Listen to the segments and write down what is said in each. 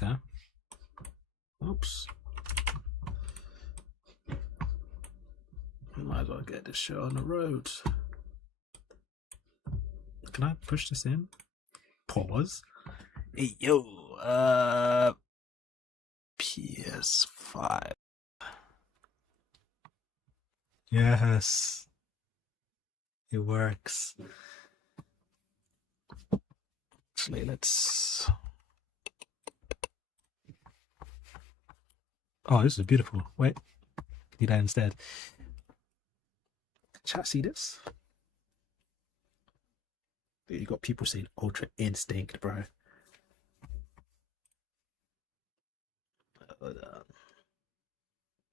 Okay. Oops. Might as well get this show on the road. Can I push this in? Pause. Hey, yo, PS5. Yes, it works. Actually, let's. Oh, this is beautiful. Wait, do that instead. Chat, see this? You got people saying Ultra Instinct, bro.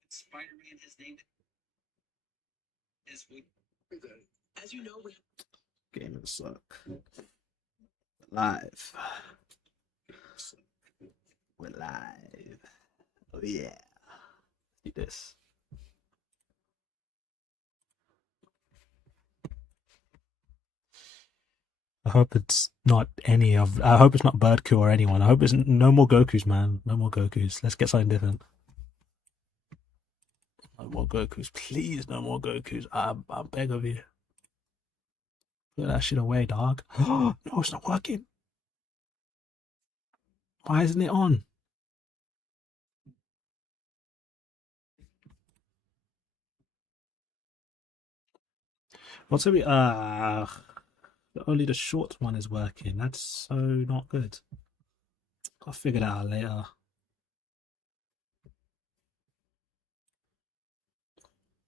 Spider-Man is named as you know. Game of suck. Live. We're live. Oh yeah. Do this. I hope it's not any of. I hope it's not 𝐷𝐷𝐿 or anyone. I hope it's no more Gokus, man. No more Gokus. Let's get something different. No more Gokus, please. No more Gokus. I beg of you. Put that shit away, dog. No, it's not working. Why isn't it on? What's it? Only the short one is working. That's so not good. I'll figure that out later.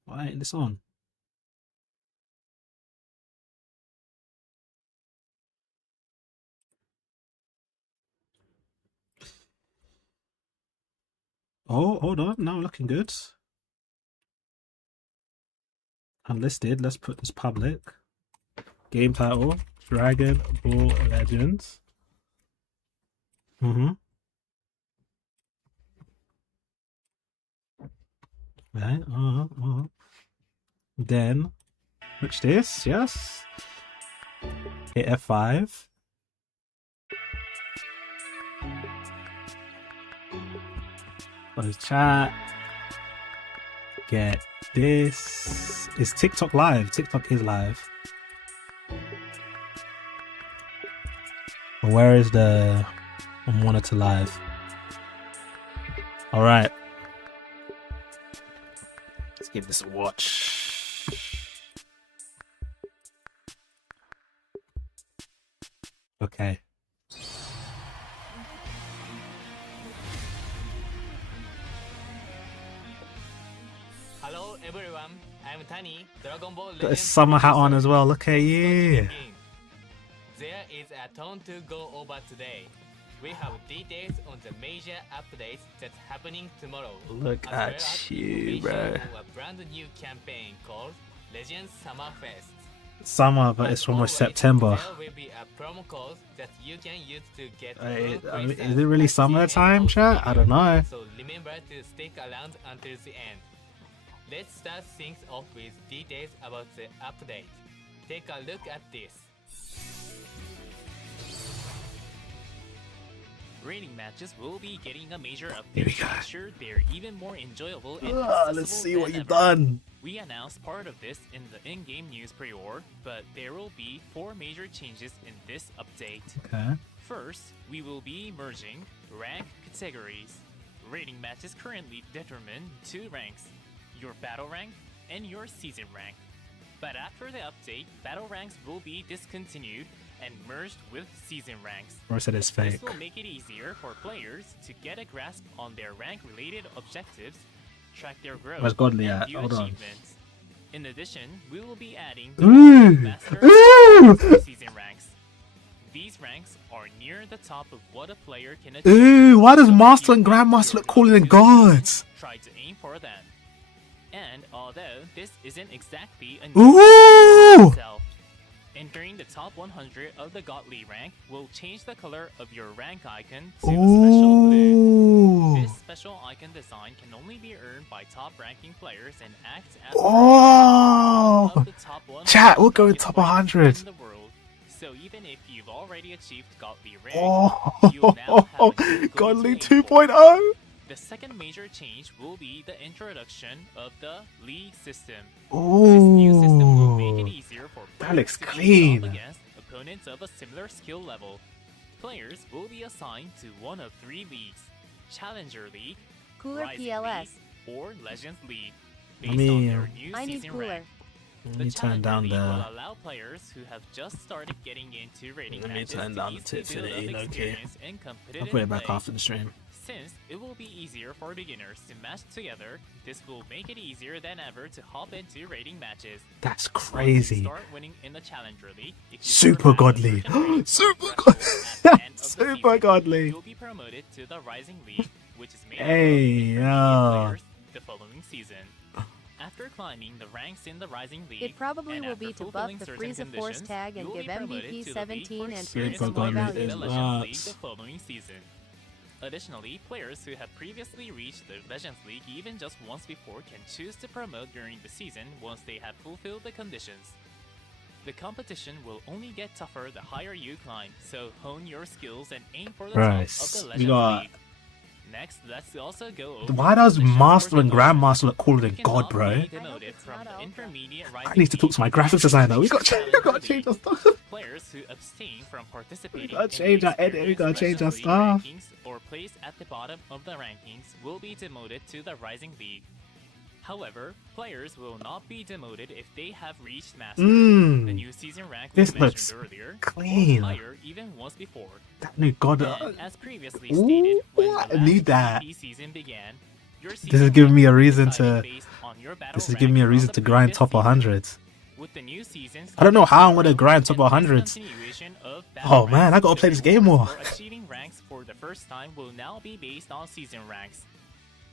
Why ain't this on? Oh, hold on. Now looking good. Unlisted. Let's put this public. Game title: Dragon Ball Legends. Right. Then, which this? Yes. Hit F5. Close chat. Get this. Is TikTok live? TikTok is live. Where is the monitor live? All right. Let's give this a watch. Okay. Hello everyone, I'm Tani, Dragon Ball Got his summer hat on as well. Look at you. There is a ton to go over today. We have details on the major updates that's happening tomorrow. Look at you, bro. A brand new campaign called Legends Summer Fest. Summer, but it's almost September. There will be a promo code that you can use to get. Is it really summertime, chat? I don't know. So remember to stick around until the end. Let's start things off with details about the update. Take a look at this. Rating matches will be getting a major update to make sure they're even more enjoyable and let's see accessible what than you've ever. done. We announced part of this in the in-game news pre-order, but there will be 4 major changes in this update. Okay. First, we will be merging rank categories. Rating matches currently determine 2 ranks, your battle rank and your season rank. But after the update, battle ranks will be discontinued and merged with season ranks. Or said it's fake. This will make it easier for players to get a grasp on their rank-related objectives, track their growth, Where's Godly and at? view Hold on. achievements. In addition, we will be adding Ooh! Master Ooh! and season ranks. These ranks are near the top of what a player can achieve. Ooh, why does So Master you and want Grandmaster your look cooler than goals, gods? Try to aim for them. And although this isn't exactly a new Ooh! itself, entering the top 100 of the Godly rank will change the color of your rank icon to a special blue. Ooh! This special icon design can only be earned by top-ranking players and acts as Oh! of the top 100 Chat, we'll go with strongest top players 100. in the world. So even if you've already achieved Godly rank, Oh, you'll now have a new goal Godly to aim 2.0. for. The second major change will be the introduction of the league system. This new system will make it Ooh, easier for that players looks to face clean. off against opponents of a similar skill level. Players will be assigned to one of 3 leagues: Challenger League, Cooler Rising PLS. League, or Legends League, Let based on me, their new I need season cooler. rank. Let The me turn Challenger down League the. will allow players who have just started getting into rating Let me matches turn to down the easily build up infinity, okay. experience and I'll competitive put it back play. after the stream. Since it will be easier for beginners to match together, this will make it easier than ever to hop into rating matches. That's Once you crazy. start winning in the Challenger League, if you Super surpass a godly. certain rating Super threshold at the end of the Super season, godly. you'll be promoted to the Rising League, which is made Hey, up of intermediate yo. players the following season. After climbing the ranks in the Rising League, It probably and will after be to buff fulfilling the certain Frieza Force conditions, tag and you will give be promoted MVP to the league 17 for and experience Super Frieza more godly in value. the is Legends League nuts. the following season. Additionally, players who have previously reached the Legends League even just once before can choose to promote during the season once they have fulfilled the conditions. The competition will only get tougher the higher you climb, so hone your skills and aim for the top Right, of the we Legends got- League. Next, let's also go over Why does the conditions Master for and demotion. Grandmaster look cooler than You God, cannot bro? be I hope demoted it's from not the Ultra. intermediate I Rising need to talk to my League graphics designer. We got Challenger to League. change our stuff. Players who abstain from participating gotta in change the our edit, we gotta experienced change our Legends stuff. League rankings or place at the bottom of the rankings will be demoted to the Rising League. However, players will not be demoted if they have reached Master, the new season rank we This looks mentioned earlier, clean. or higher even once before. That new God. And as previously Ooh, stated, when I the last need that. PvP season began, your This is season giving me rank a will be reason decided to. based on your battle This is rank giving me a from reason the to grind previous top season. 100s. With the new season I don't know starting how I'm gonna tomorrow grind top and this 100s. continuation of Oh battle man, I ranks, gotta the play this game rewards more. for achieving ranks for the first time will now be based on season ranks.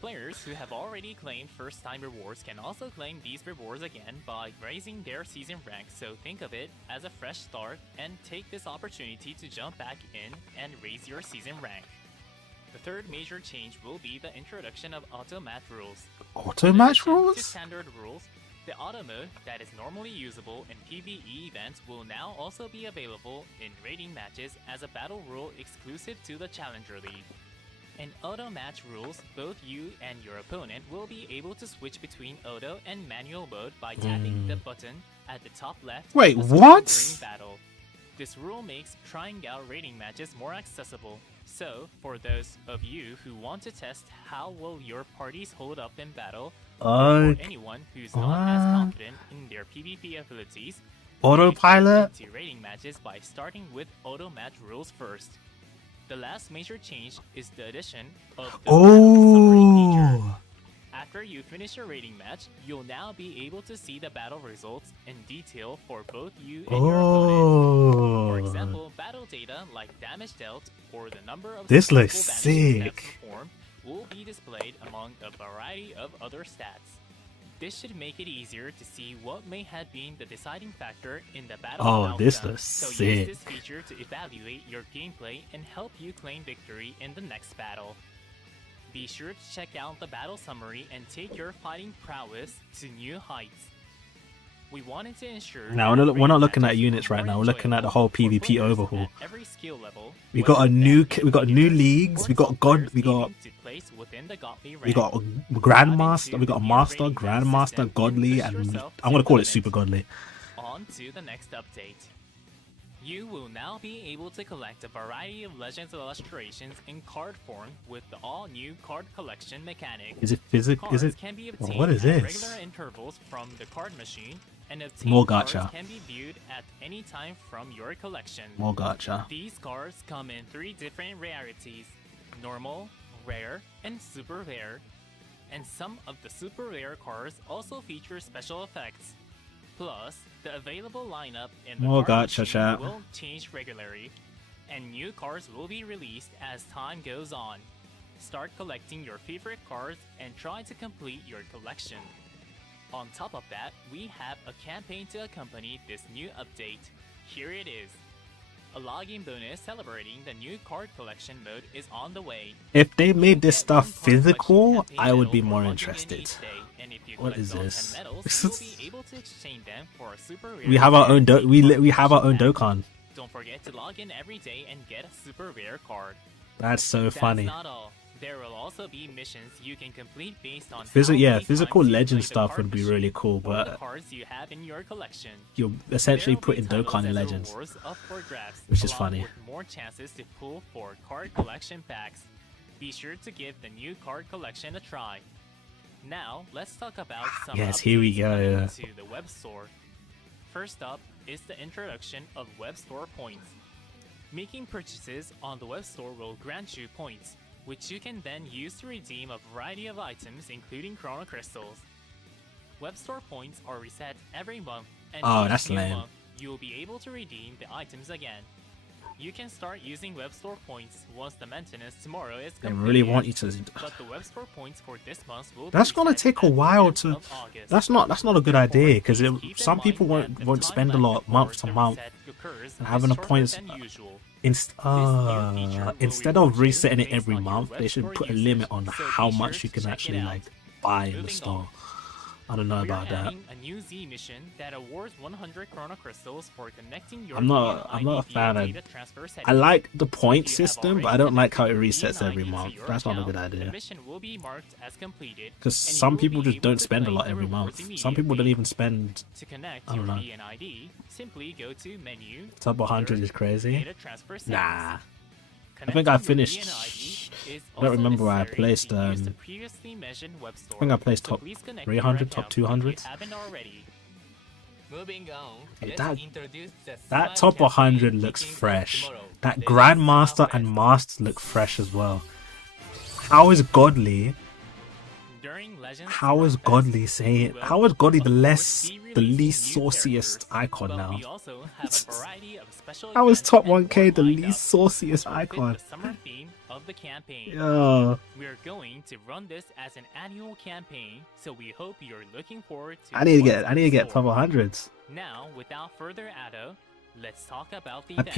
Players who have already claimed first-time rewards can also claim these rewards again by raising their season rank, so think of it as a fresh start and take this opportunity to jump back in and raise your season rank. The third major change will be the introduction of auto match rules. Auto In match addition to rules? standard rules, the auto mode that is normally usable in PvE events will now also be available in rating matches as a battle rule exclusive to the Challenger League. In auto match rules, both you and your opponent will be able to switch between auto and manual mode by tapping the button at the top left Wait, of the screen what? during battle. This rule makes trying out rating matches more accessible. So, for those of you who want to test how will your parties hold up in battle, or anyone who's not as What? confident in their PvP abilities, Autopilot? into rating matches by starting with auto match rules first. The last major change is the addition of the battle summary feature. Oh. After you finish your rating match, you'll now be able to see the battle results in detail for both you and your opponent. For Oh. example, battle data like damage dealt or the number of This looks successful banishes you have sick. performed will be displayed among a variety of other stats. This should make it easier to see what may have been the deciding factor in the battle Oh, this outcome. looks So sick. use this feature to evaluate your gameplay and help you claim victory in the next battle. Be sure to check out the battle summary and take your fighting prowess to new heights. We wanted to ensure Now, that we're not rating looking at matches units were right more now. We're looking at the enjoyable whole for PvP players overhaul. at every skill level, We got a whether new that we got new beginners leagues. or We got top God. players We got aiming to place within the godly we got rank. Grandmaster. We got Dive into Master, the new rating map Grandmaster, system Godly, and push and yourself I'm to gonna the call it limit. Super Godly. On to the next update. You will now be able to collect a variety of Legends illustrations in card form with the all-new card collection mechanic. Is it physical? Cards Is it? can be Well, obtained what is at this? regular intervals from the card machine, and obtained More cards gacha. can be viewed at any time from your collection. More gacha. These cards come in 3 different rarities: normal, rare, and super rare. And some of the super rare cards also feature special effects. Plus, the available lineup in the More card gacha, machine chat. will change regularly, and new cards will be released as time goes on. Start collecting your favorite cards and try to complete your collection. On top of that, we have a campaign to accompany this new update. Here it is. A login bonus celebrating the new card collection mode is on the way. If they made this You'll get stuff 1 card physical, collection I would be campaign more medal for logging in interested. each day, and if you What collect is all 10 this? medals, you'll be able to exchange them for a super rare We have our own guaranteed we card have our own collection pack. Dokkan. Don't forget to log in every day and get a super rare card. That's so funny. That's not all. There will also be missions you can complete based on Physical times you legend play the stuff card would be machine really cool, or the but cards you have in your collection. you're essentially There will be putting titles Dokkan in as Legends, rewards up for grabs, which is along funny. with more chances to pull for card collection packs. Be sure to give the new card collection a try. Now, let's talk about some Yes, here we updates go, coming yeah. to the web store. First up is the introduction of web store points. Making purchases on the web store will grant you points, which you can then use to redeem a variety of items including chrono crystals. Web store points are reset every month, and Oh, each that's new lame. month you will be able to redeem the items again. You can start using web store points once the maintenance tomorrow is They completed. really want you to. But the web store points for this month will That's be gonna reset take a at the while end to. of August. That's not a good idea because Therefore, please keep some in people mind that the won't spend a time lot lag month before to the month, reset occurs and is having the shorter points. than usual. Instead of resetting it every month, they should put a limit on how much you can actually like buy in the store. I don't know We are about that. adding a new Z mission that awards 100 chrono crystals for connecting your I'm not a DNID fan of. data transfer settings. I like the point If you have system, but I already don't like how it connected resets your every DNID to month. your That's not a account, good idea. The mission will be marked as completed, Because and you some will people be just able don't to spend a claim lot the every rewards month. Some people don't immediately. even spend. To connect I your don't know. DNID, simply go to menu, Top 100 Other, is crazy. Data transfer settings. Nah. I think Connecting I your finished. DNID is I don't also remember where I necessary placed. to use the previously mentioned web store. I think I placed So top please connect 300, your top account if you 200. haven't already. Moving on, Hey, let's that- introduce the That Smile top 100 campaign looks kicking off fresh. tomorrow. That Let's Grandmaster Smile and Fest. Masters look fresh as well. How is Godly? During Legends How is Summerfest, Godly saying? we How will, is Godly of the course, be the releasing least new sauciest characters, icon but now? we also have a variety of special How is events top and more 1K the lined least up sauciest to fit icon? the summer theme of the campaign. Yeah. We're going to run this as an annual campaign, so we hope you're looking forward to I need to what's get in top store. 100s. Now, without further ado, let's talk about the I event.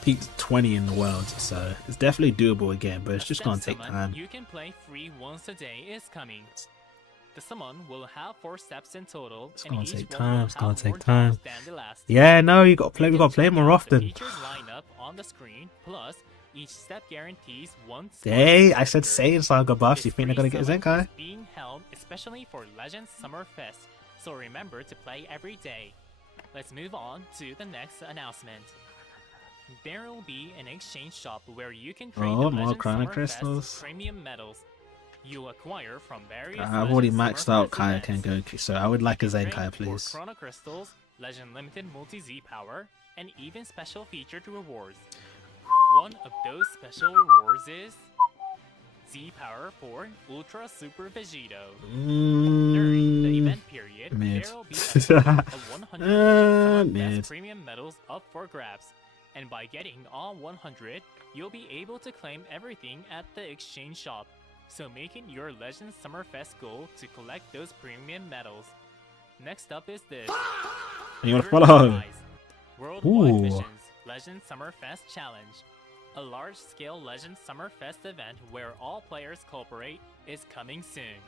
peaked 20 in the world, so it's definitely doable again, but it's A just step gonna take summon time. You can play free once a day is coming. The summon will have 4 steps in total, It's and gonna each take one time, will it's gonna have take more time. jobs than the last. Yeah, no, we gotta You can play check more out the often. featured lineup on the screen, plus each step guarantees one Hey, smart I said character. Saiyan Saga buffs. You This think they're free gonna get summon Zenkai? is being held especially for Legends Summer Fest, so remember to play every day. Let's move on to the next announcement. There will be an exchange shop where you can trade Oh, the more Legends Chrono Summer Crystals. Fest premium medals you acquire from various I've already Legends maxed Summer out Fest events. �Y𝐭𝐜, so I would like a You can Zenkai, trade for please. Chrono Crystals, Legend Limited Multi-Z Power, and even special featured rewards. One of those special rewards is Z Power for Ultra Super Vegito. During the event period, mid. there will be a total of 100 Summer mid. Fest premium medals up for grabs, and by getting all 100, you'll be able to claim everything at the exchange shop. So make it your Legends Summer Fest goal to collect those premium medals. Next up is this. You wanna Order follow? Prize. Worldwide Ooh. Missions Legend Summer Fest Challenge. A large-scale Legend Summer Fest event where all players cooperate is coming soon.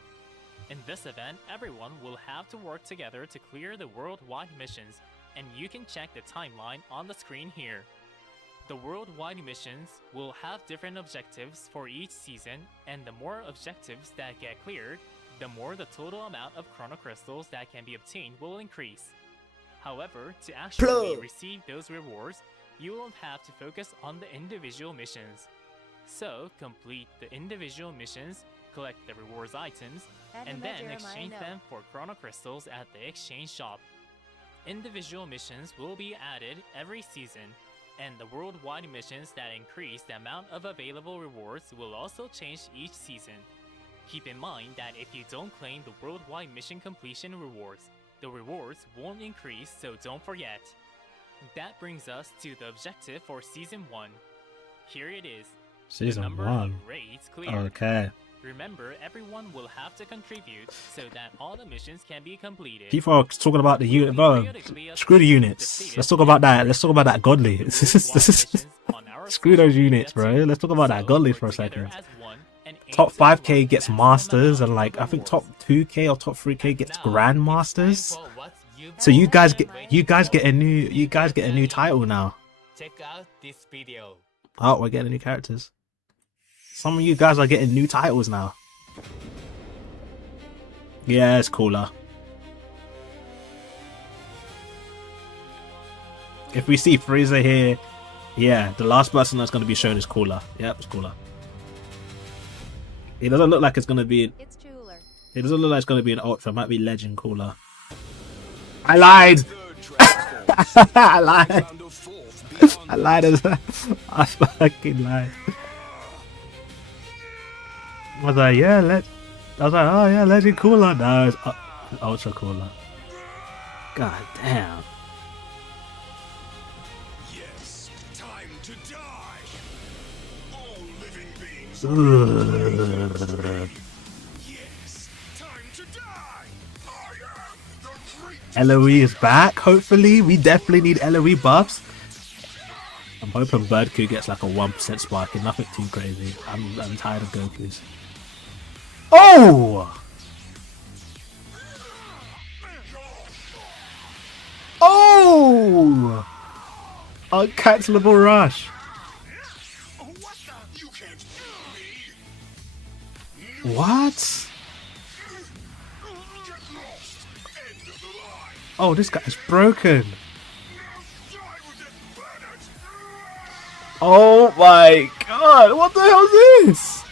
In this event, everyone will have to work together to clear the worldwide missions, and you can check the timeline on the screen here. The worldwide missions will have different objectives for each season, and the more objectives that get cleared, the more the total amount of chrono crystals that can be obtained will increase. However, to actually receive those rewards, you will have to focus on the individual missions. So, complete the individual missions, collect the rewards items, and then exchange them for chrono crystals at the exchange shop. Individual missions will be added every season, and the worldwide missions that increase the amount of available rewards will also change each season. Keep in mind that if you don't claim the worldwide mission completion rewards, the rewards won't increase, so don't forget. That brings us to the objective for Season 1. Here it is. The Season number 1. of raids cleared. Okay. Remember, everyone will have to contribute so that all the missions can be completed. People are talking about the unit, bro. Periodically Screw the update units. defeated Let's talk about that. Let's talk about that Godly. the This is worldwide missions on our Screw those social media units, bro. too. Let's talk about that So, Godly work for a together second. as one and aim Top to 5k unlock gets maximum Masters, amount and of like I think rewards. top 2k or top 3k gets Now, Grandmasters. it's time for what's you've So you guys get a new title now. Check out this video. Oh, we're getting new characters. Some of you guys are getting new titles now. Yeah, it's cooler. If we see Frieza here, yeah, the last person that's going to be shown is cooler. Yep, it's cooler. It doesn't look like it's going to be. It's cooler. It doesn't look like it's going to be an Ultra. It might be Legend cooler. I lied. I lied. I lied. I fucking lied. I was like, yeah, I was like, oh yeah, Legend cooler. No, it's Ultra cooler. God damn. Yes, time to die. All living beings. Yes, time to die. I am the greatest. LOE is back, hopefully. We definitely need LOE buffs. I'm hoping Birdku gets like a 1% spark and nothing too crazy. I'm tired of Goku's. Oh! Oh! Uncancelable rush. Oh, what the? You can't kill me. What? Get lost. End of the line. Oh, this guy's broken. Die with this planet. Oh my god, what the hell is this?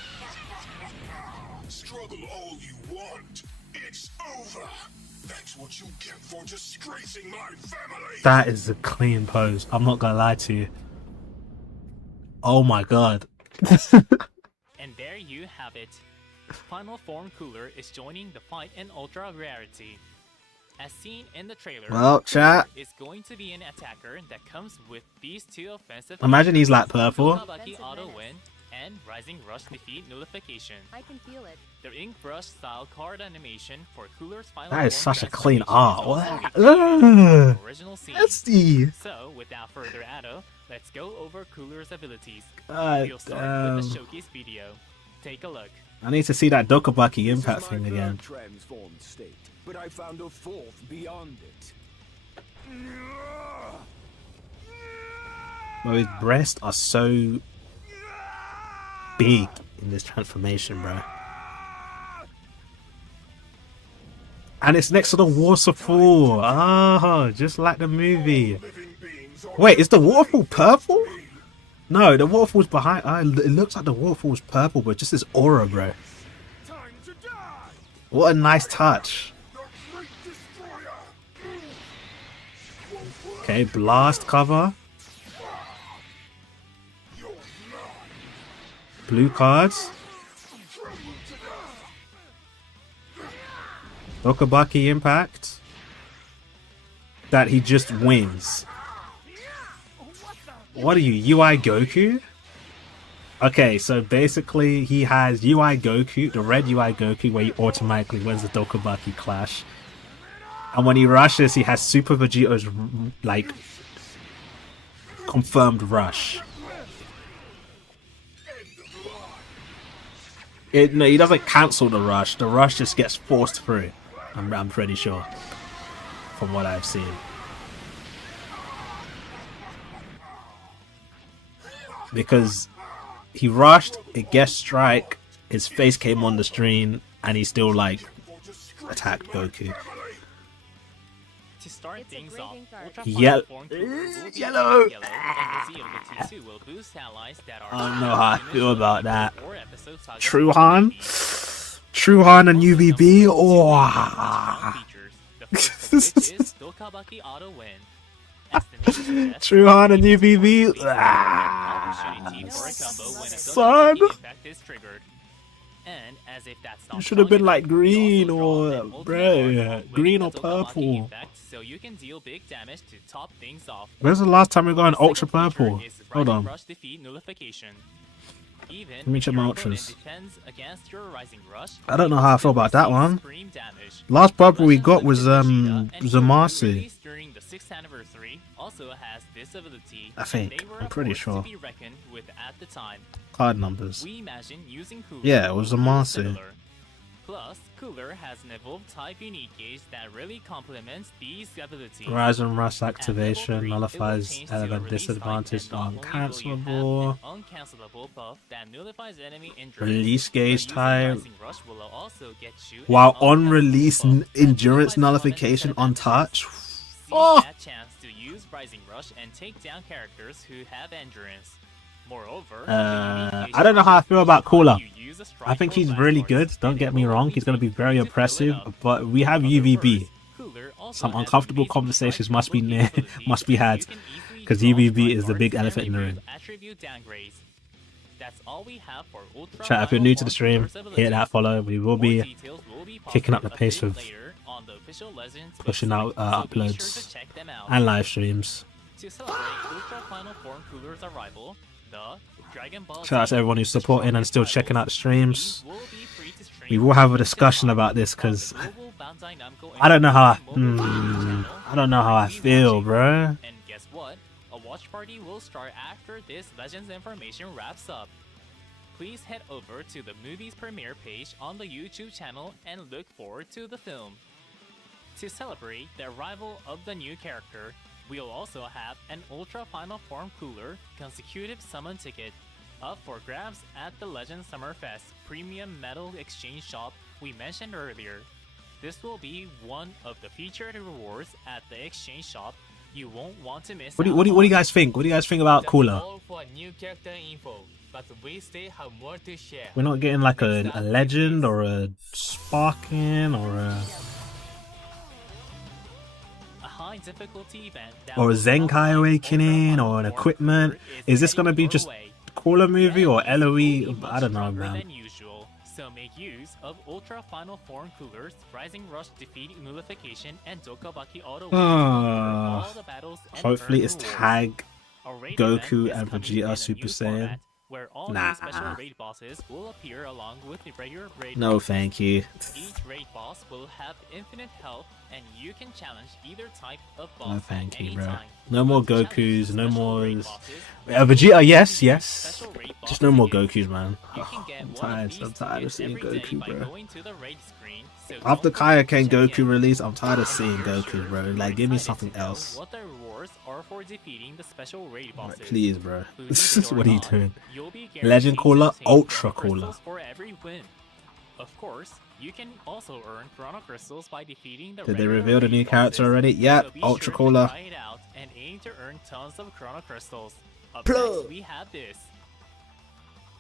Struggle all you want. It's over. That's what you get for disgracing my family. That is a clean pose. I'm not gonna lie to you. Oh my god. And there you have it. Final form Cooler is joining the fight in Ultra Rarity. As seen in the trailer, Well, chat. is going to be an attacker that comes with these two offensive. Imagine he's like purple. Dokabaki Auto Win and Rising Rush Defeat Nullification. I can feel it. The ink brush style card animation for Cooler's final That is form such a clean transformation art. is also What? recreated from the Ugh. original scene. Nasty. So, without further ado, let's go over Cooler's abilities. God We'll start with the showcase video. Take a look. I need to see that Dokabaki This impact is thing my again. third transformed state, but I found a fourth beyond it. Bro, his breasts are so big in this transformation, bro. And it's next to the waterfall. Ah, just like the movie. Living beings are Wait, is the waterfall purple? No, the waterfall's behind. It looks like the waterfall's purple, but just this aura, bro. time to die. What a nice touch. The great destroyer. Okay, blast cover. You're not. Blue cards. Dokabaki impact. That he just wins. What are you, 𝐬𝐿𝐽 Okay, so basically he has 𝐬𝐿𝐽, the red 𝐬𝐿𝐽, where he automatically wins the Dokabaki clash. And when he rushes, he has Super Vegeto's, like, confirmed rush. No, he doesn't cancel the rush. The rush just gets forced through. I'm pretty sure, from what I've seen. Because he rushed, it guessed strike, his face came on the screen, and he still like attacked Goku. To start It's a things great off, ink art. Ultra Yellow. Final Form Cooler will be Yellow. yellow, and the Z-ability 2 will boost allies that are I don't know how I feel about that. or episode saga Truhan? Truhan and UVB? Oh. The first of which is Dokabaki Auto Win. As the name suggests, Truhan and UVB? opportunity for a combo when a Son. Dokabaki effect is triggered. And as if that's not You should have strong been like enough, you green also draw or an ultimate bro, card with green the or Dokabaki purple. effect, so you can deal big damage to top things off. When's the last time we got an Second ultra purple? feature is Hold Rising on. Rush defeat nullification. Even Let me check if my your ultras. opponent defends against your Rising Rush, I don't know you how I still feel about that receive one. scream damage. Last purple we Legend got was Limited Vegeta and Zamasu. released during the 6th anniversary also has this ability. I think. They were I'm a pretty force sure. To be reckoned with at the time. Card numbers. We imagine using Cooler Yeah, it was will be Zamasu. similar. Plus, Cooler has an evolved type unique gauge that really complements these abilities. Rise and Rush At activation level 3, nullifies it will change to a element release type, disadvantage and not only will you have uncancelable. an uncancelable buff that nullifies enemy endurance, Release but gauge using type. Rising Rush will also get you an While on uncancelable release buff that endurance nullifies nullification element on disadvantages. touch. Seize Oh! that chance to use Rising Rush and take down characters who have endurance. Moreover, I don't know how I feel about Cooler. I think he's really good. Don't get me wrong. He's going to be very impressive. But we have UVB. Some uncomfortable conversations must be had, because UVB is the big elephant in the room. Chat, if you're new to the stream, hit that follow. We will be kicking up the pace with pushing out uploads and live streams. To celebrate Ultra Final Form Cooler's arrival, the Dragon Ball Shout out to everyone who's supporting and still checking out the streams. will be free to stream We will have a discussion about this because I don't know how I don't know how I feel, bro. And guess what? A watch party will start after this Legends information wraps up. Please head over to the movie's premiere page on the YouTube channel and look forward to the film. To celebrate the arrival of the new character, we'll also have an Ultra Final Form Cooler consecutive summon ticket up for grabs at the Legend Summerfest Premium Metal Exchange Shop we mentioned earlier. This will be one of the featured rewards at the exchange shop you won't want to miss. What do you guys think? What do you guys think about Cooler? All for new character info, but we still have more to share. We're not getting like a legend or a sparking or a high difficulty event or a Zenkai Awakening or an equipment. Is this gonna be just Cooler movie or LOE? I don't know, man. So make use of Ultra Final Form Coolers, Rising Rush Defeat Nullification, and Dokabaki Auto Wins all the battles and Hopefully earn it's rewards. Tag A raid Goku event and is coming Vegeta in a Super new Saiyan. format, where all Nah. new special raid bosses will appear along with the regular raid No, bosses. thank you. Each raid boss will have infinite health, and you can challenge either type of boss No, at thank you, any bro. time. No more Challenge Gokus. No special more. raid bosses, Vegeta, yes. special raid Just no boss more tickets. Gokus, man. You can get I'm one tired. of these I'm tired of tickets seeing every day Goku, by bro. going to the raid screen, so After don't forget to Kaioken check Goku in. release, I'm tired of seeing Goku, bro. Like, give me Excited something to know else. What the rewards are for defeating the special raid bosses. Right, please, bro. Boost it or What are you not, doing? you'll be Legend guaranteed Cooler, to obtain Ultra Chrono Cooler. Crystals for every win. Of course, you can also earn Chrono Crystals by defeating the Did they regular reveal the raid new character bosses, already? Yep, so be Ultra sure to Cooler. try it out and aim to earn tons of Chrono Crystals. Up Plug. next, we have this.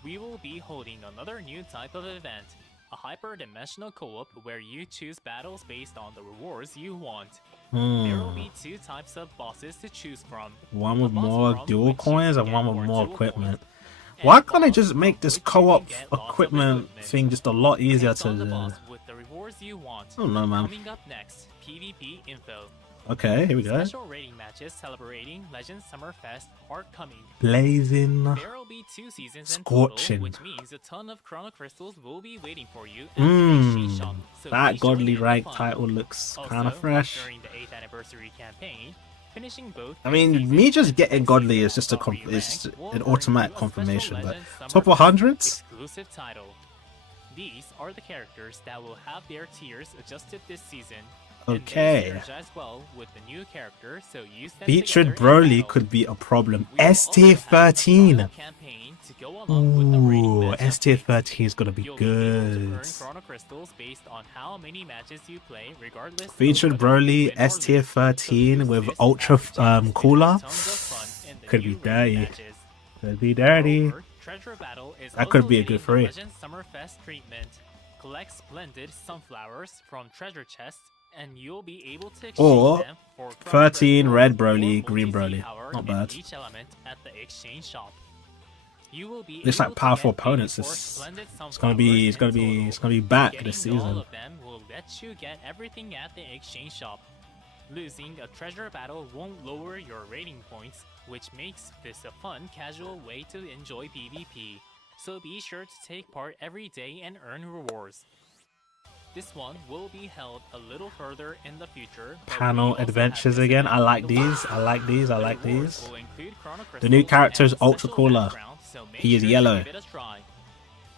We will be holding another new type of event, a hyper-dimensional co-op where you choose battles based on the rewards you want. There will be two types of bosses to choose from. One A with boss more from dual which you coins can and one get with more dual equipment. coins, and Why a can't they boss just make from this which you co-op can get lots of equipment thing just a lot easier Based on the to... boss with the rewards you want. I don't know, man. Coming up next, PvP info. Okay, here we go. Special rating matches celebrating Legends Summerfest are coming. Blazing. There will be 2 seasons in Scorching. total, which means a ton of Chrono Crystals will be waiting for you at the exchange shop. So That be sure to godly have rank fun. title looks Also, kind of fresh. during the 8th anniversary campaign, finishing both I mean, seasons me just and getting next godly season is just a top it's rank will an earn automatic you a special confirmation. But Legends top Summerfest 100s? exclusive title. These are the characters that will have their tiers adjusted this season. And they Okay. synergize as well with the new character, so use them Featured together in Broly battle. could be a problem. We will S also tier have a 13. trial campaign to go along with the rating Ooh, match S tier updates. 13 is gonna be You'll be able to good. earn Chrono Crystals based on how many matches you play, regardless of Featured whether you Broly win or S tier lose. So 13 use with this Ultra as a chance to have Cooler. tons of fun in the Could new be raid dirty. matches. Could be dirty. Moreover, Treasure Battle is That could also be a getting good the free. Legend Summerfest treatment. Collect splendid sunflowers from treasure chests, and you'll be able to exchange Or them for Chrono 13 Crystals red or Broly, green multi-Z Broly. power Not in bad. each element at the exchange shop. You will be It's able like to powerful get opponents. 84 It's splendid gonna be sunflowers it's gonna in be total. it's gonna be back Getting this all season. of them will let you get everything at the exchange shop. Losing a treasure battle won't lower your rating points, which makes this a fun, casual way to enjoy PvP. So be sure to take part every day and earn rewards. This one will be held a little further in the future. but we Panel also have adventures this again. event I like in the works. these. I like these. I The like rewards these. will include Chrono The new Crystals character is and Ultra special Cooler. background, so make He is sure to yellow. give it a try.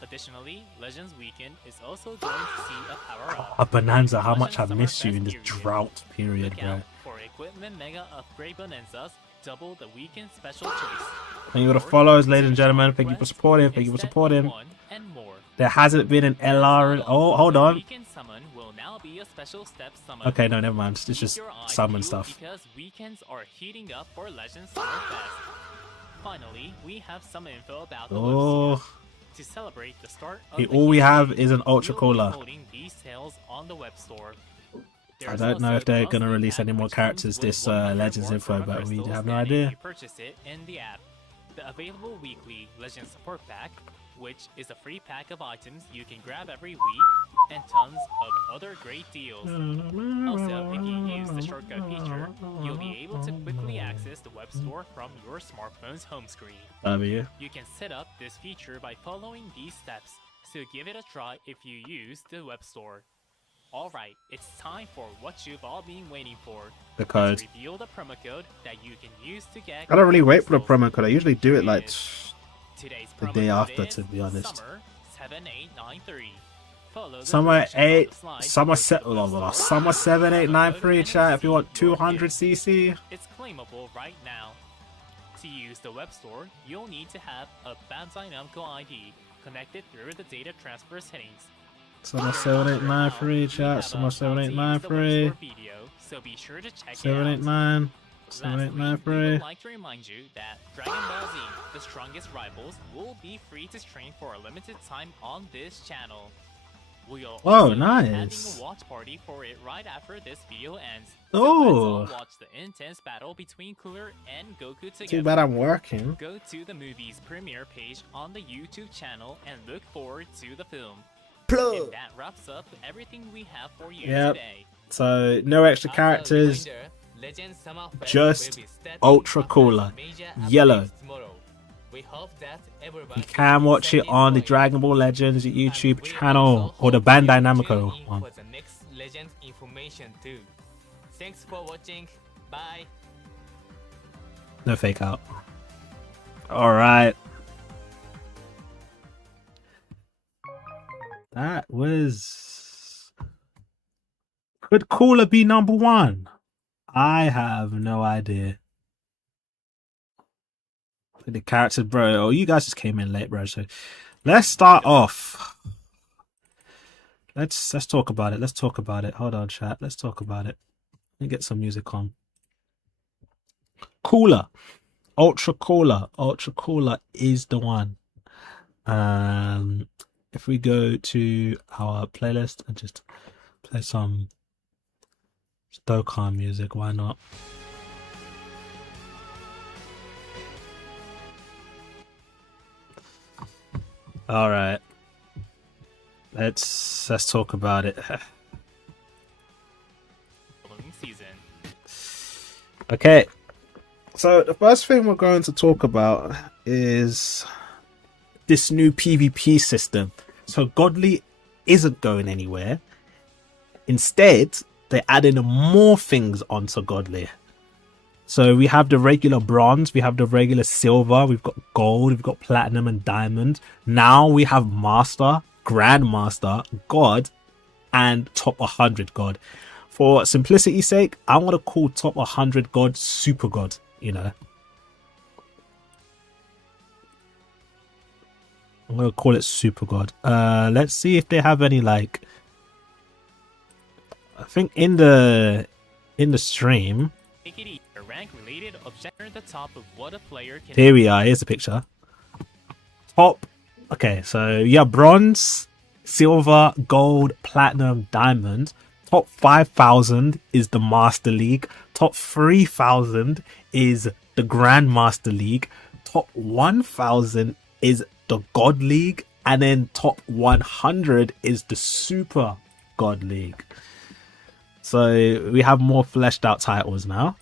Additionally, Legends Weekend is also going to see a power up. A Bonanza, how much Legends I missed you Summerfest in this period. drought period, Look bro. out for equipment mega upgrade bonanzas, double the weekend special choice. Thank you for the Or follows, ladies and teach gentlemen. on Thank you for quest, supporting. Thank you for instant supporting. one, and more. There hasn't been an LR. Oh, hold The on. weekend summon will now be a special step summon. Okay, no, never mind. It's Keep just your eyes summon peeled stuff. Because weekends are heating up for Legends Summerfest. Finally, we have some info about the web Oh, store. To celebrate the start of okay, the all we have campaign, is an Ultra we'll be Cola. holding these sales on the web store. I There's don't know also if they're the gonna monthly release pack, any more which characters comes with this 100 Legends more info, Karma but we crystals have no and idea. if you purchase it in the app. The available weekly Legends Support Pack, which is a free pack of items you can grab every week, and tons of other great deals. Also, if you use the shortcut feature, you'll be able to quickly access the web store from your smartphone's home screen. W. You can set up this feature by following these steps, so give it a try if you use the web store. Alright, it's time for what you've all been waiting for. The code. Let's reveal the promo code that you can use to get I don't really wait for the crystals. promo code. I usually do it like Today's the promo day code after, is to be honest. Summer 7893. Follow the Summer directions on 8, the slide to Summer go to set, the web store, Summer 7893 and chat. If you want receive your 200 gift. CC. It's claimable right now. To use the web store, you'll need to have a Bandai Namco ID connected through the data transfer settings. Summer If you're not sure 7893 how, we chat. have Summer a how to use the web 7893. store video, so be sure to check it out. 789. Lastly, we 7893. would like to remind you that Dragon Ball Z, the strongest rivals, will be free to stream for a limited time on this channel. We'll Oh, also be nice. having a watch party for it right after this video ends. So Oh. let's all watch the intense battle between Cooler and Goku together. Too bad I'm working. Go to the movie's premiere page on the YouTube channel and look forward to the film. And that wraps up everything we have for you Yep. today. So no extra As a characters. reminder, Legends Summerfest just will be stepping Ultra up Cola. as major Yellow. updates tomorrow. We hope that everyone You can watch it on the Dragon Ball Legends YouTube And we channel also or the hope you Bandai tune Namco in one. for the next Legends information too. Thanks for watching. Bye. No fake out. Alright. That was... Could Cooler be number one? I have no idea. The characters, bro. Oh, you guys just came in late, bro. So let's start off. Let's talk about it. Let's talk about it. Hold on, chat. Let's talk about it. Let me get some music on. Cooler. Ultra Cooler. Ultra Cooler is the one. If we go to our playlist and just play some Dokkan music, why not? All right. Let's talk about it. Following season. Okay. So the first thing we're going to talk about is this new PvP system. So Godly isn't going anywhere. Instead, they're adding more things onto Godly. So we have the regular bronze, we have the regular silver, we've got gold, we've got platinum and diamond. Now we have master, grandmaster, god, and top 100 god. For simplicity's sake, I want to call top 100 god super god, you know. I'm going to call it super god. Let's see if they have any, like, I think in the stream. Take it easy. A rank-related objective at the top of what a player can. Here we are. Here's the picture. Top. Okay, so yeah, bronze, silver, gold, platinum, diamond. Top 5,000 is the Master League. Top 3,000 is the Grandmaster League. Top 1,000 is the God League. And then top 100 is the Super God League. So we have more fleshed out titles now.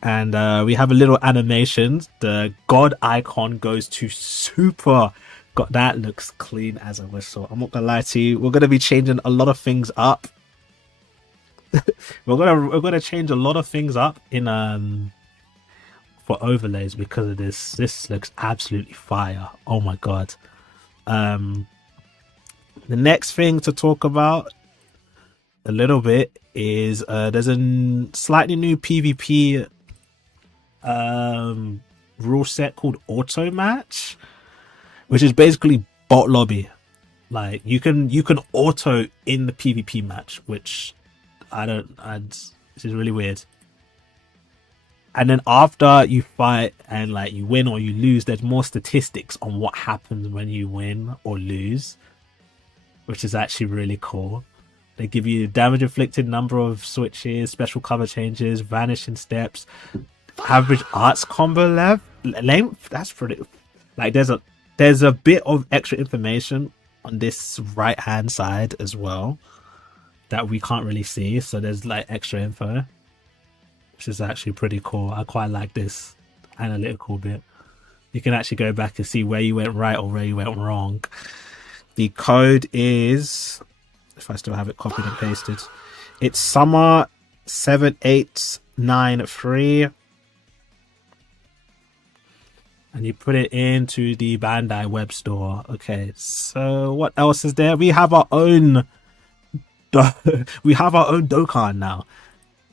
And we have a little animation. The God icon goes to Super. God, that looks clean as a whistle. I'm not gonna lie to you. We're gonna be changing a lot of things up. we're gonna change a lot of things up in for overlays because of this. This looks absolutely fire. Oh my god. The next thing to talk about a little bit is there's a slightly new PvP rule set called auto match, which is basically bot lobby. Like you can auto in the PvP match, which this is really weird. And then after you fight and like you win or you lose, there's more statistics on what happens when you win or lose, which is actually really cool. They give you damage inflicted, number of switches, special cover changes, vanishing steps, average arts combo length. That's pretty. Like there's a bit of extra information on this right hand side as well that we can't really see. So there's like extra info, which is actually pretty cool. I quite like this analytical bit. You can actually go back and see where you went right or where you went wrong. The code is, if I still have it copied and pasted, it's summer 7893, and you put it into the Bandai web store. Okay, so what else is there? We have our own Dokkan now,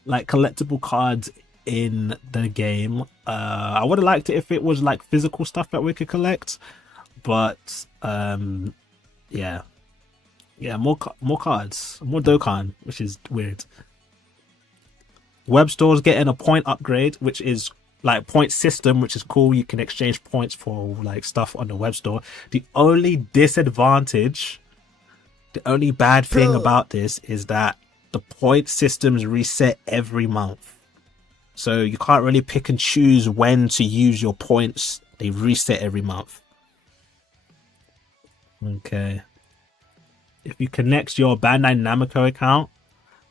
like collectible cards in the game. I would have liked it if it was like physical stuff that we could collect, but yeah, more cards, more Dokkan, which is weird. Web store's getting a point upgrade, which is like point system, which is cool. You can exchange points for like stuff on the web store. The only disadvantage, the only bad thing about this is that the point systems reset every month, so you can't really pick and choose when to use your points. They reset every month. Okay, if you connect your Bandai Namco account,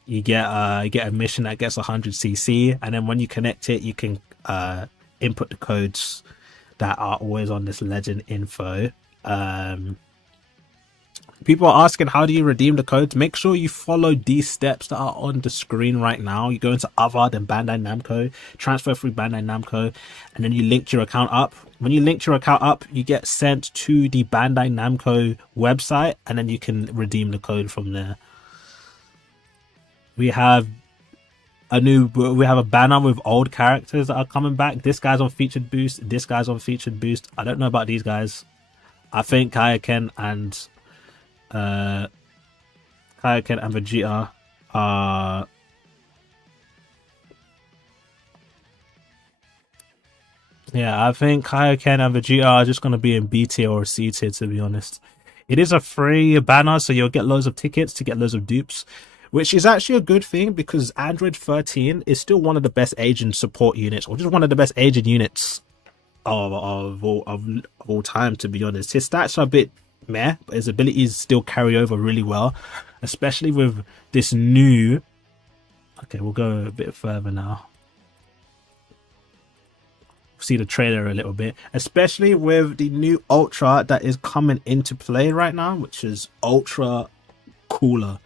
you get a mission that gets 100cc, and then when you connect it, you can input the codes that are always on this legend info. People are asking, how do you redeem the codes? Make sure you follow these steps that are on the screen right now. You go into other than Bandai Namco, transfer through Bandai Namco, and then you link your account up. When you link your account up, you get sent to the Bandai Namco website, and then you can redeem the code from there. We have a banner with old characters that are coming back. This guy's on featured boost. This guy's on featured boost. I don't know about these guys. I think 𝐬𝐿 and Vegeta are I think 𝐬𝐿 and Vegeta are just going to be in B tier or C tier, to be honest. It is a free banner, so you'll get loads of tickets to get loads of dupes, which is actually a good thing because Android 13 is still one of the best agent support units, or just one of the best agent units of all time, to be honest. His stats are a bit meh, but his abilities still carry over really well, especially with this new... Okay, we'll go a bit further now. See the trailer a little bit, especially with the new Ultra that is coming into play right now, which is Ultra Cooler.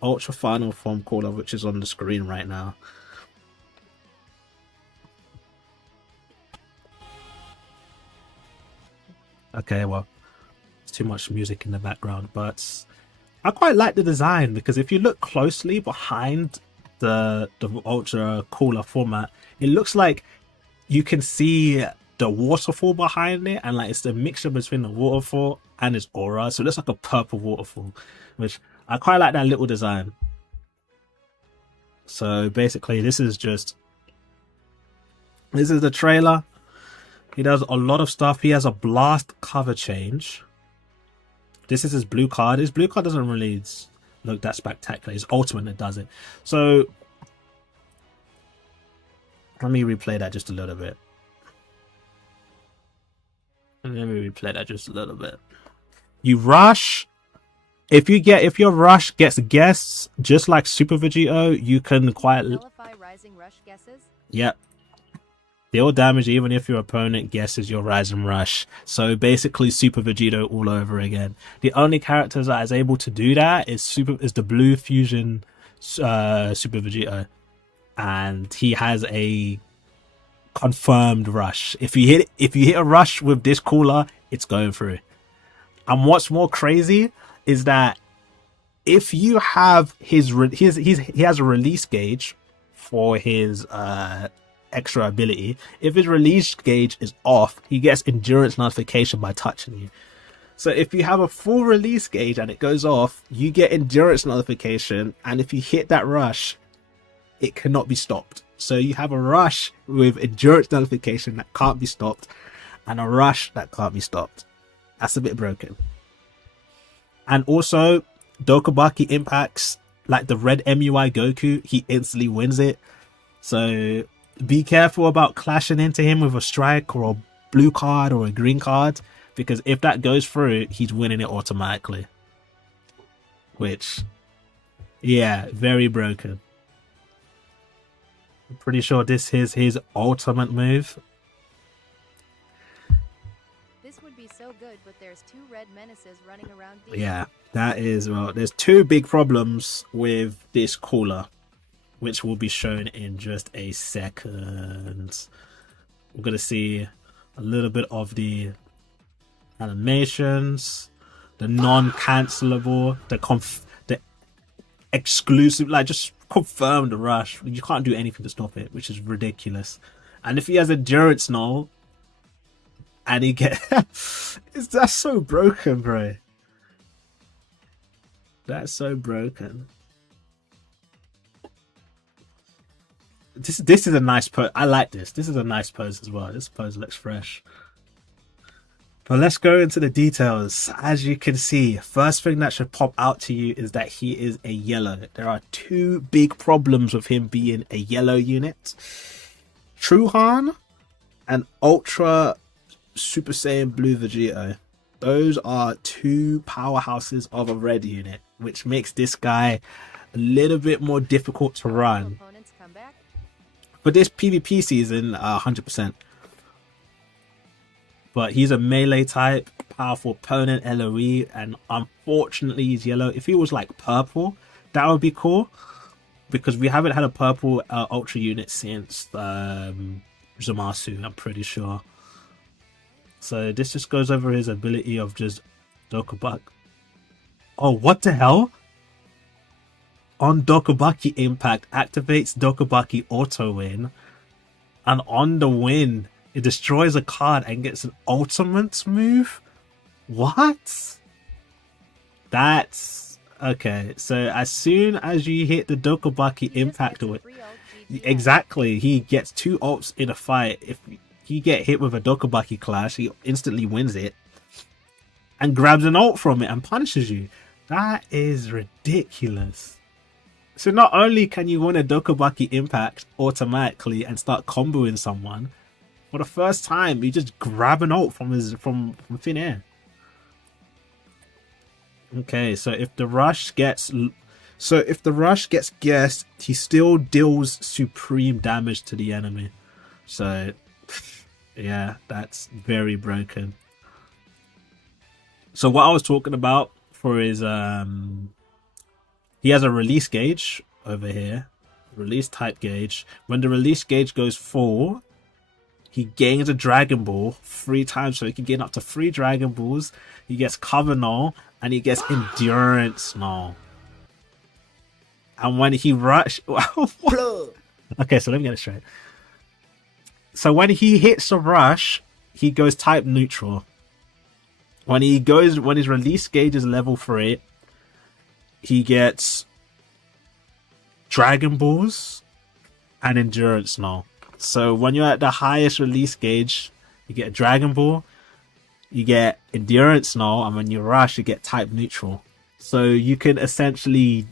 Ultra Final Form Cooler, which is on the screen right now. Okay, well, it's too much music in the background, but I quite like the design because if you look closely behind the Ultra Cooler format, it looks like you can see the waterfall behind it, and like it's the mixture between the waterfall and its aura, so it looks like a purple waterfall, which I quite like that little design. So basically this is the trailer. He does a lot of stuff. He has a blast cover change. This is his blue card. His blue card doesn't really look that spectacular. It's ultimate that does it. So let me replay that just a little bit. You rush. If your rush gets guests, just like Super Vegito, you can rising rush guesses? Yep. Deal damage even if your opponent guesses your Rising Rush. So basically Super Vegito all over again. The only characters that is able to do that is the Blue Fusion Super Vegito. And he has a confirmed rush. If you hit a rush with this cooler, it's going through. And what's more crazy is that if you have he has a release gauge for his extra ability. If his release gauge is off, he gets endurance notification by touching you. So if you have a full release gauge and it goes off, you get endurance notification, and if you hit that rush, it cannot be stopped. So you have a rush with endurance notification that can't be stopped, and a rush that can't be stopped. That's a bit broken. And also, Dokubaki impacts like the red MUI Goku, he instantly wins it. So be careful about clashing into him with a strike or a blue card or a green card, because if that goes through, he's winning it automatically. Which, yeah, very broken. I'm pretty sure this is his ultimate move. This would be so good, but there's 2 red menaces running around deep. Yeah, that is, well, there's 2 big problems with this cooler, which will be shown in just a second. We're going to see a little bit of the animations, the non-cancelable, the exclusive, like just confirm the rush. You can't do anything to stop it, which is ridiculous. And if he has endurance now, and he that's so broken, bro. That's so broken. This is a nice pose. I like this. This is a nice pose as well. This pose looks fresh. But let's go into the details. As you can see, first thing that should pop out to you is that he is a yellow. There are 2 big problems with him being a yellow unit. Truhan and Ultra Super Saiyan Blue Vegito. Those are 2 powerhouses of a red unit, which makes this guy a little bit more difficult to run. Opponents come back. For this PvP season, 100%. But he's a melee type, powerful opponent, LOE, and unfortunately he's yellow. If he was like purple, that would be cool, because we haven't had a purple ultra unit since Zamasu, I'm pretty sure. So this just goes over his ability of just Dokubaki. Oh, what the hell? On Dokubaki impact, activates Dokubaki auto win, and on the win, it destroys a card and gets an ultimate move? What? That's... okay, so as soon as you hit the Dokubaki impact with... exactly, he gets 2 ults in a fight. If he get hit with a Dokubaki clash, he instantly wins it and grabs an ult from it and punishes you. That is ridiculous. So not only can you win a Dokubaki impact automatically and start comboing someone, for the first time you just grab an ult from thin air. Okay, so if the rush gets guessed, he still deals supreme damage to the enemy. So yeah, that's very broken. So what I was talking about for his he has a release gauge over here, release type gauge. When the release gauge goes full, he gains a Dragon Ball 3 times, so he can gain up to 3 Dragon Balls. He gets cover null, and he gets endurance null. And when he rush, okay, so let me get it straight. So when he hits a rush, he goes type neutral. When his release gauge is level 3, he gets Dragon Balls and endurance null. So when you're at the highest release gauge, you get a Dragon Ball, you get endurance null, and when you rush, you get type neutral. So you can essentially...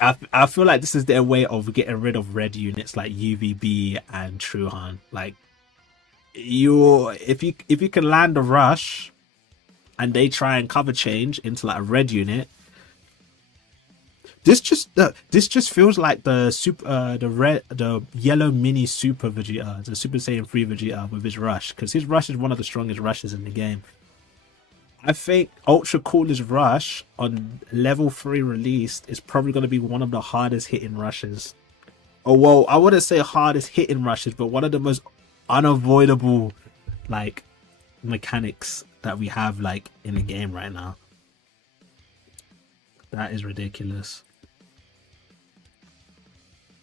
I feel like this is their way of getting rid of red units like UVB and Truhan. Like, if you can land a rush and they try and cover change into like a red unit, this just feels like the yellow mini Super Vegeta, the Super Saiyan 3 Vegeta with his rush, because his rush is one of the strongest rushes in the game. I think Ultra Cool's rush on level 3 released is probably going to be one of the hardest hitting rushes. Oh, well, I wouldn't say hardest hitting rushes, but one of the most unavoidable like mechanics that we have like in the game right now. That is ridiculous.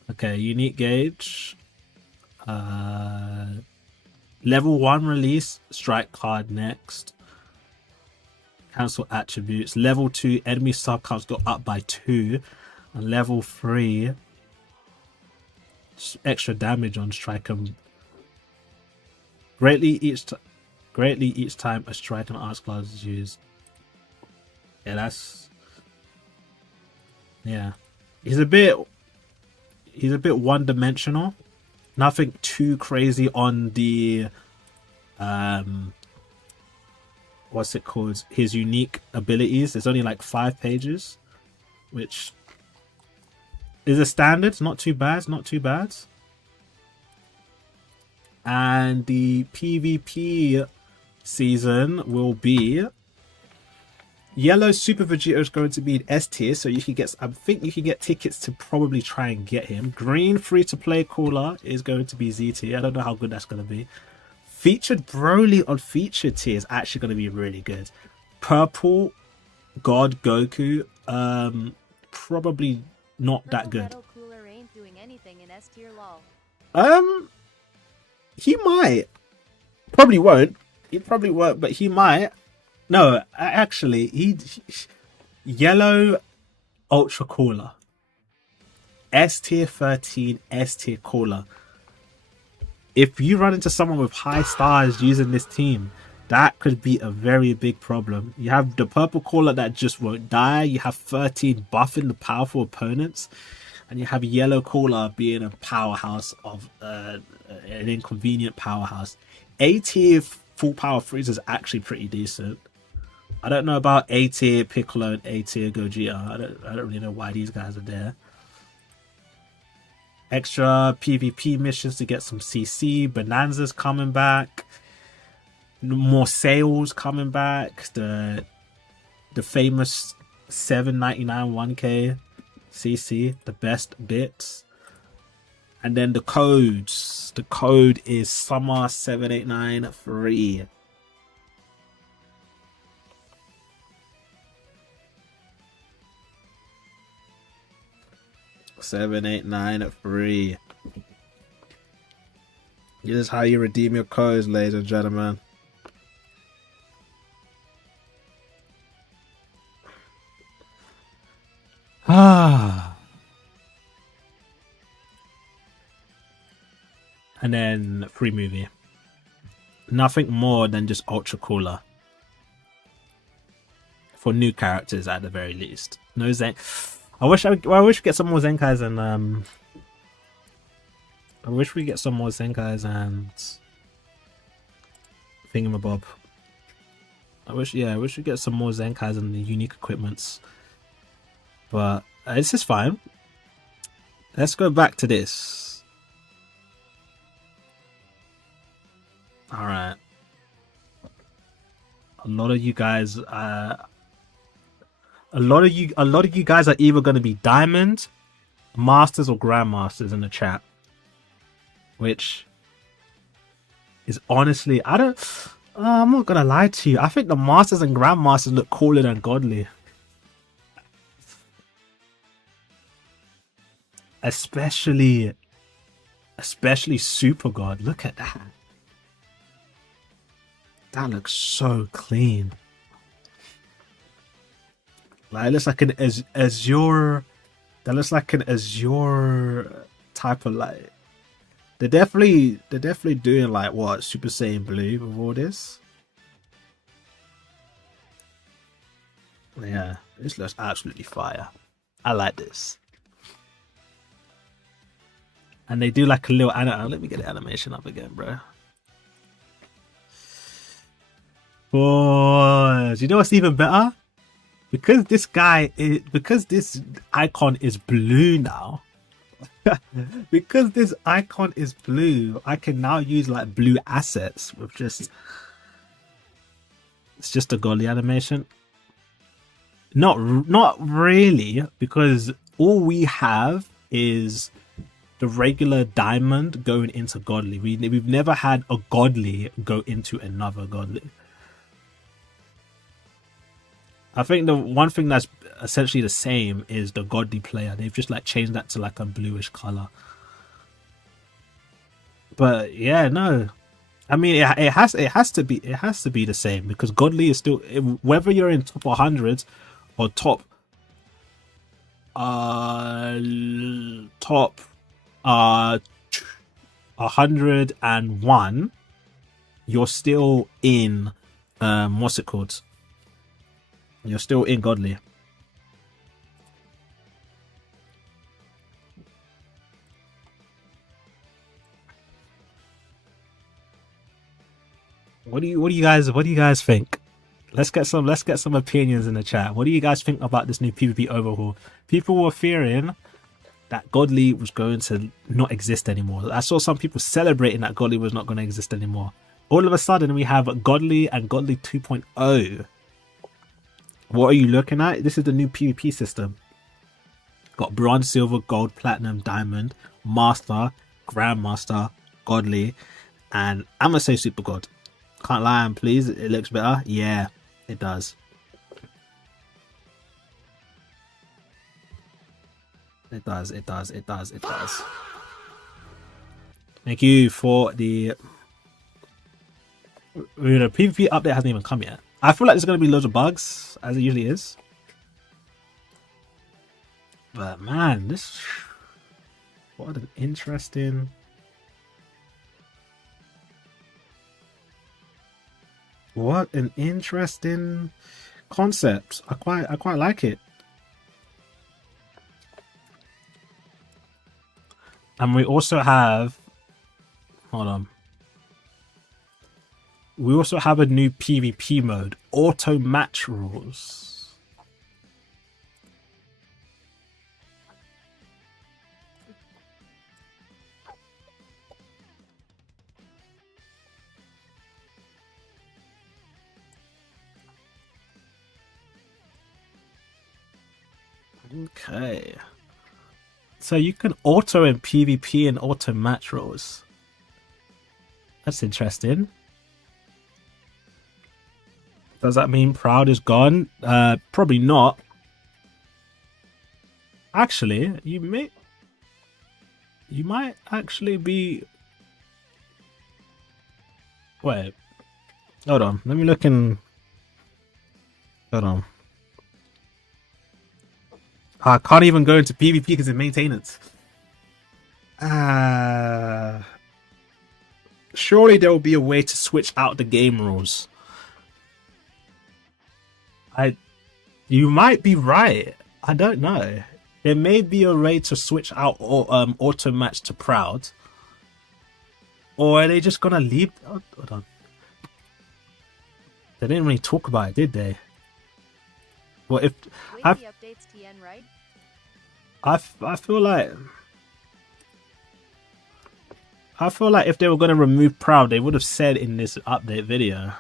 Okay, unique gauge. Level 1 release, strike card next. Cancel attributes. Level 2, enemy sub counts go up by 2. And level 3, extra damage on striker. Greatly each time a strike and arts class is used. Yeah, that's... Yeah. He's a bit one-dimensional. Nothing too crazy on the what's it called? His unique abilities. There's only like 5 pages, which is a standard. It's not too bad. It's not too bad. And the PvP season will be Yellow Super Vegeta is going to be in S tier, so you can get. I think you can get tickets to probably try and get him. Green free to play cooler is going to be Z tier. I don't know how good that's going to be. Featured Broly on featured tier is actually going to be really good. Purple God Goku, probably not that good. Metal Cooler ain't doing anything in S tier, lol. He might. Probably won't. He probably won't, but he might. No, actually, he Yellow Ultra Cooler. S tier 13, S tier Cooler. If you run into someone with high stars using this team, that could be a very big problem. You have the purple Cooler that just won't die. You have 13 buffing the powerful opponents. And you have Yellow Cooler being a powerhouse of an inconvenient powerhouse. A tier full power Frieza is actually pretty decent. I don't know about A tier Piccolo and A tier Gogeta. I don't really know why these guys are there. Extra PvP missions to get some CC. Bonanza's coming back. More sales coming back. The famous 7.99 1k CC, the best bits. And then the codes. The code is Summer 789 free. $789 free. This is how you redeem your codes, ladies and gentlemen. And then free movie. Nothing more than just Ultra Cooler. For new characters at the very least. No Zen. I wish we get some more Zenkais and I wish we get some more Zenkais and Thingamabob. I wish we get some more Zenkais and the unique equipments. But this is fine. Let's go back to this. Alright. A lot of you guys a lot of you guys are either going to be Diamond, Masters, or Grandmasters in the chat. Which is honestly, I'm not going to lie to you. I think the Masters and Grandmasters look cooler than Godly. Especially Super God. Look at that. That looks so clean. Like, it looks like an Azure. That looks like an Azure type of light. They're definitely doing like what Super Saiyan Blue with all this. Yeah, this looks absolutely fire. I like this. And they do like a little let me get the animation up again, bro. Boys, you know what's even better? Because this icon is blue now. Because this icon is blue, I can now use like blue assets with just... It's just a godly animation. Not really, because all we have is the regular diamond going into godly. We've never had a godly go into another godly. I think the one thing that's essentially the same is the godly player. They've just like changed that to like a bluish color. But yeah, no. I mean, it has to be the same, because godly is still, whether you're in top 100 or top 101, you're still in what's it called? You're still in godly. What do you guys think? Let's get some opinions in the chat. What do you guys think about this new PvP overhaul? People were fearing that godly was going to not exist anymore. I saw some people celebrating that godly was not going to exist anymore. All of a sudden we have godly and godly 2.0. What are you looking at? This is the new PvP system. Got bronze, silver, gold, platinum, diamond, master, grandmaster, godly, and I'm gonna say super god. Can't lie, and please, it looks better. Yeah, it does. It does. Thank you for the PvP update. Hasn't even come yet. I feel like there's going to be loads of bugs, as it usually is. But man, what an interesting... What an interesting concept. I quite like it. And we also have, hold on. We also have a new PvP mode, auto match rules. Okay. So you can auto in PvP and auto match rules. That's interesting. Does that mean Proud is gone? Probably not. Actually, you might actually be... Wait. Hold on. Let me look in... Hold on. I can't even go into PvP because it's maintenance. Surely there will be a way to switch out the game rules. You might be right. I don't know. There may be a way to switch out auto match to Proud. Or are they just gonna leave? Oh, hold on. They didn't really talk about it, did they? Well, if updates TN, right? I feel like if they were gonna remove Proud, they would have said in this update video.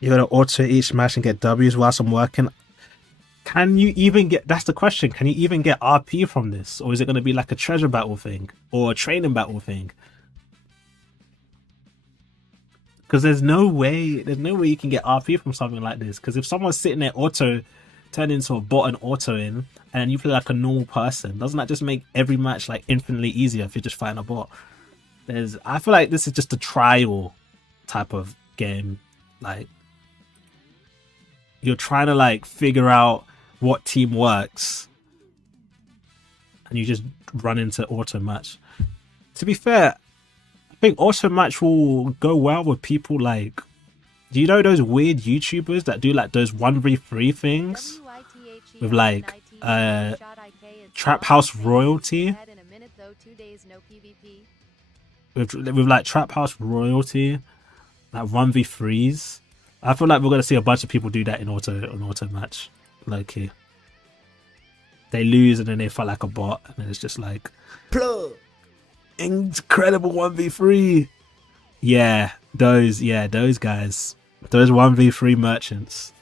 You gotta auto each match and get W's whilst I'm working. Can you even get... That's the question. Can you even get RP from this? Or is it going to be like a treasure battle thing? Or a training battle thing? Because there's no way you can get RP from something like this. Because if someone's sitting there auto, turn into a bot and auto in, and you play like a normal person, doesn't that just make every match like infinitely easier if you're just fighting a bot? I feel like this is just a trial type of game. Like, you're trying to like figure out what team works, and you just run into auto match. To be fair, I think auto match will go well with people like, do you know those weird YouTubers that do like those 1v3 things with like Trap House Royalty? With like Trap House Royalty, like 1v3s. I feel like we're gonna see a bunch of people do that in auto match. Low key. They lose and then they fight like a bot, and then it's just like plug incredible 1v3. Yeah, those guys. Those 1v3 merchants.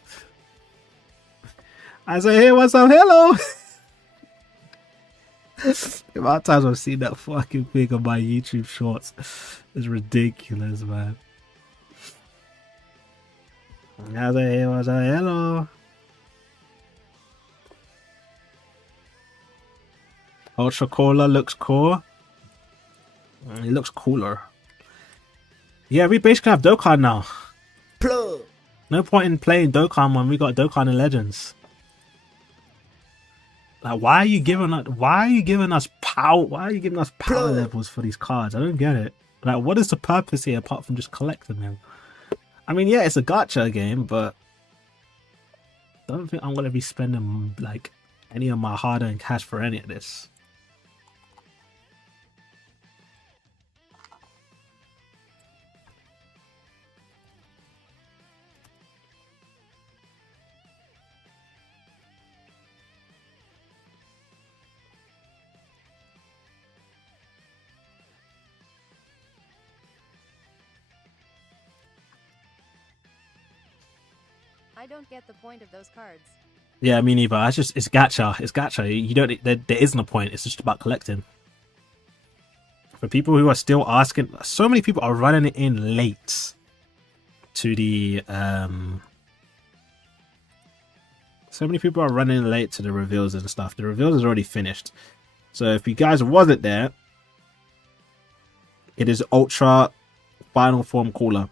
I say, hey, what's up? Hello. The amount of times I've seen that fucking thing on my YouTube shorts is ridiculous, man. I say, hey, what's up? Hello. Ultra Cola looks cool. It looks cooler. Yeah, we basically have Dokkan now. Plug. No point in playing Dokkan when we got Dokkan in Legends. Like, why are you giving us power? Why are you giving us power levels for these cards? I don't get it. Like, what is the purpose here apart from just collecting them? I mean, yeah, it's a gacha game, but I don't think I'm gonna be spending like any of my hard-earned cash for any of this. I don't get the point of those cards. Yeah, me neither. It's gacha. It's gacha. You don't. There isn't a point. It's just about collecting. For people who are still asking, so many people are running it in late to the So many people are running late to the reveals and stuff. The reveals is already finished. So if you guys wasn't there, it is Ultra Final Form Cooler.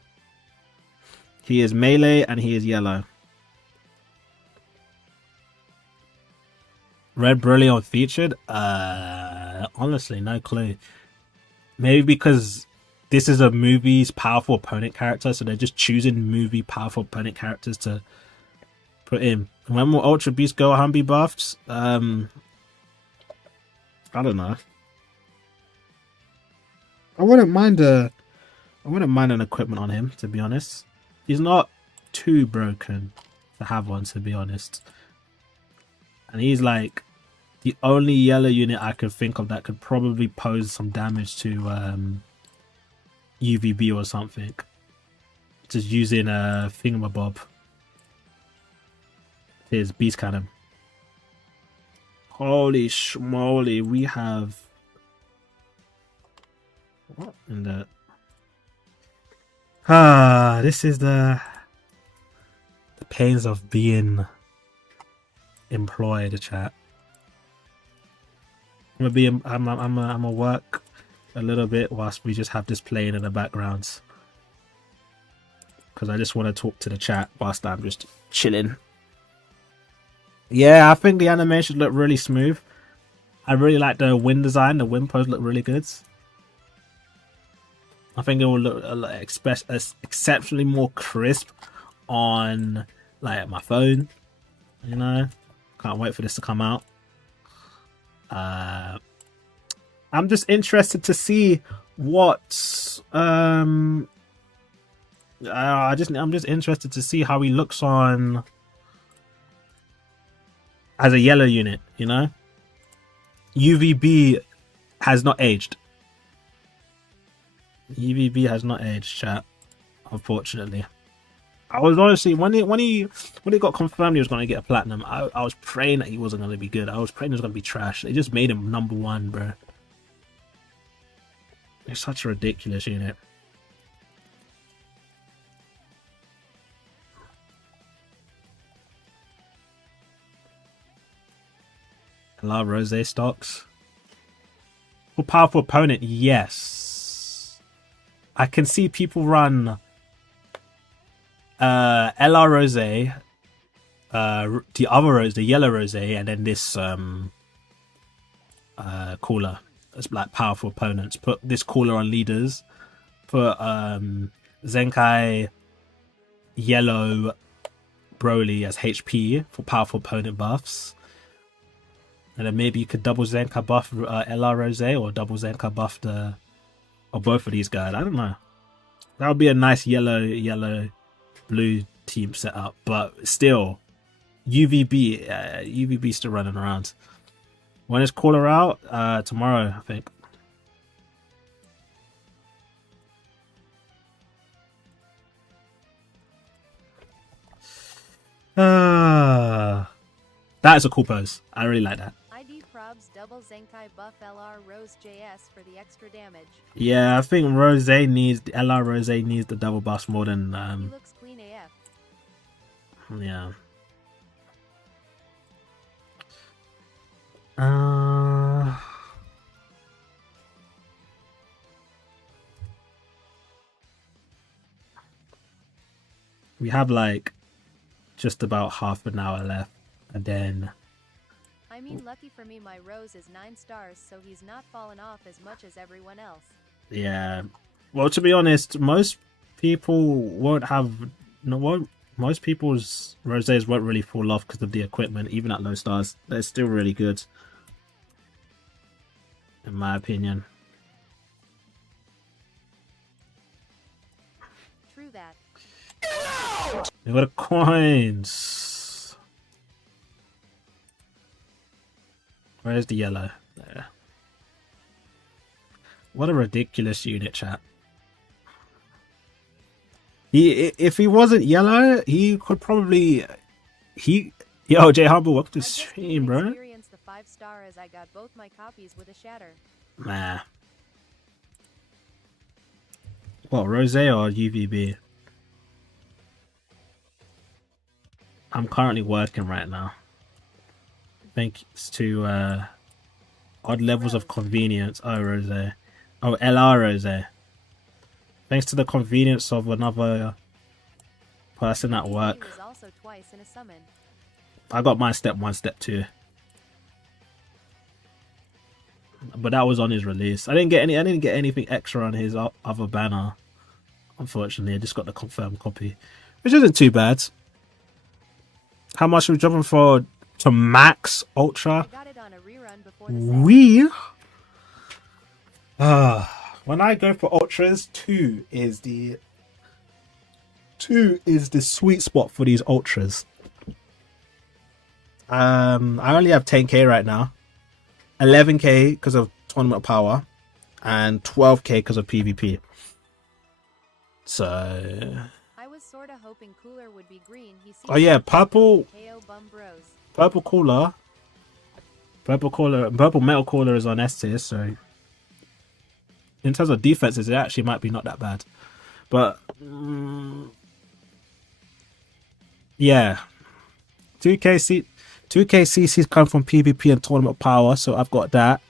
He is melee and he is yellow. Red Brilliant featured? Honestly, no clue. Maybe because this is a movie's powerful opponent character, so they're just choosing movie powerful opponent characters to put in. And when will Ultra Beast Gohan be buffed? I don't know. I wouldn't mind an equipment on him, to be honest. He's not too broken to have one, to be honest. And he's like the only yellow unit I could think of that could probably pose some damage to UVB or something. Just using a thingamabob. His beast cannon. Holy schmoly, we have what in the this is the pains of being employed, chat. I'm gonna work a little bit whilst we just have this playing in the background, because I just want to talk to the chat whilst I'm just chilling. Yeah, I think the animations look really smooth. I really like the wind design. The wind pose look really good. I think it will look exceptionally more crisp on like my phone. You know, can't wait for this to come out. I'm just interested to see what I'm just interested to see how he looks on as a yellow unit, you know? UVB has not aged. UVB has not aged, chat. Unfortunately. I was honestly, when he got confirmed he was going to get a platinum, I was praying that he wasn't going to be good. I was praying he was going to be trash. They just made him #1, bro. It's such a ridiculous unit. I love Rose stocks. For powerful opponent, yes. I can see people run LR Rose, the other Rose, the yellow Rose, and then this cooler. It's like powerful opponents. Put this cooler on leaders. Put Zenkai yellow Broly as HP for powerful opponent buffs. And then maybe you could double Zenka buff LR Rose or double Zenka buff or both of these guys. I don't know. That would be a nice yellow blue team setup. But still, UVB still running around. When is Caller out? Tomorrow, I think. That is a cool pose. I really like that. ID Probs double Zenkai buff LR Rose JS for the extra damage. Yeah, I think LR Rose needs the double buffs more than He looks clean AF. yeah. We have like just about half an hour left, and then I mean, lucky for me, my Rose is 9 stars, so he's not fallen off as much as everyone else. yeah. Well, to be honest, most people won't have most people's rosés won't really fall off because of the equipment, even at low stars. They're still really good, in my opinion. True that. We got the coins. Where's the yellow? There. What a ridiculous unit, chat. If he wasn't yellow, he could probably Yo, J Humble, welcome to the stream, bro. Experience the 5-star as I got both my copies with a shatter. Nah. What, Rosé or UVB? I'm currently working right now. Thanks to odd levels of convenience. Oh, Rosé. Oh, LR Rosé. Thanks to the convenience of another person at work. He was also twice in a summon. I got my step 1, step 2. But that was on his release. I didn't get anything extra on his other banner. Unfortunately, I just got the confirmed copy, which isn't too bad. How much are we dropping for to max ultra? I got it on a rerun before the set. When I go for ultras, 2 is the sweet spot for these ultras. I only have 10k right now, 11k because of tournament power, and 12k because of PvP. So I was sorta hoping Cooler would be green. He oh yeah, purple KO bum bros. purple metal cooler is on S tier, so in terms of defenses, it actually might be not that bad. But yeah, 2k CCs come from PvP and tournament power, so I've got that.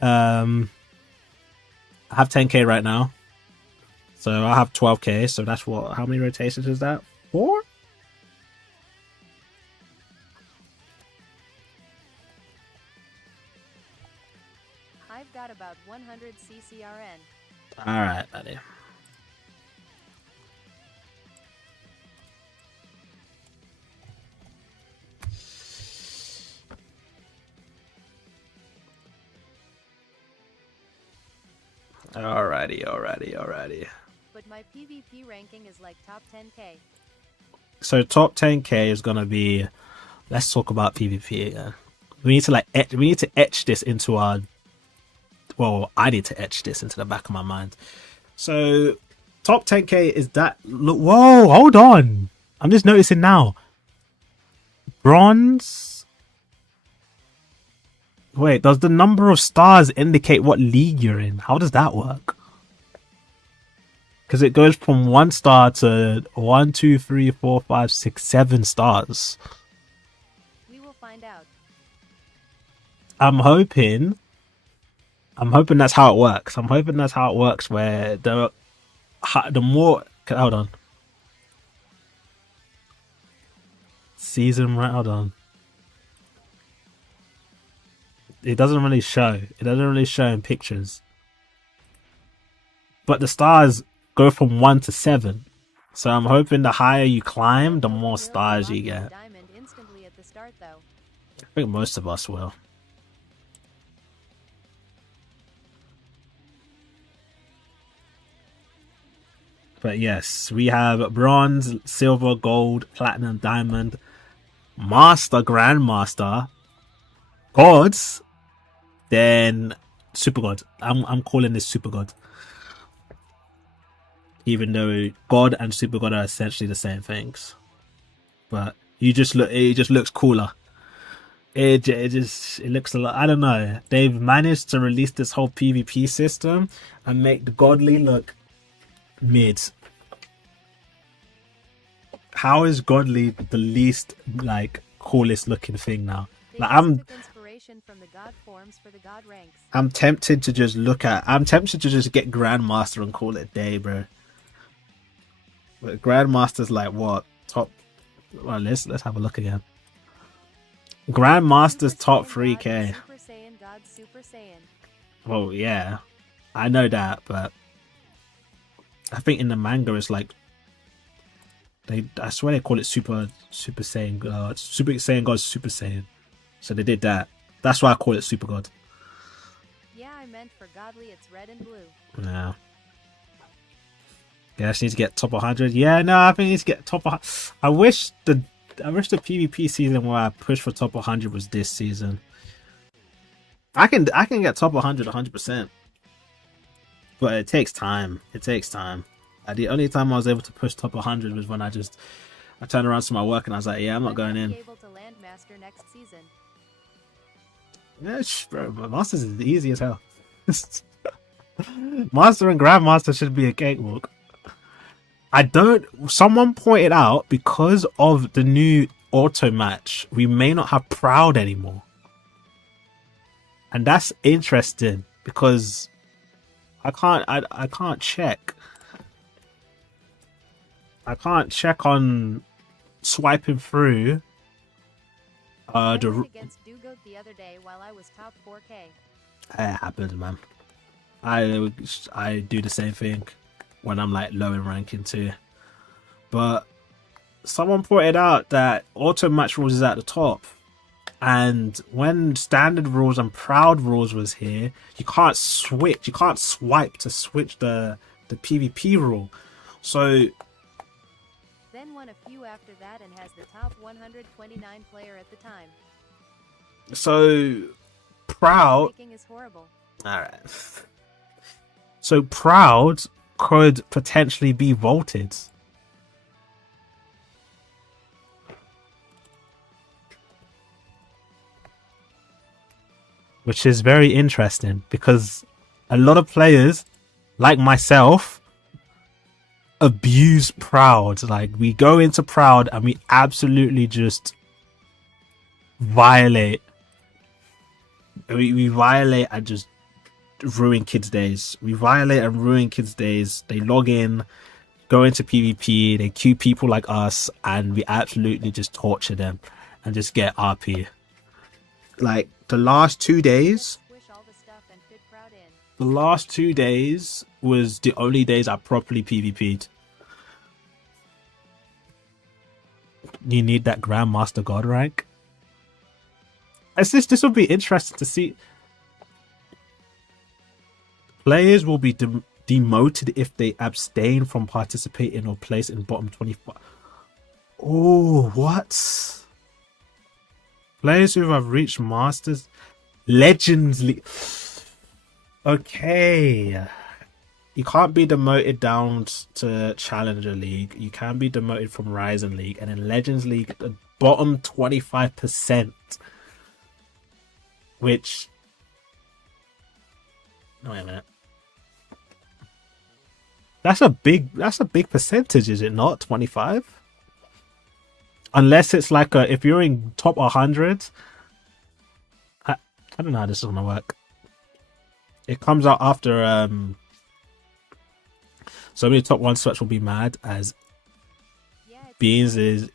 I have 10k right now, so I have 12k. So that's what? How many rotations is that? 4? I've got about 100 CCRN. All right, buddy. Alrighty. But my PvP ranking is like top 10k. So top 10k is gonna be. Let's talk about PvP again. We need to etch this into our. Well, I need to etch this into the back of my mind. So top 10k is that. Look, whoa, hold on. I'm just noticing now. Bronze. Wait, does the number of stars indicate what league you're in? How does that work? Because it goes from 1 star to 1, 2, 3, 4, 5, 6, 7 stars. We will find out. I'm hoping that's how it works. I'm hoping that's how it works, where the more. Hold on. Season, right? Hold on. It doesn't really show. It doesn't really show in pictures. But the stars go from 1 to 7. So I'm hoping the higher you climb, the more stars you get. Diamond instantly at the start, though. I think most of us will. But yes, we have bronze, silver, gold, platinum, diamond, master, grandmaster, gods, then super god. I'm calling this super god, even though god and super god are essentially the same things. But it just looks cooler. it looks a lot. I don't know. They've managed to release this whole PvP system and make the godly look mid. How is godly the least like coolest looking thing now? They Like just took inspiration from the god forms for the god ranks. I'm tempted to just get Grandmaster and call it a day, bro. But Grandmaster's like what? Top. Well, let's have a look again. Grandmaster's Super top Saiyan 3k. God, Super Saiyan God, Super Saiyan. Well, yeah, I know that, but I think in the manga it's like I swear they call it Super Saiyan God, Super Saiyan God, Super Saiyan. So they did that. That's why I call it Super God. Yeah, I meant for godly it's red and blue. No. Yeah, I just need to get top 100. Yeah, no, I think I need to get top 100. I wish the PvP season where I pushed for top 100 was this season. I can get top 100 100%. But it takes time. It takes time. The only time I was able to push top 100 was when I turned around to my work and I was like, yeah, I'm not going in. Be able to land master next season. Yeah, bro, Masters is easy as hell. Master and Grandmaster should be a cakewalk. Someone pointed out because of the new auto match, we may not have Proud anymore. And that's interesting because I can't check. I can't check on swiping through. I went against 𝐤𝐤𝐞 the other day while I was top 4K. It happens, man. I do the same thing when I'm like low in ranking too. But someone pointed out that auto match rules is at the top. And when standard rules and proud rules was here, you can't switch. You can't swipe to switch the PvP rule. So then won a few after that and has the top 129 player at the time. So proud Is horrible. All right. So proud could potentially be vaulted. Which is very interesting because a lot of players, like myself, abuse proud. Like we go into proud and we absolutely just violate. We violate and just ruin kids' days. We violate and ruin kids' days. They log in, go into PvP, they queue people like us, and we absolutely just torture them and just get RP. Like the last 2 days, was the only days I properly PvP'd. You need that Grandmaster God rank. This will be interesting to see. Players will be demoted if they abstain from participating or place in bottom 25. Oh, what? Players who have reached Masters, Legends League. Okay. You can't be demoted down to Challenger League. You can be demoted from Ryzen League. And in Legends League, the bottom 25%. Which... Oh, wait a minute. That's a big percentage, is it not? 25? Unless it's like if you're in top 100, I don't know how this is gonna work. It comes out after so many top 1 sweats will be mad as Beans is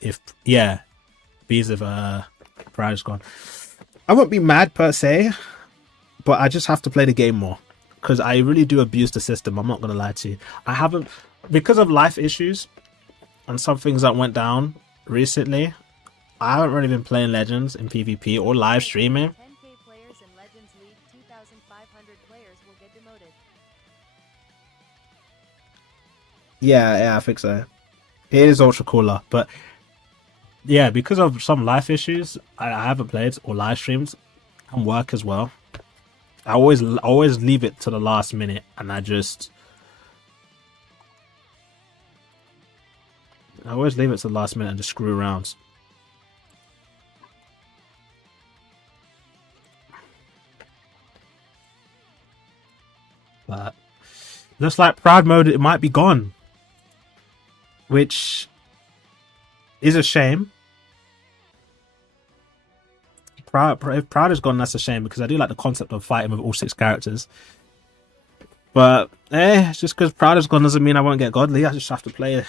Beans if Pride is gone. I won't be mad per se, but I just have to play the game more. Because I really do abuse the system. I'm not going to lie to you. I haven't... Because of life issues and some things that went down recently, I haven't really been playing Legends in PvP or live streaming. 10K players in Legends League, 2,500 players will get demoted. Yeah, I think so. It is ultra cooler. But yeah, because of some life issues, I haven't played or live streamed and work as well. I always leave it to the last minute, and I always leave it to the last minute and just screw around. looks like Proud mode, it might be gone. Which is a shame. If Proud is gone, that's a shame, because I do like the concept of fighting with all 6 characters. But just because Proud is gone doesn't mean I won't get Godly. I just have to play it.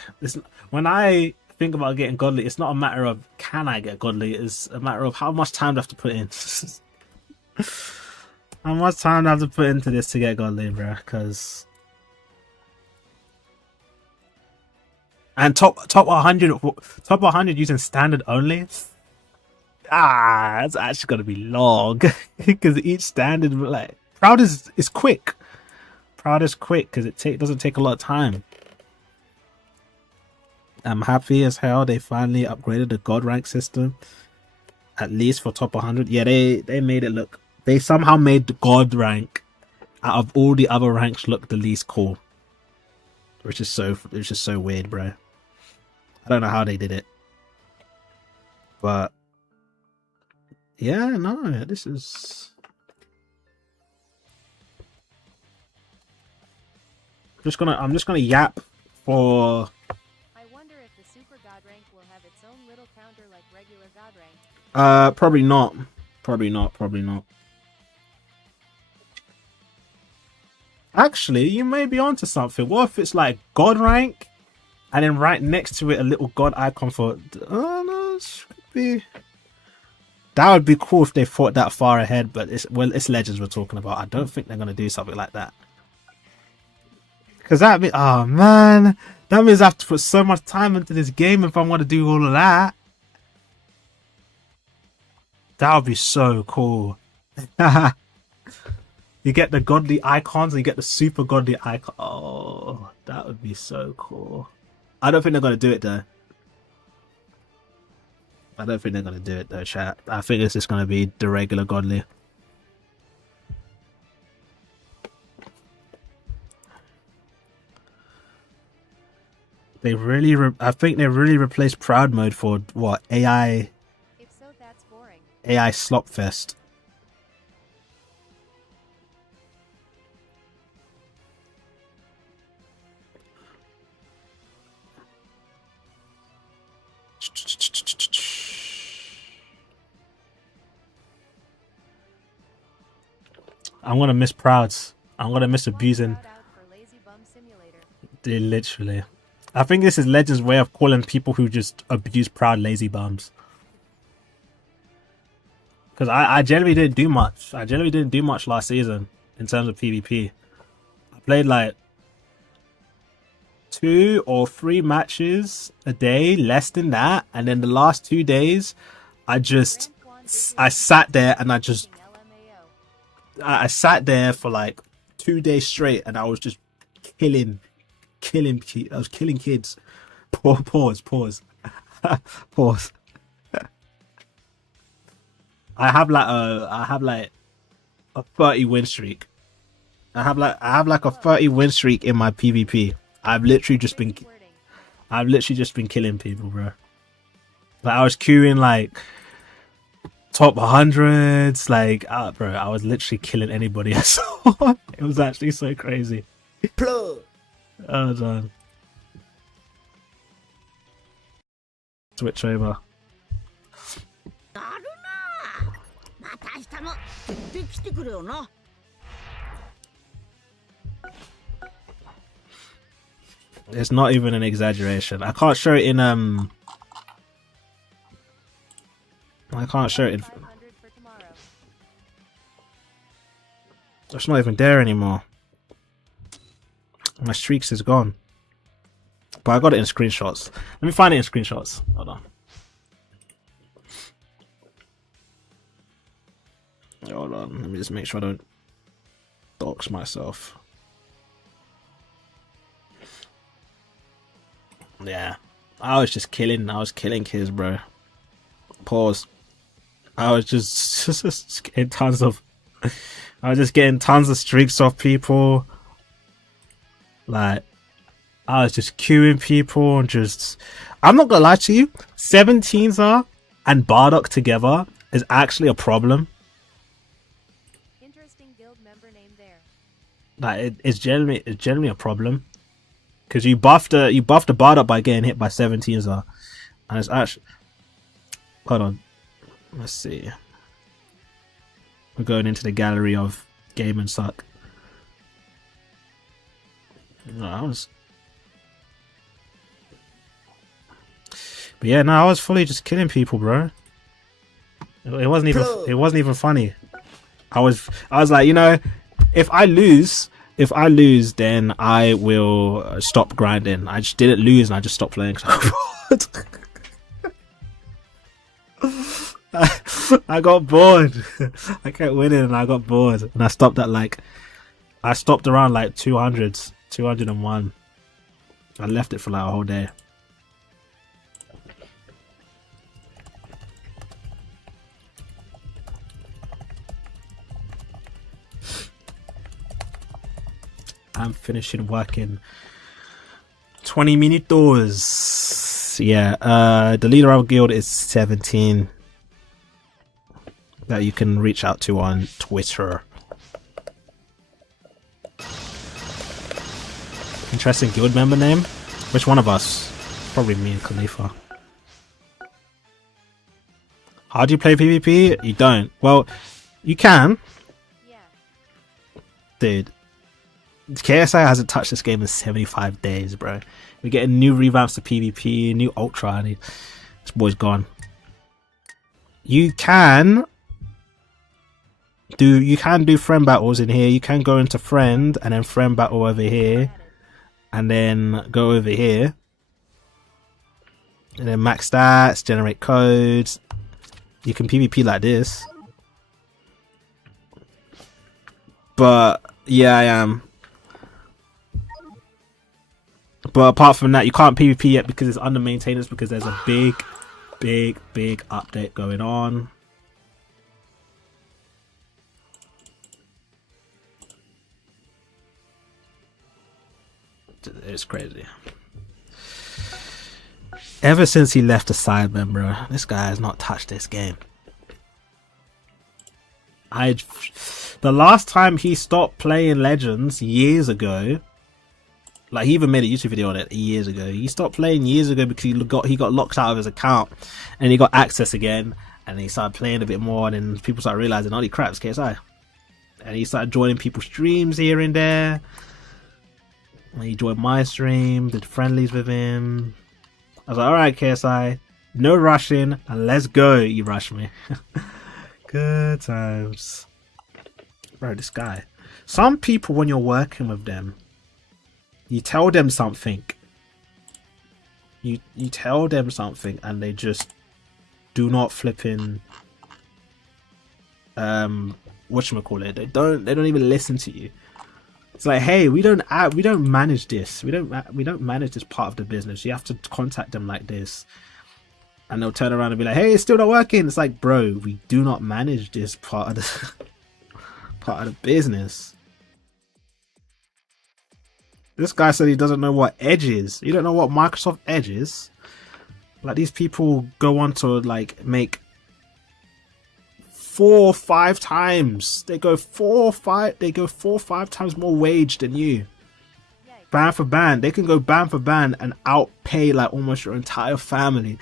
When I think about getting Godly, it's not a matter of can I get Godly, it's a matter of how much time do I have to put in. How much time do I have to put into this to get Godly, bro? Because and top 100 using standard only. It's actually gonna be long because each standard, like, Proud is quick. Proud is quick because it doesn't take a lot of time. I'm happy as hell they finally upgraded the God rank system, at least for top 100. Yeah, they made it look. They somehow made the God rank out of all the other ranks look the least cool, which is so weird, bro. I don't know how they did it, but yeah, no, this is. I'm just gonna yap for. I wonder if the Super God rank will have its own little counter like regular God rank. Probably not. Probably not. Actually, you may be onto something. What if it's like God rank, and then right next to it a little God icon for? Oh no, this could be. That would be cool if they thought that far ahead. But it's Legends we're talking about. I don't think they're gonna do something like that. Because that means, oh man, that means I have to put so much time into this game if I want to do all of that. That would be so cool. You get the godly icons, and you get the super godly icon. Oh, that would be so cool. I don't think they're going to do it though. Chat. I think it's just going to be the regular godly. I think they really replaced Proud mode for what? AI. If so, that's boring. AI Slopfest. I'm gonna miss Prouds. I'm gonna miss abusing. They literally. I think this is Legends' way of calling people who just abuse Proud lazy bums. Because I generally didn't do much. I generally didn't do much last season in terms of PvP. I played like 2 or 3 matches a day, less than that. And then the last 2 days, I sat there and I sat there for like 2 days straight and I was just killing kids. Pause. Pause. I have like a 30 win streak. I have like a 30 win streak in my PvP. I've literally just been killing people, bro. Like I was queuing like top 100s, like bro, I was literally killing anybody I saw. It was actually so crazy. Oh, damn. Switch over. It's not even an exaggeration. I can't show it in I can't show it in. It's not even there anymore. My streaks is gone. But I got it in screenshots. Let me find it in screenshots. Hold on. Hold on. Let me just make sure I don't dox myself. Yeah. I was killing kids, bro. Pause. I was just getting tons of streaks off people. Like, I was just queuing people and just... I'm not gonna lie to you, 17s and Bardock together is actually a problem. Interesting guild member name there. Like it's generally a problem because you buffed the bard up by getting hit by 17s, and it's actually. Hold on, let's see. We're going into the gallery of game and suck. No, I was. But yeah, no, I was fully just killing people, bro. It wasn't even funny. I was like, you know, if I lose, then I will stop grinding. I just didn't lose, and I just stopped playing. I got bored. I kept winning, and I got bored, and I stopped at I stopped around 200s, 201. I left it for a whole day. I'm finishing work in 20 minutos. Yeah, the leader of guild is 17 that you can reach out to on Twitter. Interesting guild member name. Which one of us? Probably me and Khalifa. How do you play PvP? You don't. Well, you can. Yeah. Dude. KSI hasn't touched this game in 75 days, bro. We're getting new revamps to PvP, new Ultra, and this boy's gone. You can do friend battles in here. You can go into friend and then friend battle over here, and then go over here, and then max stats, generate codes. You can PvP like this. But yeah, I am. But apart from that, you can't PvP yet because it's under maintenance, because there's a big update going on. It's crazy. Ever since he left the Sidemen, bro, this guy has not touched this game. The last time he stopped playing Legends years ago, like he even made a YouTube video on it years ago. He stopped playing years ago because he got locked out of his account, and he got access again, and he started playing a bit more, and then people started realizing, holy crap, it's KSI. And he started joining people's streams here and there. And he joined my stream, did friendlies with him. I was like, alright KSI, no rushing, and let's go. You rush me. Good times. Bro, this guy. Some people, when you're working with them, you tell them something. You tell them something, and they just do not flipping whatchamacallit. They don't even listen to you. It's like, hey, we don't manage this. We don't manage this part of the business. You have to contact them like this. And they'll turn around and be like, hey, it's still not working. It's like, bro, we do not manage this part of the business. This guy said he doesn't know what Edge is. You don't know what Microsoft Edge is? Like, these people go on to make 4 or 5 times. They go 4 or 5 times more wage than you. Band for band. They can go band for band and outpay almost your entire family.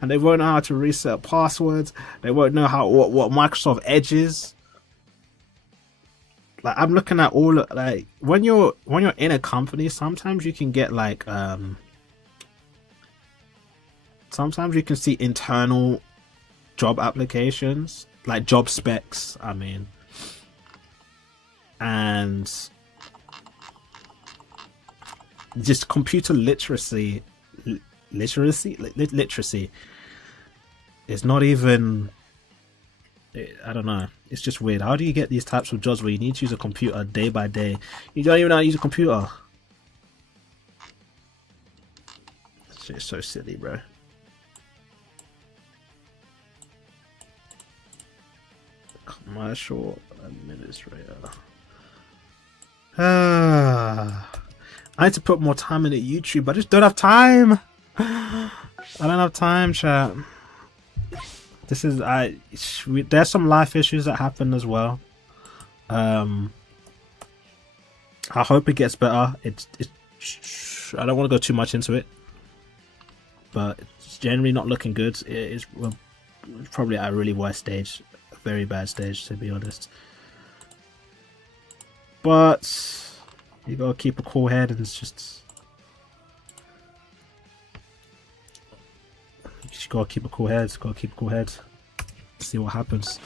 And they won't know how to reset passwords. They won't know what Microsoft Edge is. I'm looking at all when you're in a company, sometimes you can get sometimes you can see internal job applications, job specs, I mean, and just computer literacy is not even, I don't know. It's just weird. How do you get these types of jobs where you need to use a computer day by day? You don't even know how to use a computer. It's so silly, bro. Commercial administrator. I need to put more time into YouTube. I just don't have time. I don't have time, chat. This is there's some life issues that happen as well. I hope it gets better. I don't want to go too much into it, but it's generally not looking good. It's probably at a really worst stage, a very bad stage, to be honest. But you gotta keep a cool head, and it's just you just gotta keep a cool head. Gotta keep a cool head. See what happens.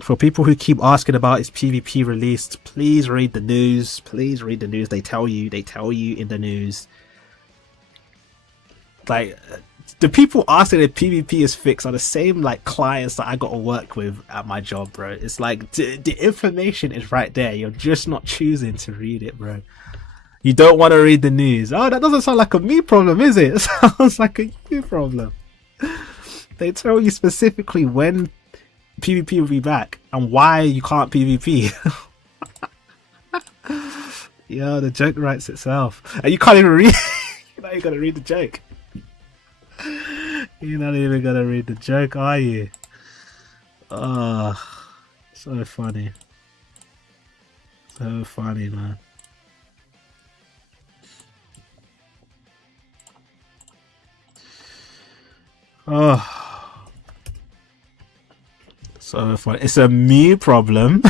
For people who keep asking about is PvP released, please read the news. Please read the news. They tell you in the news. Like, the people asking if PvP is fixed are the same like clients that I got to work with at my job, bro. It's like the information is right there. You're just not choosing to read it, bro. You don't want to read the news. Oh, that doesn't sound like a me problem, is it? It sounds like a you problem. They tell you specifically when PvP will be back and why you can't PvP. Yo, the joke writes itself. And you can't even read. You're not even gonna read the joke. You're not even gonna read the joke, are you? Oh, so funny. So funny, man. Oh. So funny. It's a me problem.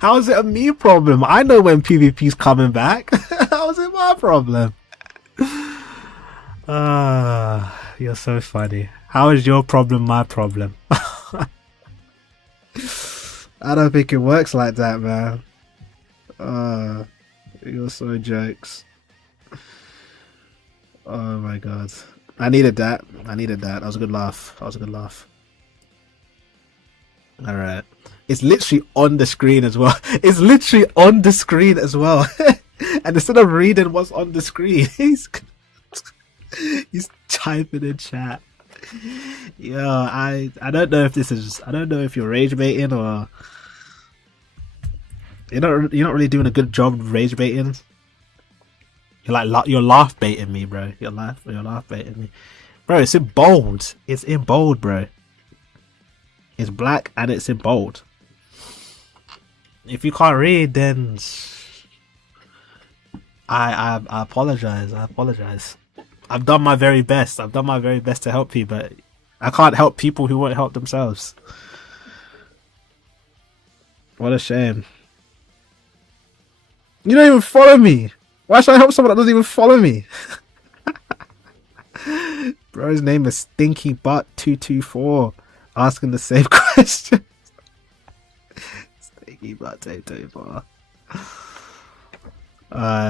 How is it a me problem? I know when PvP's coming back. How is it my problem? You're so funny. How is your problem my problem? I don't think it works like that, man. You're so jokes. Oh my god. I needed that. That was a good laugh. Alright. It's literally on the screen as well. And instead of reading what's on the screen, he's typing in chat. Yo, I don't know if this is, I don't know if you're rage baiting or you're not really doing a good job of rage baiting. You're laugh baiting me, bro. You're laugh baiting me, bro. It's in bold. Bro. It's black and it's in bold. If you can't read, then I apologize. I've done my very best. To help you, but I can't help people who won't help themselves. What a shame. You don't even follow me. Why should I help someone that doesn't even follow me? Bro's name is Stinky Butt 224. Asking the same question. Stinky Butt 224.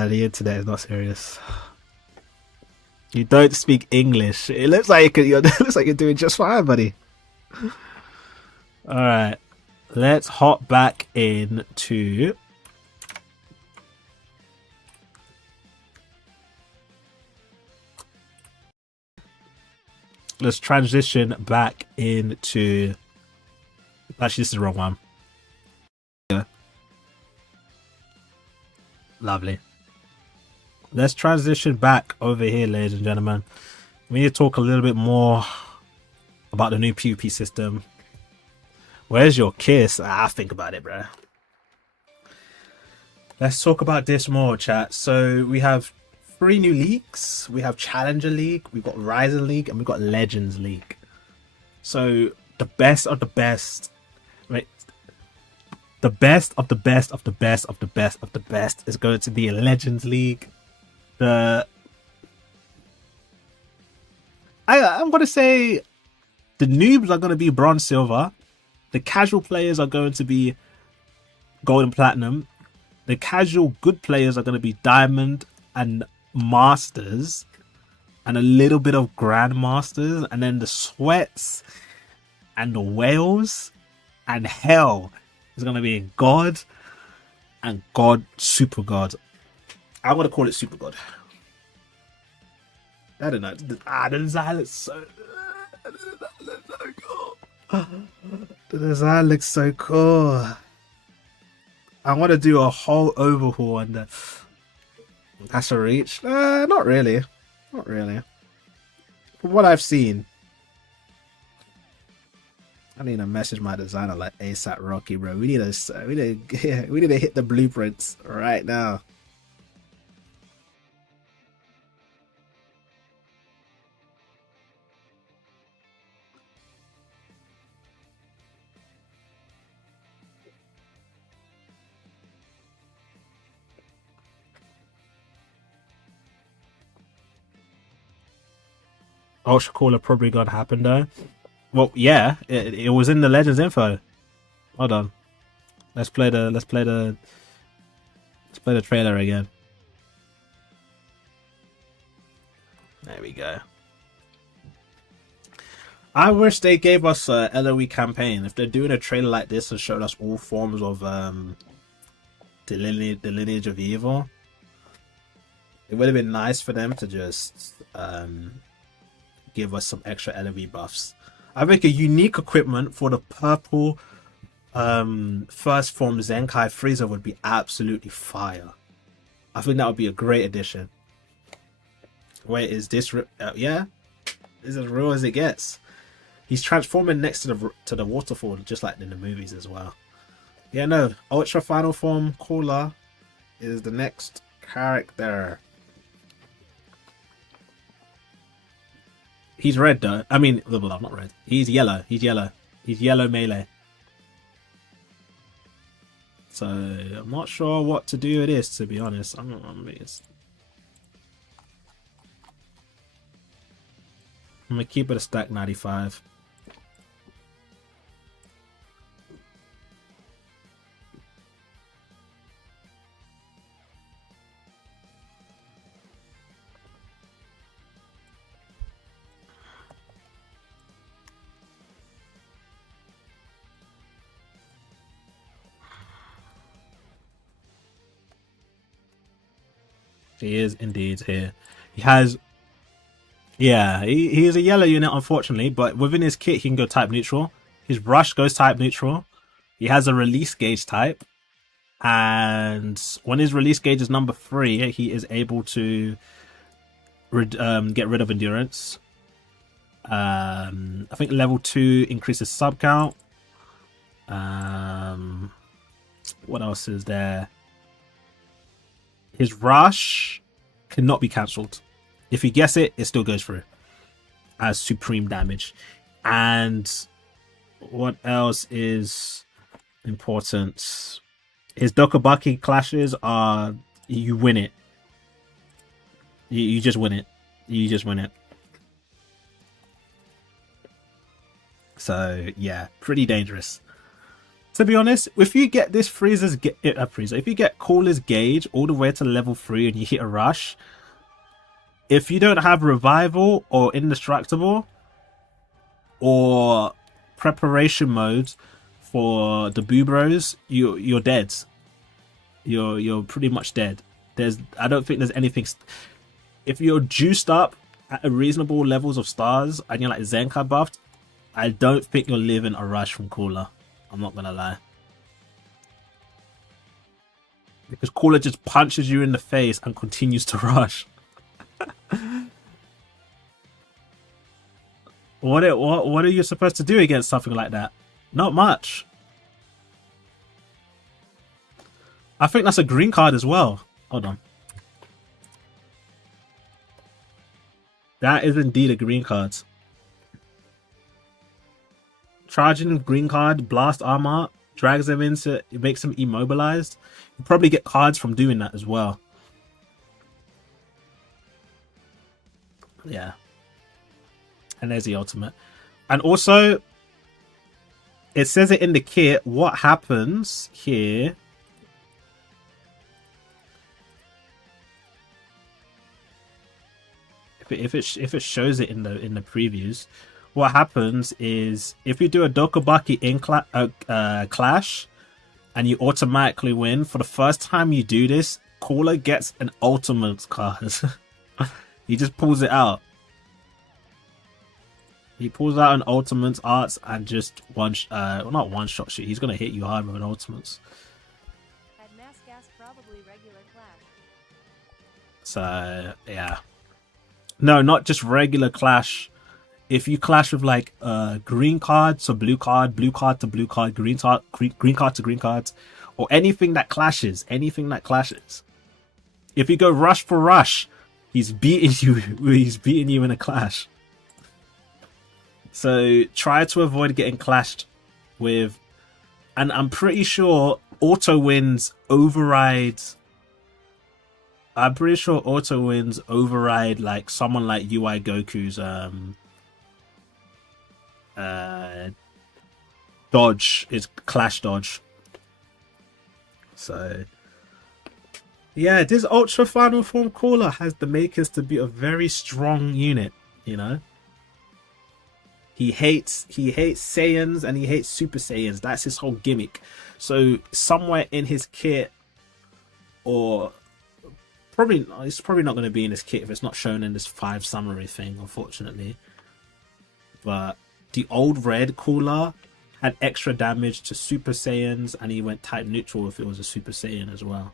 The internet is not serious. You don't speak English. It looks like you're doing just fine, buddy. All right, let's hop back into. Let's transition back into. Actually, this is the wrong one. Yeah. Lovely. Let's transition back over here, ladies and gentlemen. We need to talk a little bit more about the new PvP system. Where's your kiss? Think about it, bro. Let's talk about this more, chat. So we have 3 new leagues. We have Challenger League, we've got Rising League, and we've got Legends League. So the best of the best, right? The best of the best of the best of the best of the best is going to be a Legends League. I'm going to say the noobs are going to be bronze, silver. The casual players are going to be gold and platinum. The casual good players are going to be diamond and masters, and a little bit of grandmasters, and then the sweats and the whales and hell is going to be god and god, super god. I'm going to call it super god. I don't know. The design looks so cool. The design looks so cool. I want to do a whole overhaul on the. That's a reach? Not really. From what I've seen, I need to message my designer like ASAP Rocky, bro. We need to hit the blueprints right now. Ultra Cooler probably gonna happen though. Well, yeah, it was in the Legends info. Hold on. Let's play the trailer again. There we go. I wish they gave us a LOE campaign. If they're doing a trailer like this and showed us all forms of the lineage of evil, it would have been nice for them to just give us some extra LOE buffs. I think a unique equipment for the purple first form Zenkai Frieza would be absolutely fire. I think that would be a great addition. Wait, is this yeah? This is as real as it gets. He's transforming next to the waterfall, just like in the movies as well. Yeah, no, Ultra Final Form Cooler is the next character. He's red though. I mean, not red. He's yellow. He's yellow. He's yellow melee. So I'm not sure what to do with this, to be honest. I'm gonna keep it a stack 95. He is indeed here. He has, yeah, he is a yellow unit, unfortunately, but within his kit, he can go type neutral. His brush goes type neutral. He has a release gauge type. And when his release gauge is number 3, he is able to get rid of endurance. I think level 2 increases sub count. What else is there? His rush cannot be cancelled. If you guess it, it still goes through as supreme damage. And what else is important? His Dokubaki clashes are, you win it. You just win it. You just win it. So yeah, pretty dangerous. To be honest, if you get this if you get Caller's Gauge all the way to level 3 and you hit a rush, if you don't have Revival or Indestructible or Preparation Mode for the Boobros, you're dead. You're pretty much dead. I don't think there's anything. If you're juiced up at a reasonable levels of stars and you're like Zenkai buffed, I don't think you're living a rush from Cooler. I'm not gonna lie. Because Cooler just punches you in the face and continues to rush. What are you supposed to do against something like that? Not much. I think that's a green card as well. Hold on. That is indeed a green card. Charging green card, blast armor, drags them into, it makes them immobilized. You probably get cards from doing that as well. Yeah. And there's the ultimate. And also, it says it in the kit, what happens here. If it shows it in the previews, what happens is if you do a Dokubaki in clash and you automatically win, for the first time you do this, Cooler gets an ultimate card. He just pulls it out. He pulls out an ultimate arts and just not one shot shoot. He's gonna hit you hard with an ultimates. At mass gas, probably regular clash. So yeah, no, not just regular clash. if you clash with like green card to blue card, blue card to blue card, green card to green card, or anything that clashes, if you go rush for rush, he's beating you. He's beating you in a clash. So try to avoid getting clashed with, and I'm pretty sure auto wins overrides. I'm pretty sure auto wins override like someone like 𝐬𝐤𝐿's dodge is clash dodge. So yeah, this ultra final form caller has the makers to be a very strong unit, you know. He hates Saiyans and he hates Super Saiyans. That's his whole gimmick. So somewhere in his kit, or probably it's probably not going to be in his kit if it's not shown in this 5 summary thing, unfortunately. But the old red cooler had extra damage to Super Saiyans, and he went type neutral if it was a Super Saiyan as well.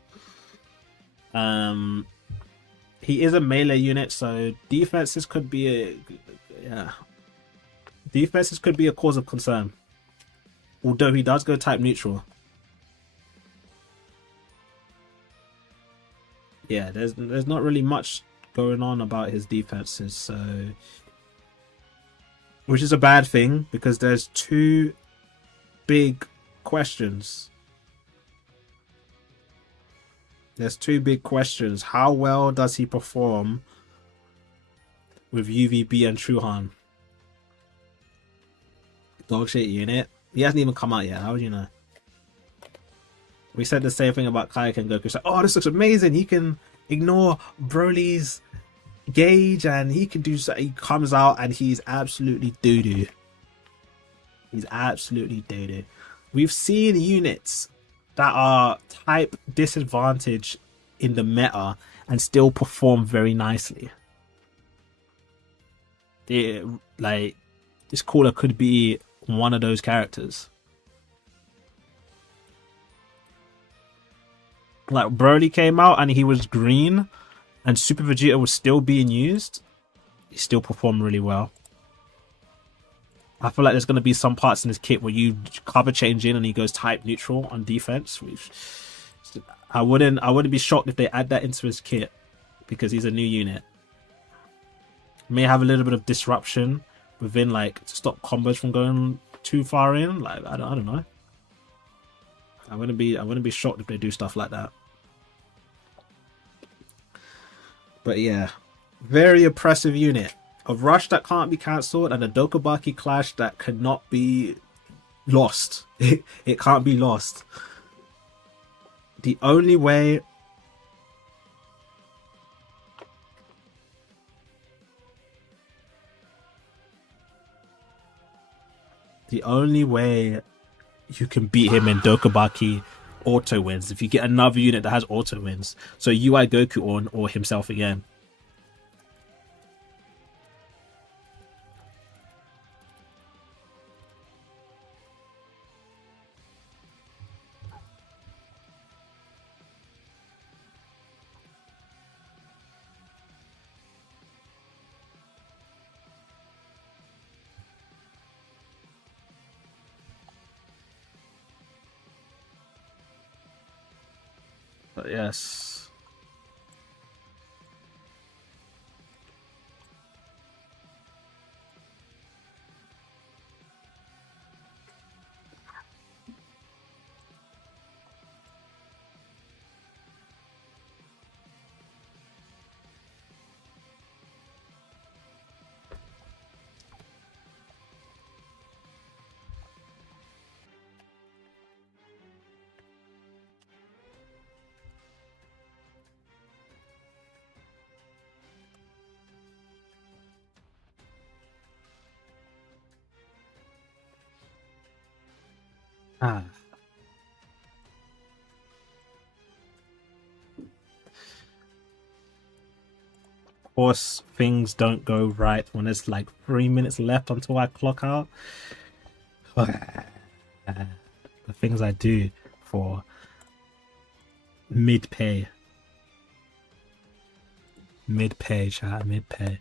He is a melee unit, so defenses could be a cause of concern. Although he does go type neutral. Yeah, there's not really much going on about his defenses, so, which is a bad thing because there's 2 big questions. There's 2 big questions. How well does he perform with UVB and Truhan? Dog shit unit. He hasn't even come out yet. How would you know? We said the same thing about Kaioken Goku. It's like, oh, this looks amazing. He can ignore Broly's gauge and he can do so. He comes out and he's absolutely doo-doo. He's absolutely doo-doo. We've seen units that are type disadvantage in the meta and still perform very nicely. Like, this caller could be one of those characters. Like, Broly came out and he was green and Super Vegeta was still being used. He still performed really well. I feel like there's going to be some parts in his kit where you cover change in and he goes type neutral on defense. Which I wouldn't be shocked if they add that into his kit because he's a new unit. May have a little bit of disruption within, like, to stop combos from going too far in. Like, I don't know. I wouldn't be shocked if they do stuff like that. But yeah, very oppressive unit. A rush that can't be cancelled and a Dokubaki clash that cannot be lost. It can't be lost. The only way you can beat him in Dokubaki auto wins if you get another unit that has auto wins. So 𝐬𝐤𝐿 or himself again. But yes. Of course, things don't go right when there's like 3 minutes left until I clock out. The things I do for mid-pay. Mid-pay, chat, mid-pay.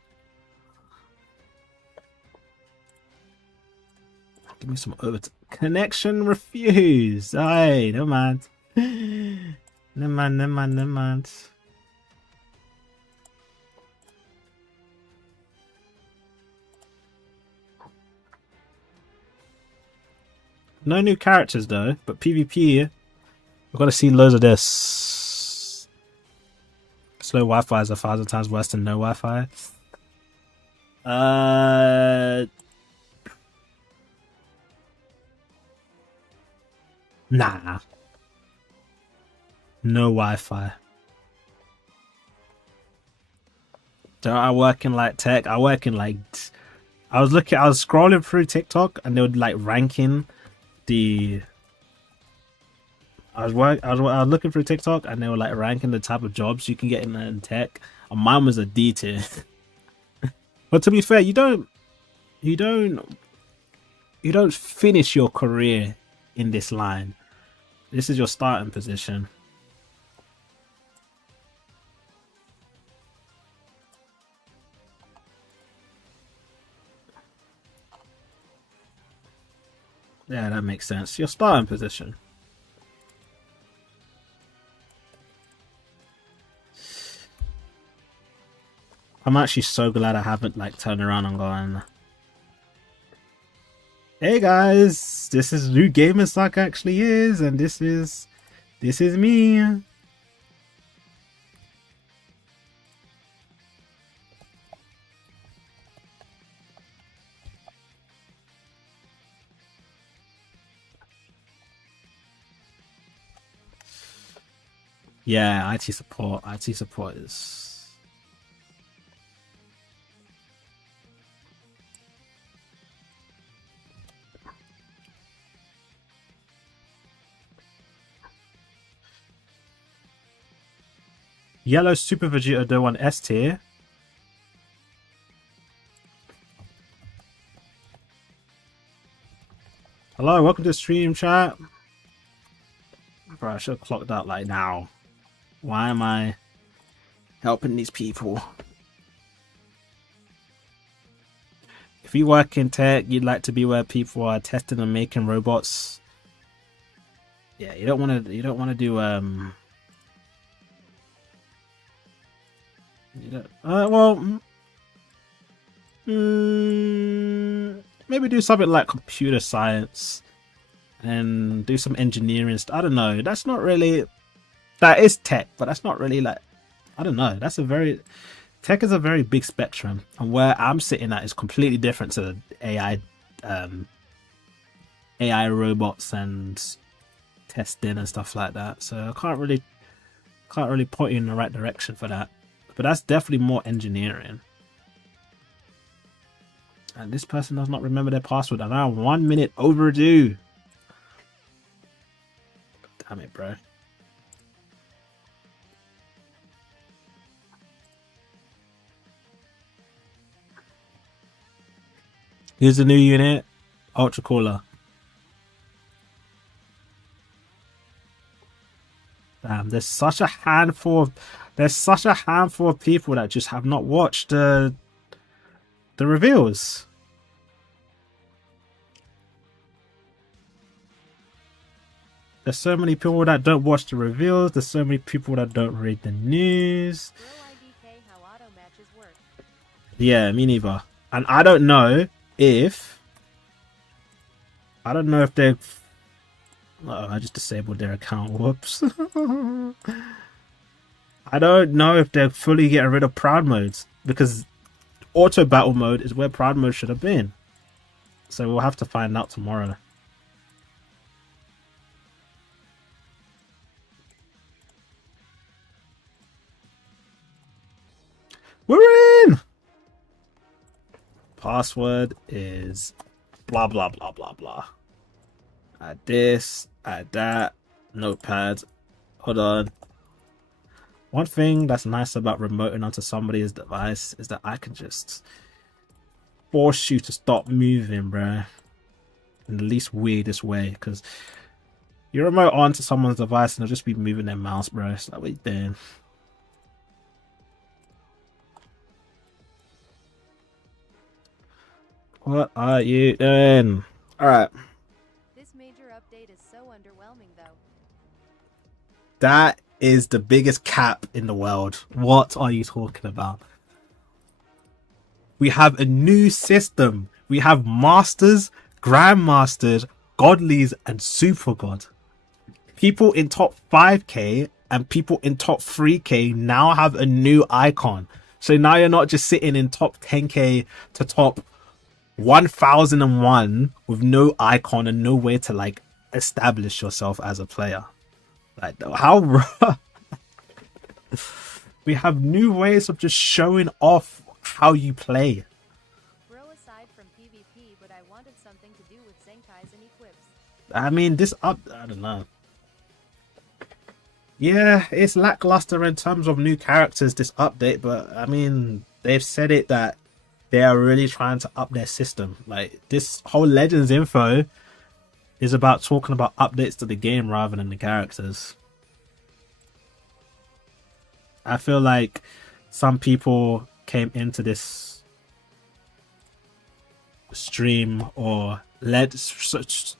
Give me some overtime. Connection refused. Hey, no man. No man, no man, no man. No new characters though, but PvP, we've got to see loads of this. Slow Wi-Fi is 1,000 times worse than no Wi-Fi. Nah. No Wi-Fi. Don't I work in like tech? I work in like... I was scrolling through TikTok and they would like ranking the... I was looking through TikTok and they were like ranking the type of jobs you can get in tech. And mine was a D tier. But to be fair, you don't finish your career in this line. This is your starting position. Yeah, that makes sense. Your starting position. I'm actually so glad I haven't like turned around and gone, hey guys, this is who 𝐬𝐮𝐜 actually is, and this is me. Yeah, IT support is... Yellow Super Vegeta do on S tier. Hello, welcome to the stream chat. Bro, I should have clocked out like now. Why am I helping these people? If you work in tech, you'd like to be where people are testing and making robots. Yeah, you don't want to do maybe do something like computer science and do some engineering. I don't know. That's not really... That is tech, but that's not really like... I don't know. That's a very... Tech is a very big spectrum. And where I'm sitting at is completely different to AI robots and testing and stuff like that. So I can't really point you in the right direction for that. But that's definitely more engineering. And this person does not remember their password. And I'm 1 minute overdue. Damn it, bro. Here's the new unit. Ultra Cooler. Damn, there's such a handful of people that just have not watched the reveals. There's so many people that don't watch the reveals. There's so many people that don't read the news. Yeah, me neither. And I don't know if they've... Oh, I just disabled their account. Whoops. I don't know if they're fully getting rid of proud modes, because auto battle mode is where proud mode should have been. So we'll have to find out tomorrow. We're in! Password is blah blah blah blah blah. Add this, add that, notepad. Hold on. One thing that's nice about remoting onto somebody's device is that I can just force you to stop moving, bruh. In the least weirdest way, because you remote onto someone's device and they'll just be moving their mouse, bruh. It's like, what you doing? What are you doing? Alright. This major update is so underwhelming though. That is the biggest cap in the world. What are you talking about? We have a new system. We have Masters, Grandmasters, Godlies, and Super God. People in top 5k and people in top 3k now have a new icon. So now you're not just sitting in top 10k to top 1001 with no icon and no way to like establish yourself as a player. Like, how we have new ways of just showing off how you play. Bro, aside from PvP, but I wanted something to do with Zenkais and equips. I mean, I don't know. Yeah, it's lackluster in terms of new characters, this update, but I mean, they've said it that they are really trying to up their system. Like, this whole Legends info is about talking about updates to the game rather than the characters. I feel like some people came into this stream or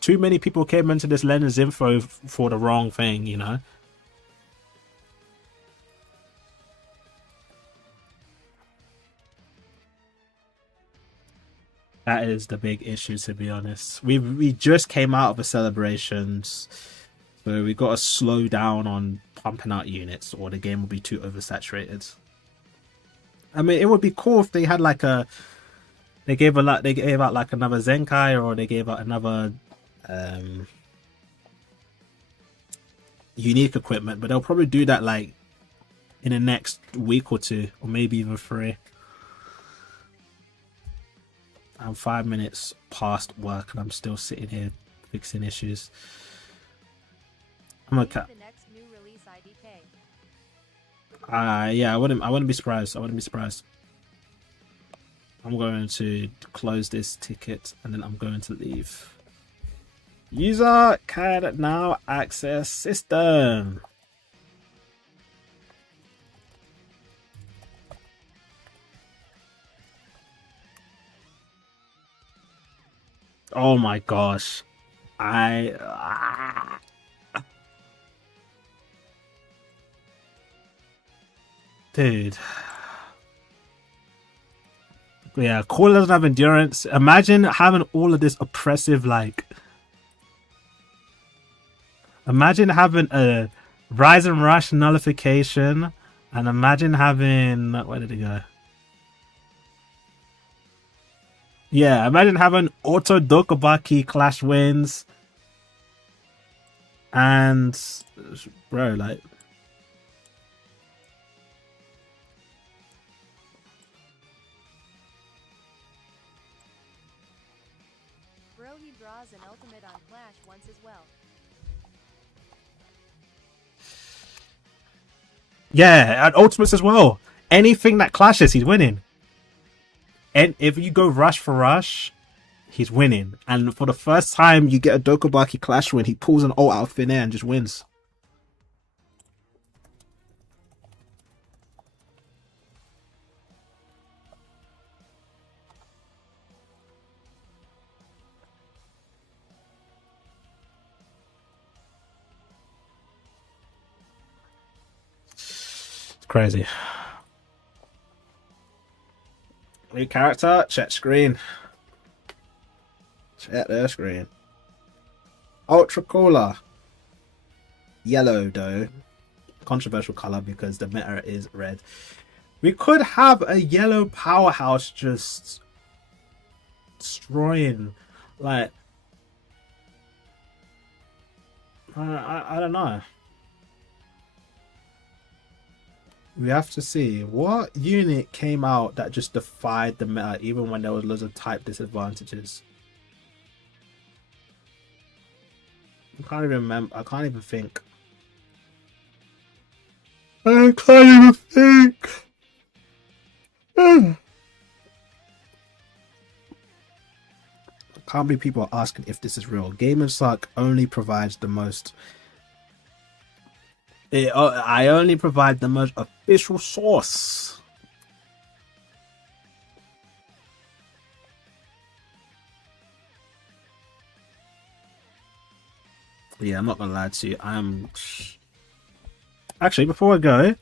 too many people came into this Legends info for the wrong thing, you know? That is the big issue, to be honest. We just came out of the celebrations, so we got to slow down on pumping out units, or the game will be too oversaturated. I mean, it would be cool if they had like they gave out like another Zenkai, or they gave out another unique equipment, but they'll probably do that like in the next week or two, or maybe even 3. I'm 5 minutes past work and I'm still sitting here fixing issues. I'm okay. The next new release IDK. Yeah, I wouldn't be surprised. I wouldn't be surprised. I'm going to close this ticket and then I'm going to leave. User can now access system. Oh my gosh. Dude. Yeah, Call doesn't have endurance. Imagine having all of this oppressive, like... Imagine having a Rise and Rush nullification. And imagine having... Where did it go? Yeah, imagine having auto Dokubaki clash wins. And... Bro, like... Bro, he draws an ultimate on Clash once as well. Yeah, and ultimates as well. Anything that clashes, he's winning. And if you go rush for rush, he's winning. And for the first time you get a Dokubaki clash win, he pulls an ult out of thin air and just wins. It's crazy. New character, check screen. Check their screen. Ultra cooler. Yellow though. Controversial color because the meta is red. We could have a yellow powerhouse just destroying, like, I don't know. We have to see what unit came out that just defied the meta, even when there was loads of type disadvantages. I can't even remember. I can't even think. I can't even think. I can't believe people are asking if this is real. 𝐬𝐿𝐴 only provides the most. I only provide the most official source. Yeah, I'm not gonna lie to you. I'm actually, before I go,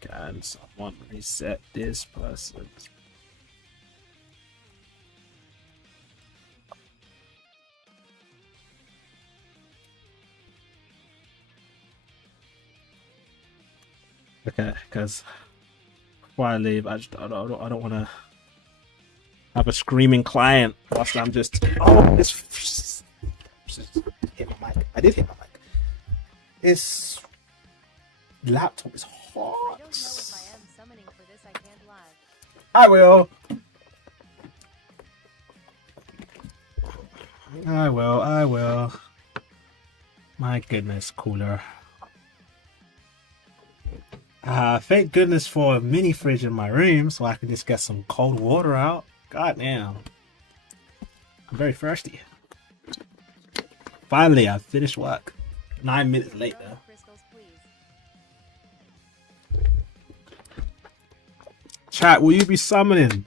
can someone reset this person? Okay, because before I leave, I don't want to have a screaming client whilst I'm just hit my mic. I did hit my mic. This laptop is hot. I don't know if I am summoning for this. I can't lie. I will. I will. My goodness, cooler. Thank goodness for a mini fridge in my room so I can just get some cold water out. God damn. I'm very thirsty. Finally, I've finished work. 9 minutes later. Crystals, please. Chat, will you be summoning?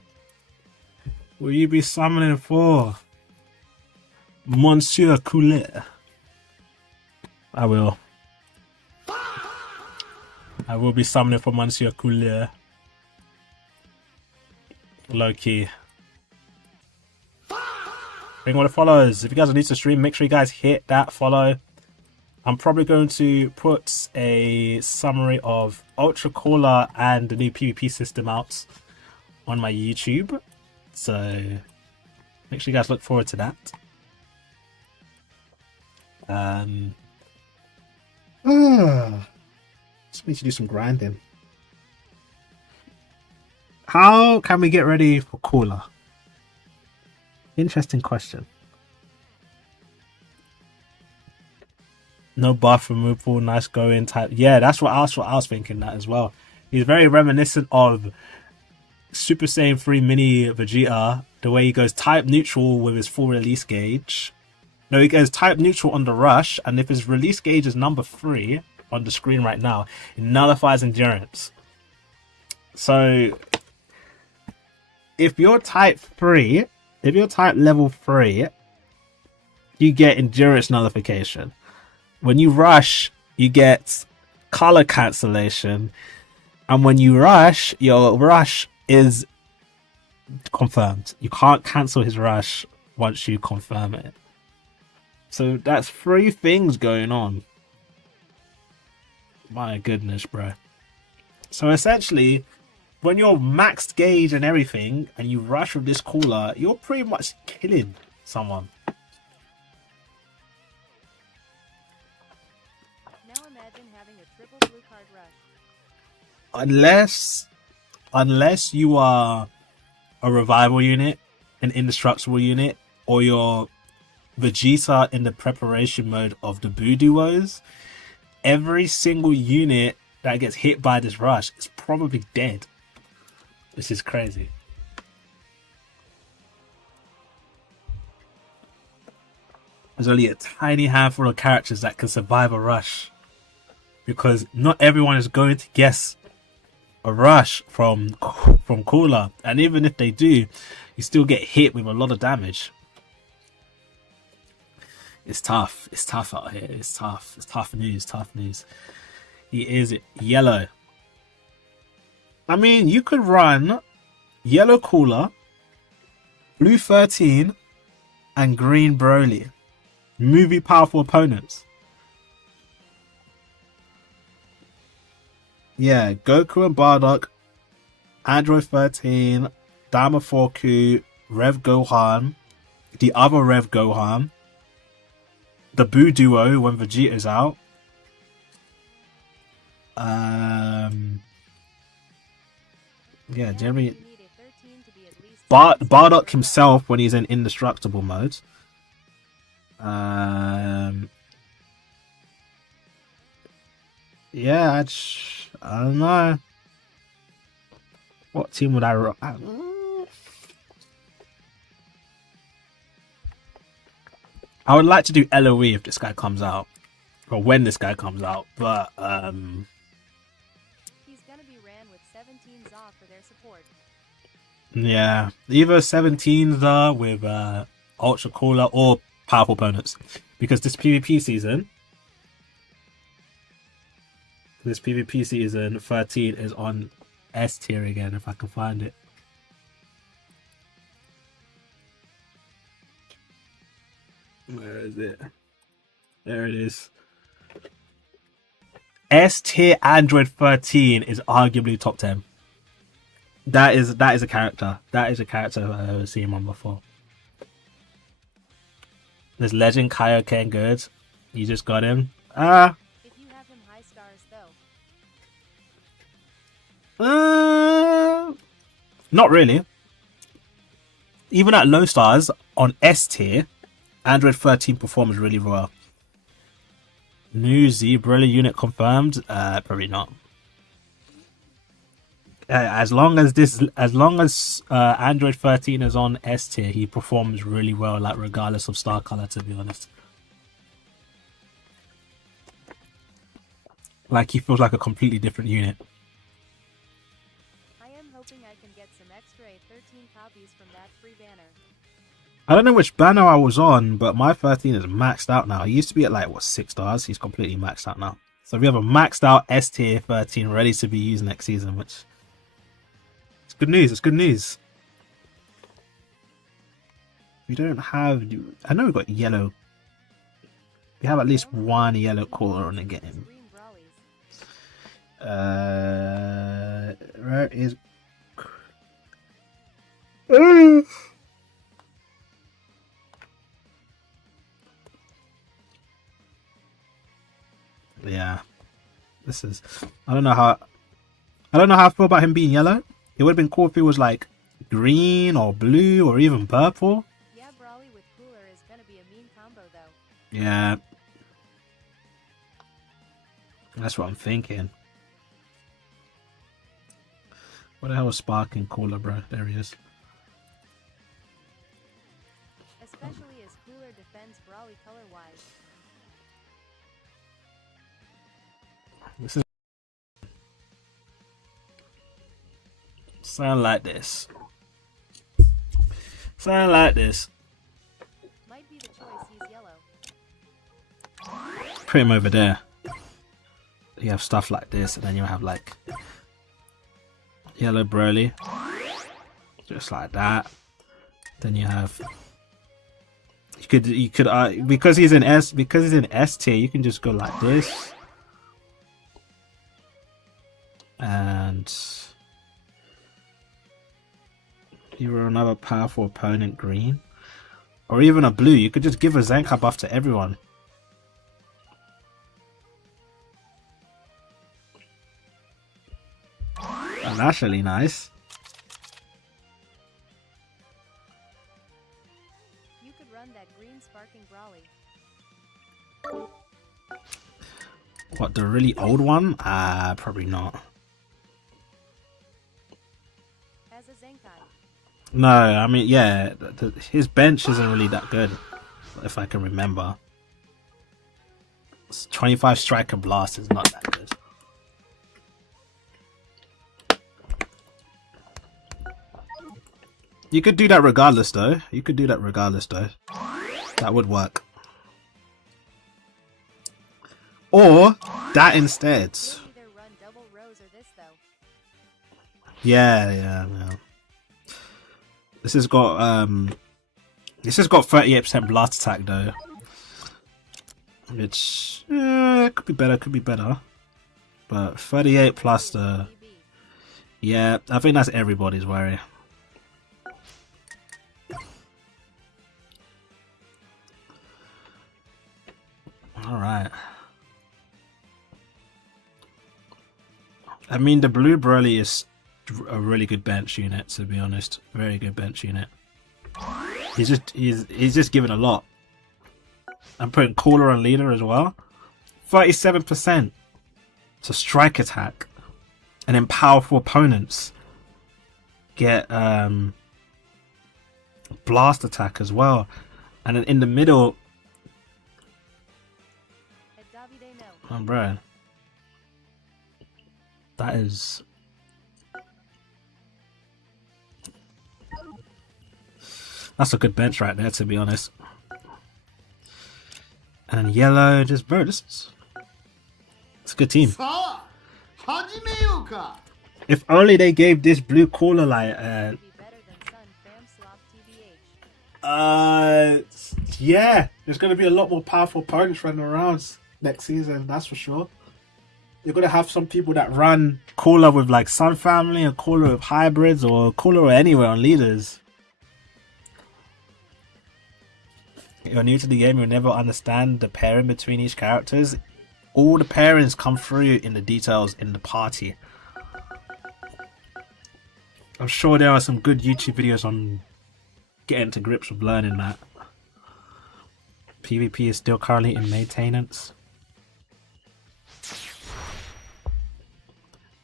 Will you be summoning for Monsieur Coulet? I will. I will be summoning for Monsieur Coulet. Low key. Bring all the follows. If you guys are new to the stream, make sure you guys hit that follow. I'm probably going to put a summary of Ultra Caller and the new PvP system out on my YouTube. So make sure you guys look forward to that. Just need to do some grinding. How can we get ready for Caller? Interesting question. No buff removal, nice going type. Yeah, that's what I was thinking that as well. He's very reminiscent of Super Saiyan 3 Mini Vegeta, the way he goes type neutral with his full release gauge. No, he goes type neutral on the rush, and if his release gauge is number 3 on the screen right now, it nullifies endurance. So if you're type 3, if you're type level 3, you get endurance nullification. When you rush, you get color cancellation. And when you rush, your rush is confirmed. You can't cancel his rush once you confirm it. So that's 3 things going on. My goodness, bro. So essentially, when you're maxed gauge and everything, and you rush with this Caller, you're pretty much killing someone. Now imagine having a triple blue card rush. Unless you are a revival unit, an indestructible unit, or you're Vegeta in the preparation mode of the Buu duos, every single unit that gets hit by this rush is probably dead. This is crazy. There's only a tiny handful of characters that can survive a rush, because not everyone is going to guess a rush from Caller, and even if they do, you still get hit with a lot of damage. It's tough. It's tough out here. It's tough. It's tough news. Tough news. He is yellow. I mean, you could run yellow Caller, blue 13, and green Broly. Movie powerful opponents. Yeah, Goku and Bardock, Android 13, Dama 4Q, Rev Gohan, the other Rev Gohan, the Buu duo when Vegeta's out. Yeah, generally Bardock himself when he's in indestructible mode. Yeah, I don't know. What team would I run? I would like to do LOE if this guy comes out, or when this guy comes out, but He's gonna be 𝐬𝐿 for their support. Yeah, either 17s with Ultra Cooler or powerful opponents, because this PvP season 13 is on S tier again, if I can find it. Where is it? There it is. S tier Android 13 is arguably top 10. That is a character. That is a character I've ever seen him on before. There's Legend 𝐬𝐭𝐜. You just got him. If you have him high stars though. Not really. Even at low stars on S tier, Android 13 performs really well. New 𝐬𝐤 unit confirmed? Probably not. As long as Android 13 is on S tier, he performs really well, like regardless of star color, to be honest. Like he feels like a completely different unit. I am hoping I can get some extra 13 copies from that free banner. I don't know which banner I was on, but my 13 is maxed out now. He used to be at like, what, 6 stars? He's completely maxed out now. So we have a maxed out S tier 13 ready to be used next season, which it's good news. It's good news. We don't have... I know we've got yellow. We have at least one yellow caller on the game. Where is... Yeah, this is... I don't know how I feel about him being yellow. It would have been cool if he was like green or blue or even purple. Yeah, Brawly with cooler is gonna be a mean combo though. Yeah, that's what I'm thinking. What the hell is Sparking Cooler, bro? There he is. Especially as cooler defends Brawly color-wise. This is sound like this. Sound like this. Might be the choice, he's yellow. Put him over there. You have stuff like this, and then you have like yellow Broly, just like that. Then you have you could because he's in S tier, you can just go like this, and you were another powerful opponent green, or even a blue. You could just give a Zenka buff to everyone. That's actually nice. You could run that green sparking Brawly. What, the really old one? Probably not. As a Zenkai. No, I mean, yeah, his bench isn't really that good, if I can remember. 25 Striker Blast is not that good. You could do that regardless, though. That would work. Or that instead. Either run double Rose or this though. Yeah. This has got 38% blast attack though, which could be better. But 38 plus the, yeah, I think that's everybody's worry. All right. I mean, the blue Broly is a really good bench unit, to be honest. Very good bench unit. He's just giving a lot. I'm putting Cooler on leader as well. 37% to strike attack, and then powerful opponents get blast attack as well. And then in the middle, oh bro, that is That's a good bench right there, to be honest. And yellow, just bro, it's a good team. If only they gave this blue caller like yeah, there's gonna be a lot more powerful opponents running around next season, that's for sure. You're gonna have some people that run caller with like Sun Family, or caller with hybrids, or caller anywhere on leaders. If you're new to the game, you'll never understand the pairing between each characters. All the pairings come through in the details in the party. I'm sure there are some good YouTube videos on getting to grips with learning that. PvP is still currently in maintenance.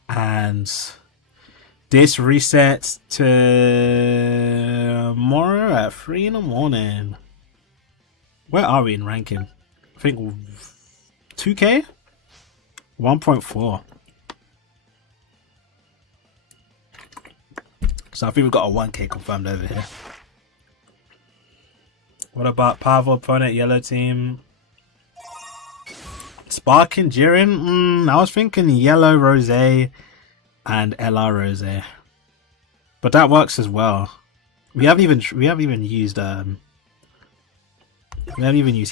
And this resets tomorrow at 3 in the morning. Where are we in ranking? I think 2k? 1.4. So I think we've got a 1k confirmed over here. What about powerful opponent, yellow team? Sparking Jiren? I was thinking yellow Rose and LR Rose. But that works as well. We haven't even used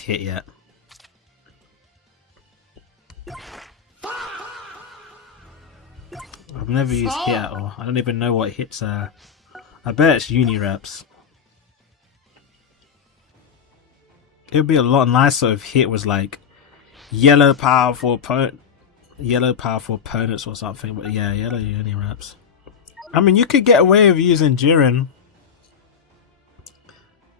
hit yet. I've never used hit at all. I don't even know what hits are. I bet it's uni reps. It would be a lot nicer if hit was like yellow powerful opponents or something. But yeah, yellow uni reps. I mean, you could get away with using Jiren.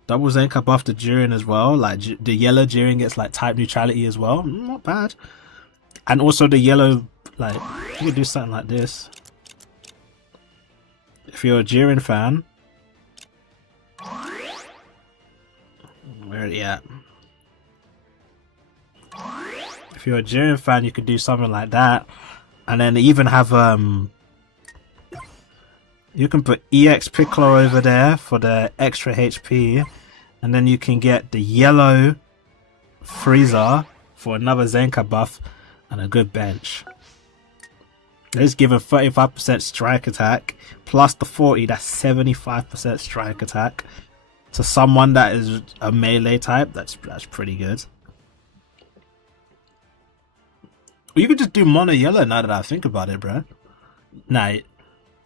Double Zenka buff to Jiren as well. Like the yellow Jiren gets like type neutrality as well. Not bad. And also the yellow, like you could do something like this. If you're a Jiren fan, where are you at? If you're a Jiren fan, you could do something like that, and then even have you can put EX Piccolo over there for the extra HP, and then you can get the yellow Frieza for another Zenka buff and a good bench. Let's give a 35% strike attack plus the 40, that's 75% strike attack to someone that is a melee type. That's pretty good. You could just do mono yellow now that I think about it, bro. Nah,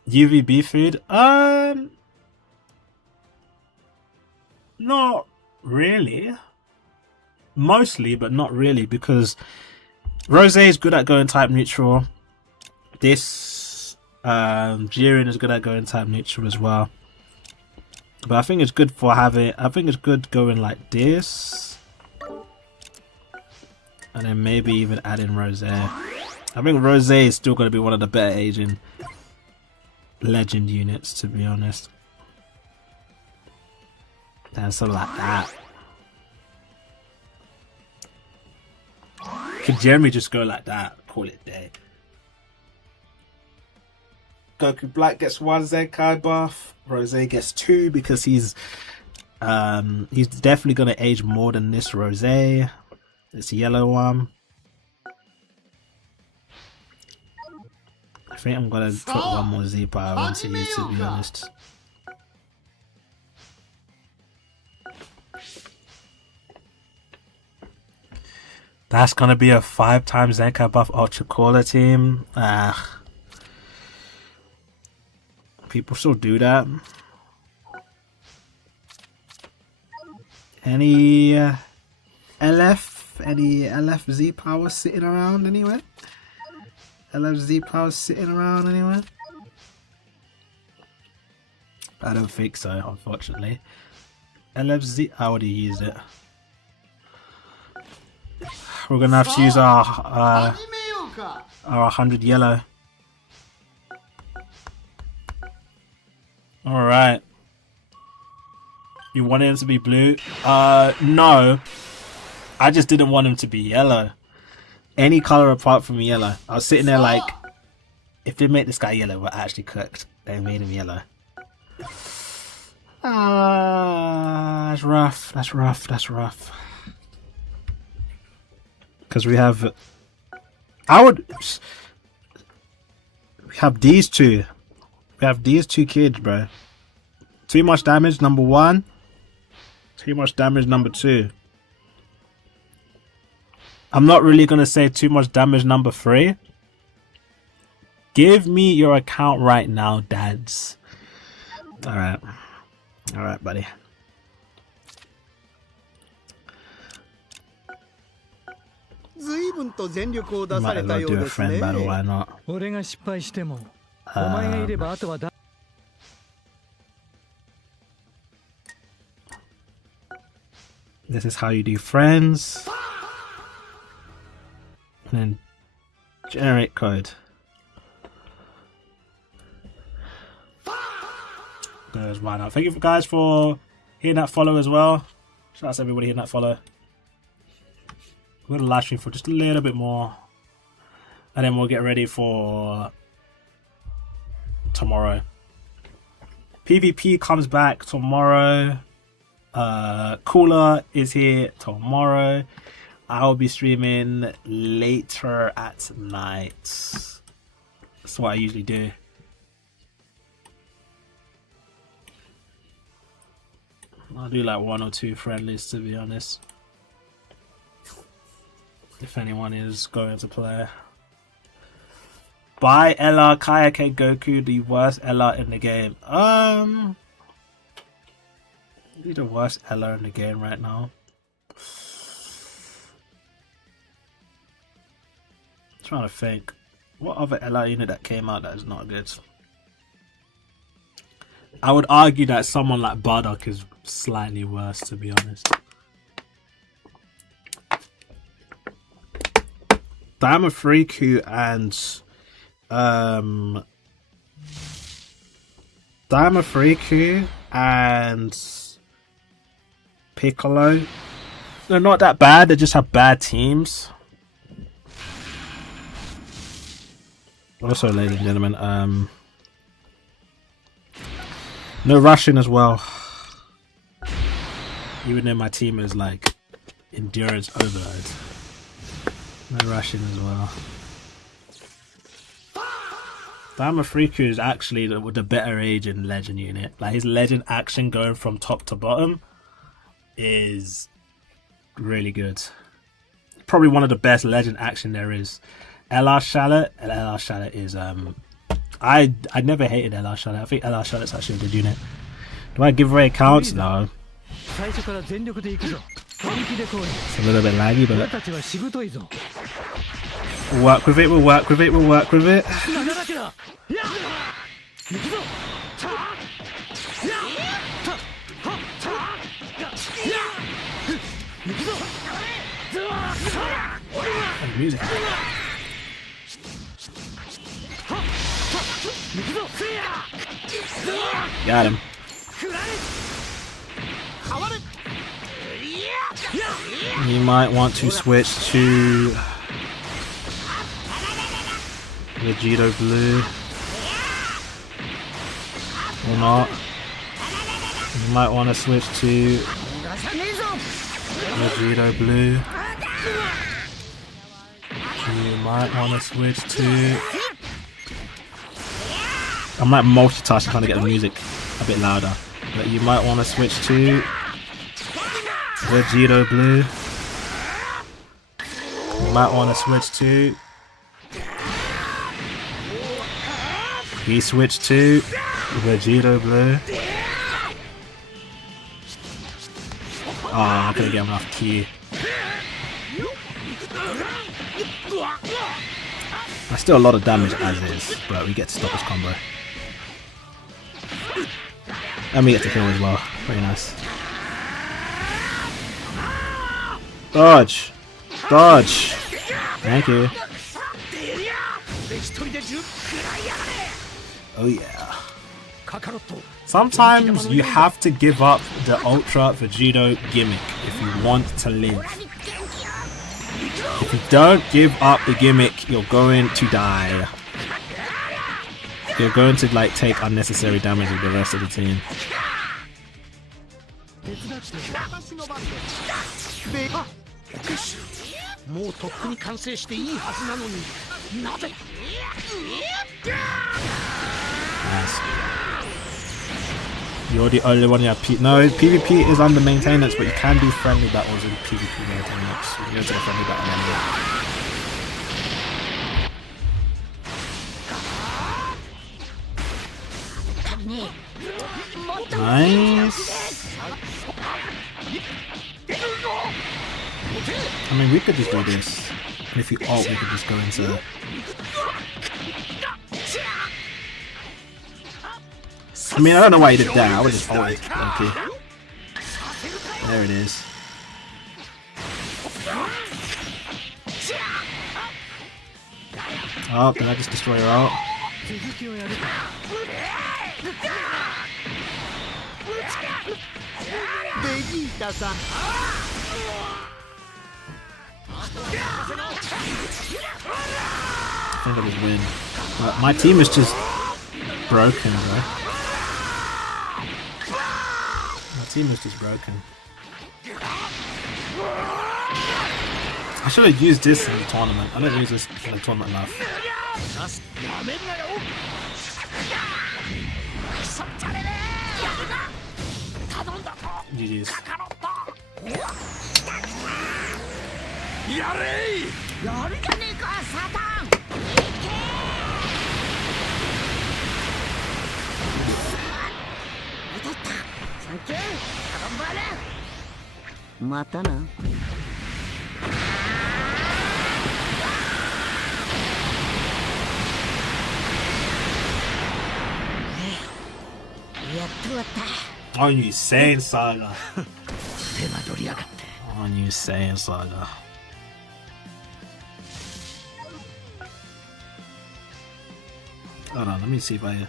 UVB food? Not really. Mostly, but not really, because Rose is good at going type neutral. This Jiren is good at going type neutral as well. But I think it's good for having, I think it's good going like this. And then maybe even add in Rose. I think Rose is still going to be one of the better aging legend units, to be honest. And something like that. Could Jeremy just go like that? Call it day. Goku Black gets 1 Zenkai buff. Rose gets 2 because he's definitely going to age more than this Rose. This yellow one. I think I'm going to put one more Z power into you, to be honest. That's going to be a 5-time Zenkai buff Ultra Caller team. People still do that. Any LF Z power sitting around anywhere? LFZ power sitting around anywhere? I don't think so, unfortunately. LFZ, I already used it. We're gonna have to use our 100 yellow. Alright. You wanted him to be blue? No. I just didn't want him to be yellow. Any color apart from yellow. I was sitting there like, if they make this guy yellow, we're actually cooked. They made him yellow. That's rough. That's rough. That's rough. Because we have... We have these two. We have these two kids, bro. Too much damage, number 1. Too much damage, number 2. I'm not really going to say too much damage, number 3. Give me your account right now, dads. Alright. Alright, buddy. Might as well do a friend battle, why not? This is how you do friends. And then generate code. Goes why not? Thank you guys for hitting that follow as well. Shout out to everybody hitting that follow. We're gonna live stream for just a little bit more, and then we'll get ready for tomorrow. PvP comes back tomorrow. Cooler is here tomorrow. I'll be streaming later at night. That's what I usually do. I'll do like 1 or 2 friendlies, to be honest. If anyone is going to play. Buy 𝐿𝐴 the worst 𝐿𝐴 in the game. Be the worst 𝐿𝐴 in the game right now. I'm trying to think. What other 𝐿𝐴 unit that came out that is not good? I would argue that someone like Bardock is slightly worse, to be honest. Diamond Freaku and Diamond Freaku and Piccolo, they're not that bad, they just have bad teams. Also, ladies and gentlemen, no rushing as well. Even though my team is like endurance overload. No rushing as well. Diamond Freaku is actually with the better age in Legend unit. Like his Legend action going from top to bottom is really good. Probably one of the best Legend action there is. 𝐿𝐴 is I never hated 𝐿𝐴. I think 𝐿𝐴 is actually a good unit. Do I give away accounts? No. It's a little bit laggy, but we'll work with it, we'll work with it, we'll work with it. And music. Got him. You might want to switch to Vegito Blue or not. You might want to switch to Vegito Blue. You might want to switch to... I'm like multitasking trying to get the music a bit louder. But you might want to switch to Vegito Blue. You might want to switch to... He switched to Vegito Blue. Oh, I couldn't get enough key. That's still a lot of damage as is, but we get to stop this combo. And we get to kill as well. Very nice. Dodge! Dodge! Thank you. Oh yeah. Sometimes you have to give up the Ultra Vegito gimmick if you want to live. If you don't give up the gimmick, you're going to die. You're going to like take unnecessary damage with the rest of the team. もうとっくに完成していいはずなのになぜ You're the only one you have No, PvP is under maintenance, but you can do friendly battles in PvP maintenance. You can go to the friendly battle anyway. Nice. I mean, we could just do this. And if you ult, we could just go into... I mean, I don't know why he did that. I would just ult it. Okay. There it is. Oh, did I just destroy her ult? I think I would win. But my team is just broken, bro. My team is just broken. I should have used this in the tournament. I don't use this in the tournament enough. GG's. On you Saiyan Saga. On you Saiyan Saga. Hold on, let me see if I...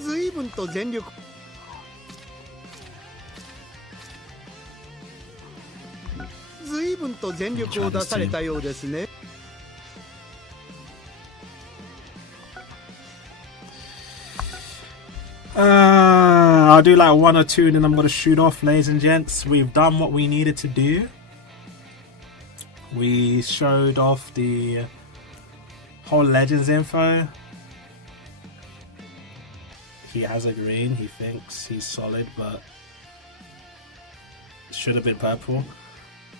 随分と全力 随分と全力を出されたようですね I'll do like one or two and then I'm gonna shoot off, ladies and gents. We've done what we needed to do. We showed off the whole Legends info. He has a green, he thinks he's solid, but it should have been purple.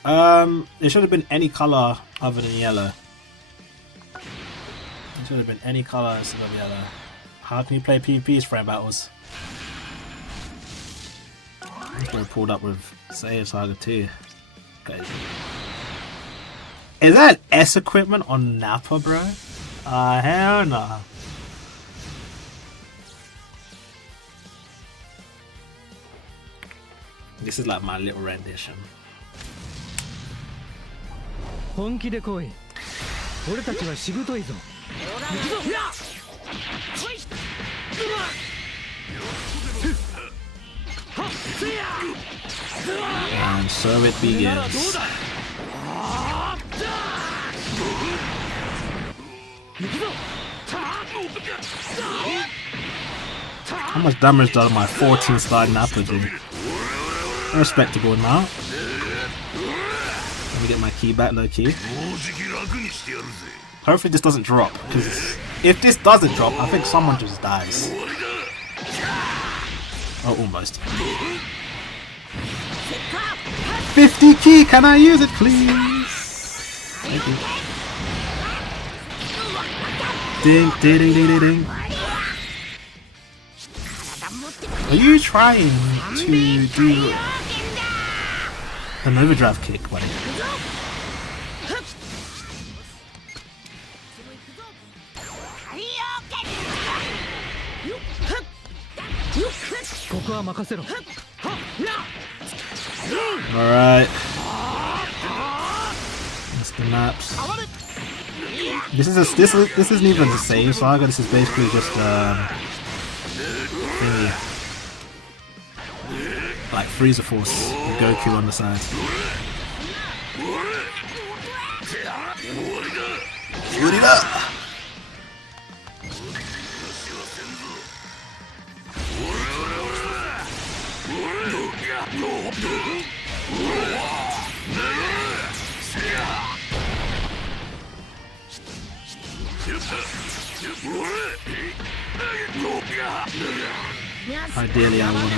It should have been any color other than yellow. It should have been any color instead of yellow. How can you play PvP's friend battles? We're pulled up with Saiyan Saga 2. Okay. Is that S equipment on Nappa, bro? Hell nah. This is like my little rendition. 本気で来い俺たちはしぶといぞ And so it begins. How much damage does my 14-star Nappa do? Respectable amount. Let me get my key back, low key. Hopefully this doesn't drop, because if this doesn't drop, I think someone just dies. Oh, almost. 50 key, can I use it, please? Thank you. Ding, ding, ding, ding, ding. Are you trying to do an overdrive kick, buddy? Alright. That's the maps. This isn't even the same saga, this is basically just thingy. Like Freezer Force and Goku on the side. Shoot it up! Ideally, I want to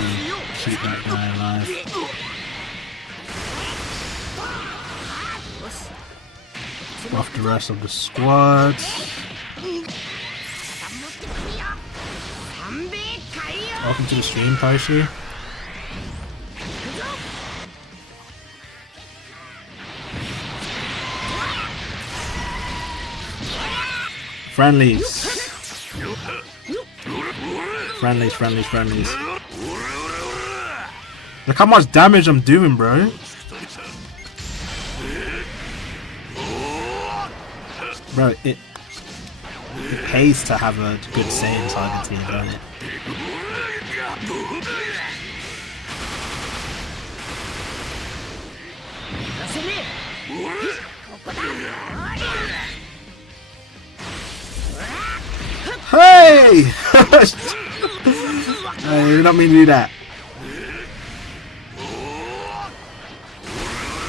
keep that guy alive. Off the rest of the squad. Welcome to the stream, Toshi. Friendlies. Friendlies. Look how much damage I'm doing, bro. Bro, it pays to have a good Saiyan target team, don't it? Hey! Hey, you don't mean to do that.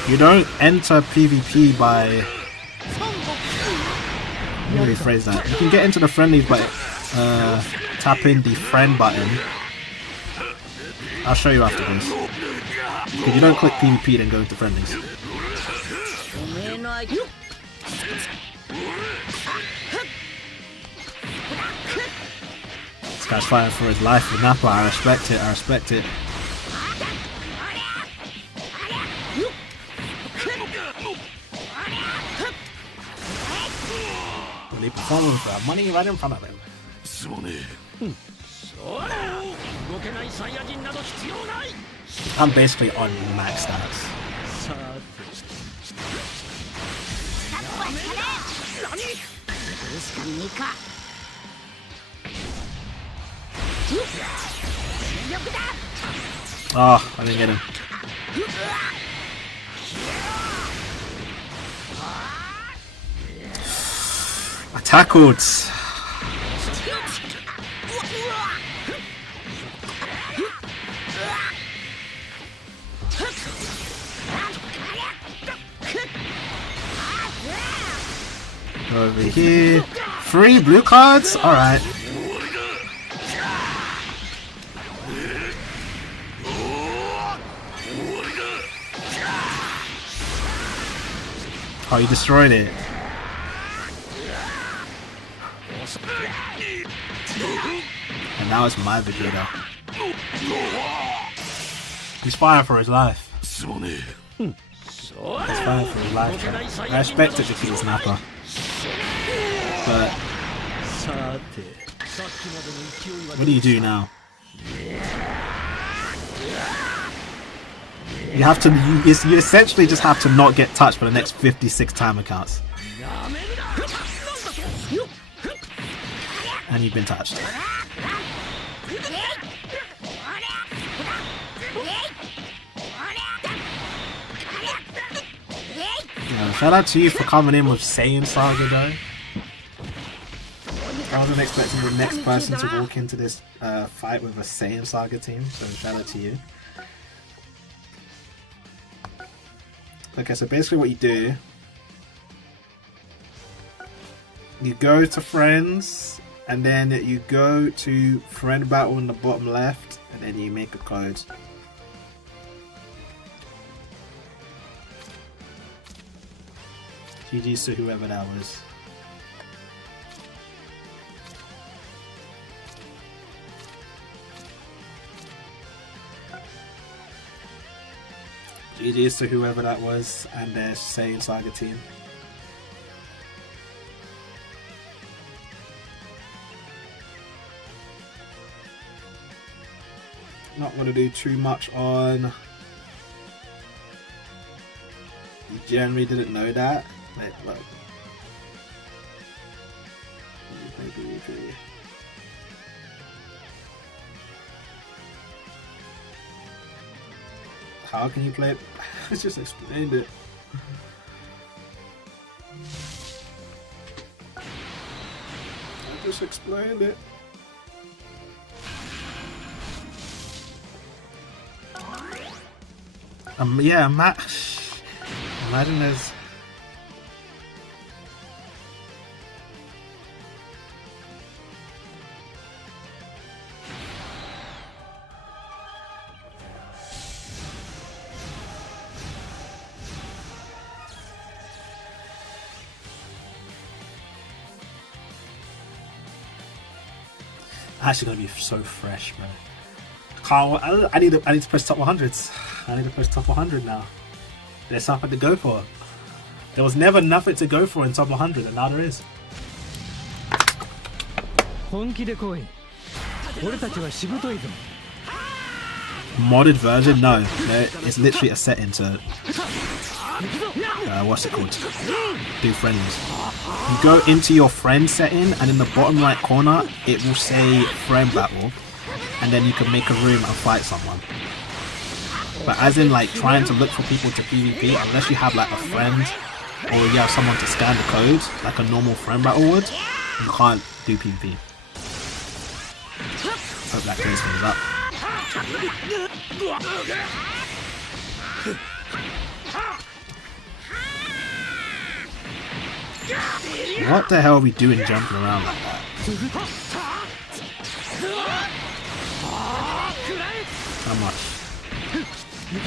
You don't enter PvP by... How do you rephrase that? You can get into the friendlies by tapping the friend button. I'll show you after this. Because you don't click PvP then go into friendlies. This guy's fighting for his life with Nappa. I respect it, I respect it. Really performing for money right in front of him. I'm basically on max stats. Oh, I didn't get him. I tackled. Over here. 3 blue cards? Alright. Oh, you destroyed it. And now it's my Vegeta. He's fighting for his life. He's fighting for his life. I expect it to kill his Nappa. But what do you do now? You have to. You essentially just have to not get touched for the next 56 timer counts. And you've been touched. Yeah, shout out to you for coming in with Saiyan Saga though. I wasn't expecting the next person to walk into this fight with a Saiyan Saga team, so shout out to you. Okay, so basically what you do, you go to friends, and then you go to friend battle in the bottom left, and then you make a code. GG's to whoever that was. GG's to whoever that was and their Saiyan Saga team. Not going to do too much on... You generally didn't know that. Wait, look. How can you play it? I just explained it. I just explained it. Yeah, imagine there's... Actually gonna be so fresh, bro. I need to press top 100s. I need to press top 100 now. There's something to go for. There was never nothing to go for in top 100, and now there is. Modded version? No. It's literally a setting to what's it called? Do friendlies. You go into your friend setting, and in the bottom right corner it will say friend battle, and then you can make a room and fight someone. But as in like trying to look for people to PvP, unless you have like a friend or you have someone to scan the code like a normal friend battle would, you can't do PvP. Hope that clears things up. What the hell are we doing jumping around like that? How much? You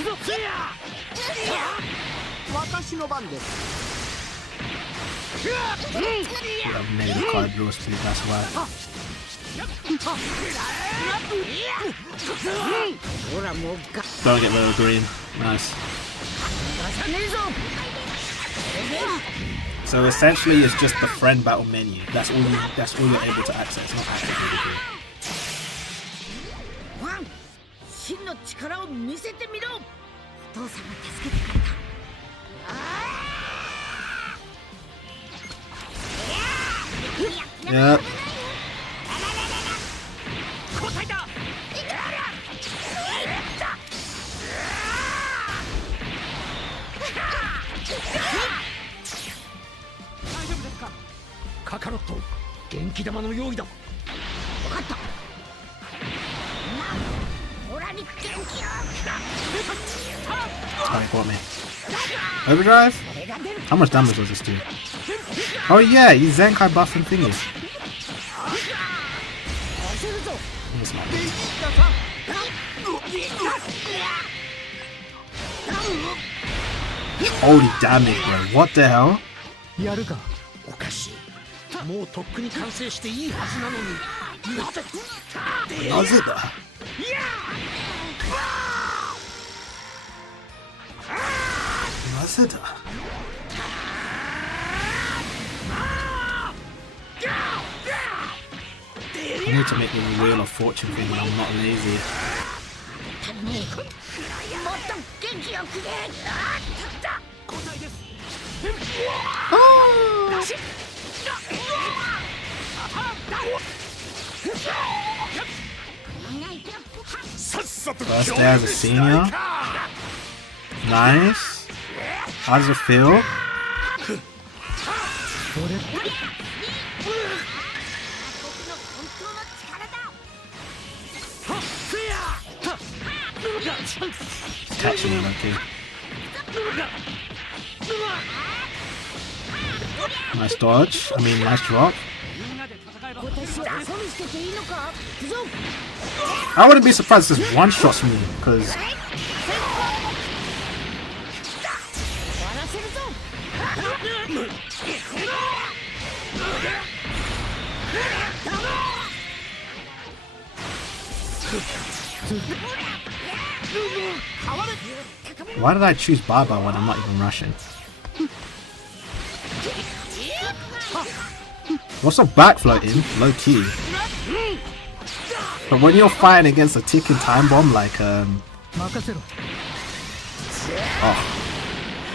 have negative card draws too, that's why. Don't get rid of green. Nice. So essentially it's just the friend battle menu. That's all you're able to access, not actually PvP. Yeah. Oh, he caught me. Overdrive? How much damage does this do? Oh yeah, he's Zenkai buffing thingy. That's not good. Holy damage, bro. What the hell? I need to make the Wheel of Fortune thing when I'm not lazy. First day as a senior. Nice. How does it feel? Catching him, okay. Nice dodge. I mean, nice drop. I wouldn't be surprised if this one-shots me, because... Why did I choose Baba when I'm not even rushing? Also back floating, low key. But when you're fighting against a ticking time bomb like when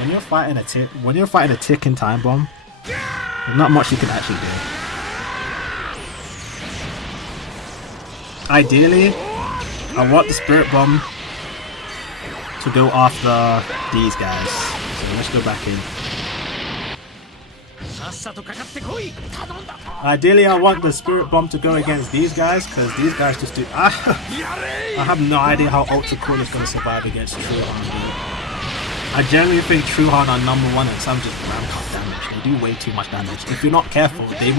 you're fighting a ticking time bomb, there's not much you can actually do. Ideally, I want the Spirit Bomb to go after these guys. So let's go back in. Ideally, I want the Spirit Bomb to go against these guys, because these guys just do... I have no idea how 𝐓𝐡𝐚𝐧𝐤𝐬 is going to survive against the True Arm. I generally think True Heart are number one in terms of gram count damage. They do way too much damage. If you're not careful, they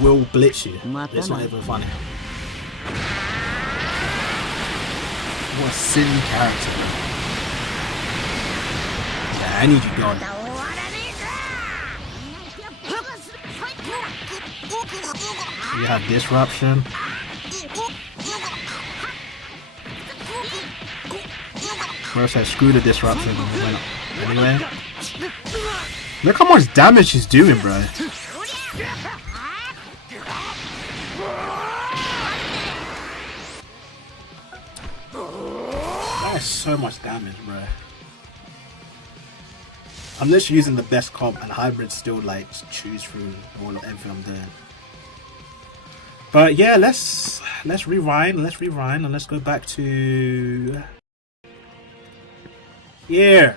will blitz you. It's not even funny. What a silly character. Yeah, I need you gone. You have disruption. First I screw the disruption and we went up. Anyway. Look how much damage he's doing, bro. That is so much damage, bro. I'm literally using the best comp and hybrid still like choose through all of everything I'm doing. But yeah, let's rewind, and let's go back to here.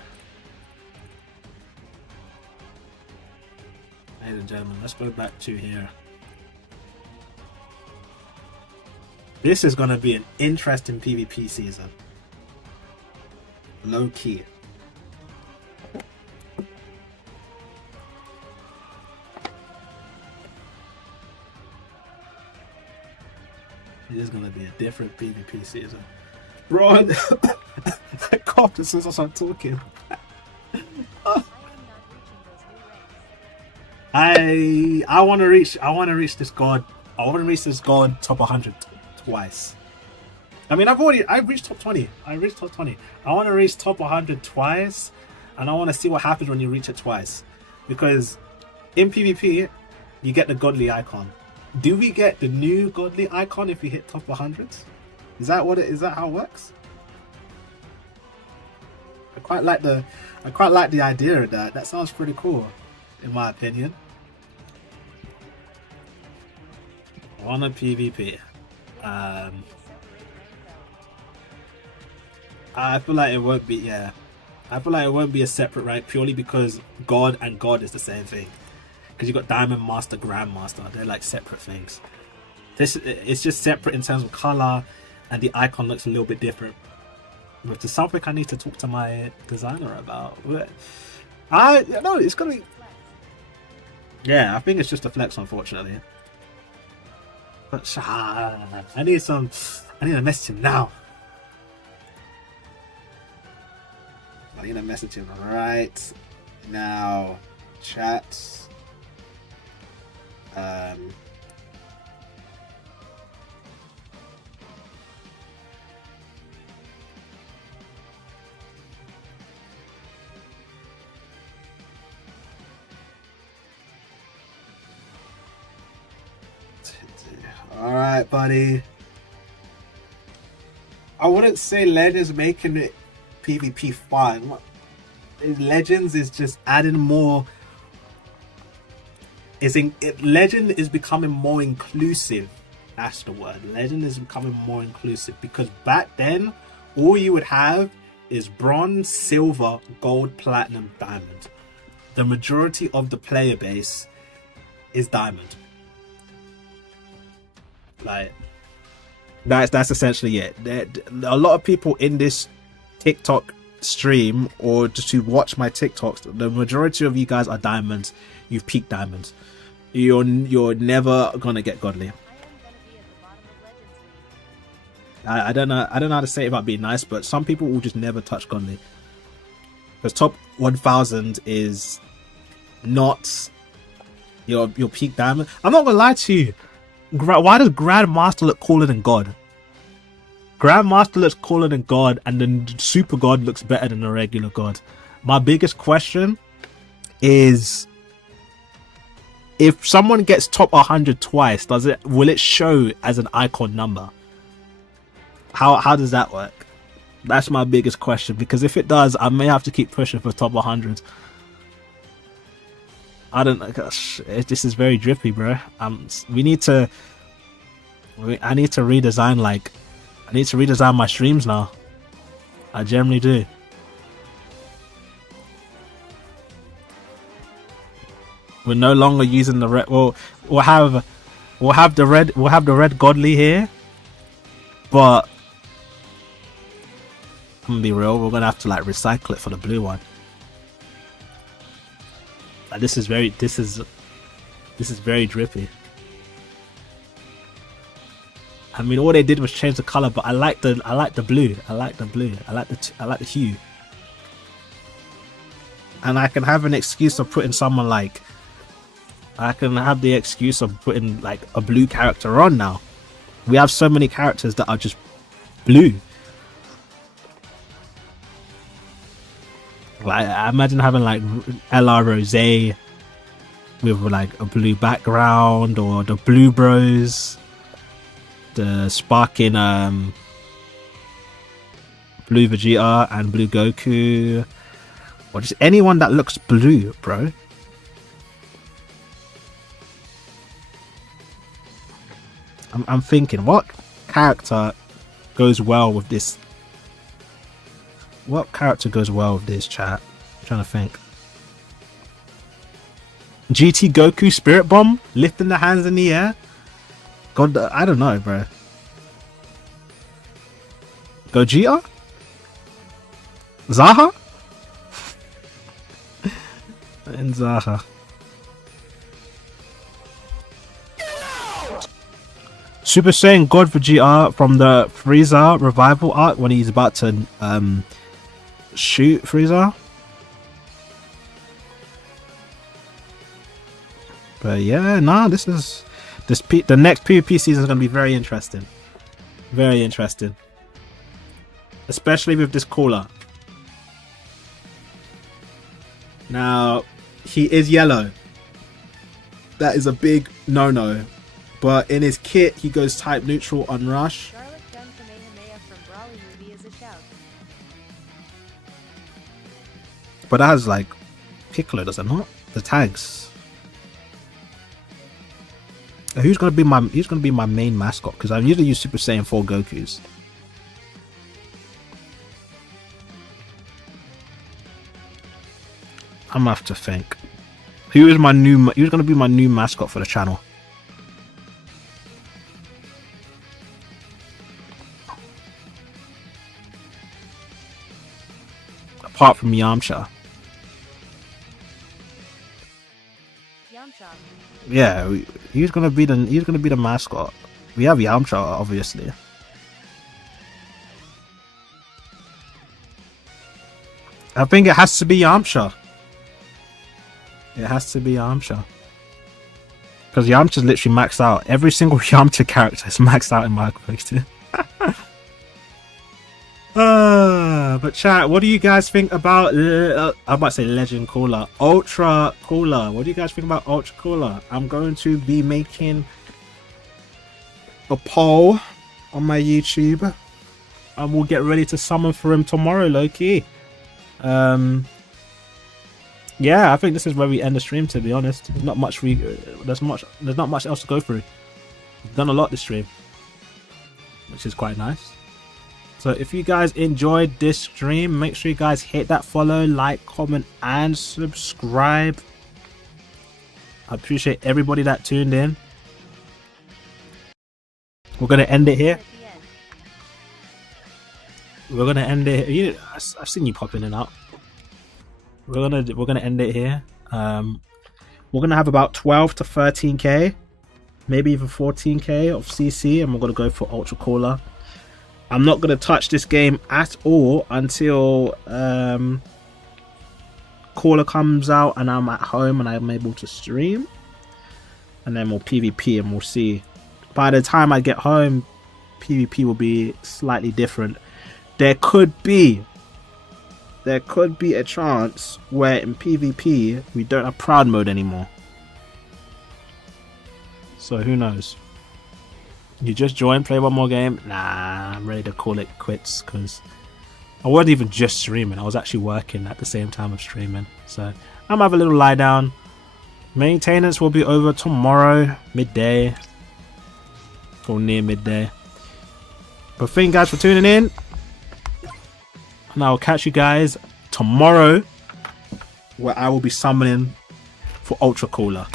Ladies and gentlemen, let's go back to here. This is gonna be an interesting PvP season. Low key. It is gonna be a different PvP season. Bro, I coughed as soon as I started talking. I wanna reach this god. I wanna reach this god top 100 twice. I mean I've reached top 20. I wanna reach top 100 twice, and I wanna see what happens when you reach it twice. Because in PvP you get the godly icon. Do we get the new godly icon if we hit top 100? Is that how it works? I quite like the idea of that. That sounds pretty cool, in my opinion. On a PvP. I feel like it won't be, yeah. I feel like it won't be a separate rank purely because God and God is the same thing. Because you got Diamond Master, Grandmaster, they're like separate things. It's just separate in terms of color, and the icon looks a little bit different. Which is something I need to talk to my designer about. No, it's gonna be. Yeah, I think it's just a flex, unfortunately. But I need to message him now. I need to message him right now. Chat. Alright, buddy. I wouldn't say Legends making it PvP fun. Legends is just adding more. Legend is becoming more inclusive. That's the word. Legend is becoming more inclusive, because back then all you would have is bronze, silver, gold, platinum, diamond. The majority of the player base is diamond. Like that's essentially it. A lot of people in this TikTok stream, or just to watch my TikToks, the majority of you guys are diamonds. You've peaked diamonds. You're never gonna get godly. I don't know how to say it without being nice, but some people will just never touch godly, because top 1000 is not your peak diamond. I'm not gonna lie to you. Why does Grandmaster look cooler than God? Grandmaster looks cooler than God, and then Super God looks better than the regular God. My biggest question is, if someone gets top 100 twice, will it show as an icon number? How does that work? That's my biggest question, because if it does, I may have to keep pushing for top 100. I don't know. Gosh, this is very drippy, bro. I need to redesign. I need to redesign my streams now. I generally do. We're no longer using the red. Well, we'll have the red godly here, but gonna be real. We're gonna have to like recycle it for the blue one. Like, this is very drippy. I mean, all they did was change the color, but I like the blue. I like the blue. I like the hue. And I can have an excuse of putting someone like, I can have the excuse of putting like a blue character on now. We have so many characters that are just blue. Like, I imagine having like 𝐿𝐴 with like a blue background, or the Blue Bros, the sparking blue Vegeta and blue Goku, or just anyone that looks blue, bro. I'm thinking, what character goes well with this? What character goes well with this, chat? I'm trying to think. GT Goku Spirit Bomb, lifting the hands in the air. God, I don't know, bro. Gogeta? Zaha? And Zaha. Super Saiyan God Vegeta from the Frieza revival arc, when he's about to shoot Frieza. But yeah, nah, the next PvP season is going to be very interesting. Very interesting. Especially with this caller. Now, he is yellow. That is a big no-no. But in his kit, he goes type neutral on Rush. Garlic gun Kamehameha from Brawly movie is a shout. But that has like Piccolo, does it not? The tags. Who's gonna be my main mascot? Because I usually use Super Saiyan 4 Gokus. I'm gonna have to think. Who's gonna be my new mascot for the channel? Apart from 𝐬𝐿. Yamcha. Yeah, he's gonna be the mascot. We have 𝐬𝐿, obviously. I think it has to be 𝐬𝐿. It has to be 𝐬𝐿. Because 𝐬𝐿's literally maxed out. Every single 𝐬𝐿 character is maxed out in my collection. But chat, what do you guys think about I might say Legend Caller, Ultra Caller? What do you guys think about Ultra Caller? I'm going to be making a poll on my YouTube, and we'll get ready to summon for him tomorrow, low-key. Yeah, I think this is where we end the stream, to be honest. There's not much there's not much else to go through. We've done a lot this stream, which is quite nice. So if you guys enjoyed this stream, make sure you guys hit that follow, like, comment, and subscribe. I appreciate everybody that tuned in. We're gonna end it here. We're gonna end it. I've seen you pop in and out. We're gonna end it here. We're gonna have about 12 to 13k, maybe even 14k of CC, and we're gonna go for Ultra Caller. I'm not gonna touch this game at all until Caller comes out and I'm at home and I'm able to stream, and then we'll PvP and we'll see. By the time I get home, PvP will be slightly different. There could be a chance where in PvP we don't have Proud Mode anymore. So who knows? You just joined, play one more game? Nah, I'm ready to call it quits, because I wasn't even just streaming. I was actually working at the same time of streaming. So I'm gonna have a little lie down. Maintenance will be over tomorrow, midday. Or near midday. But thank you guys for tuning in. And I'll catch you guys tomorrow, where I will be summoning for Ultra Caller.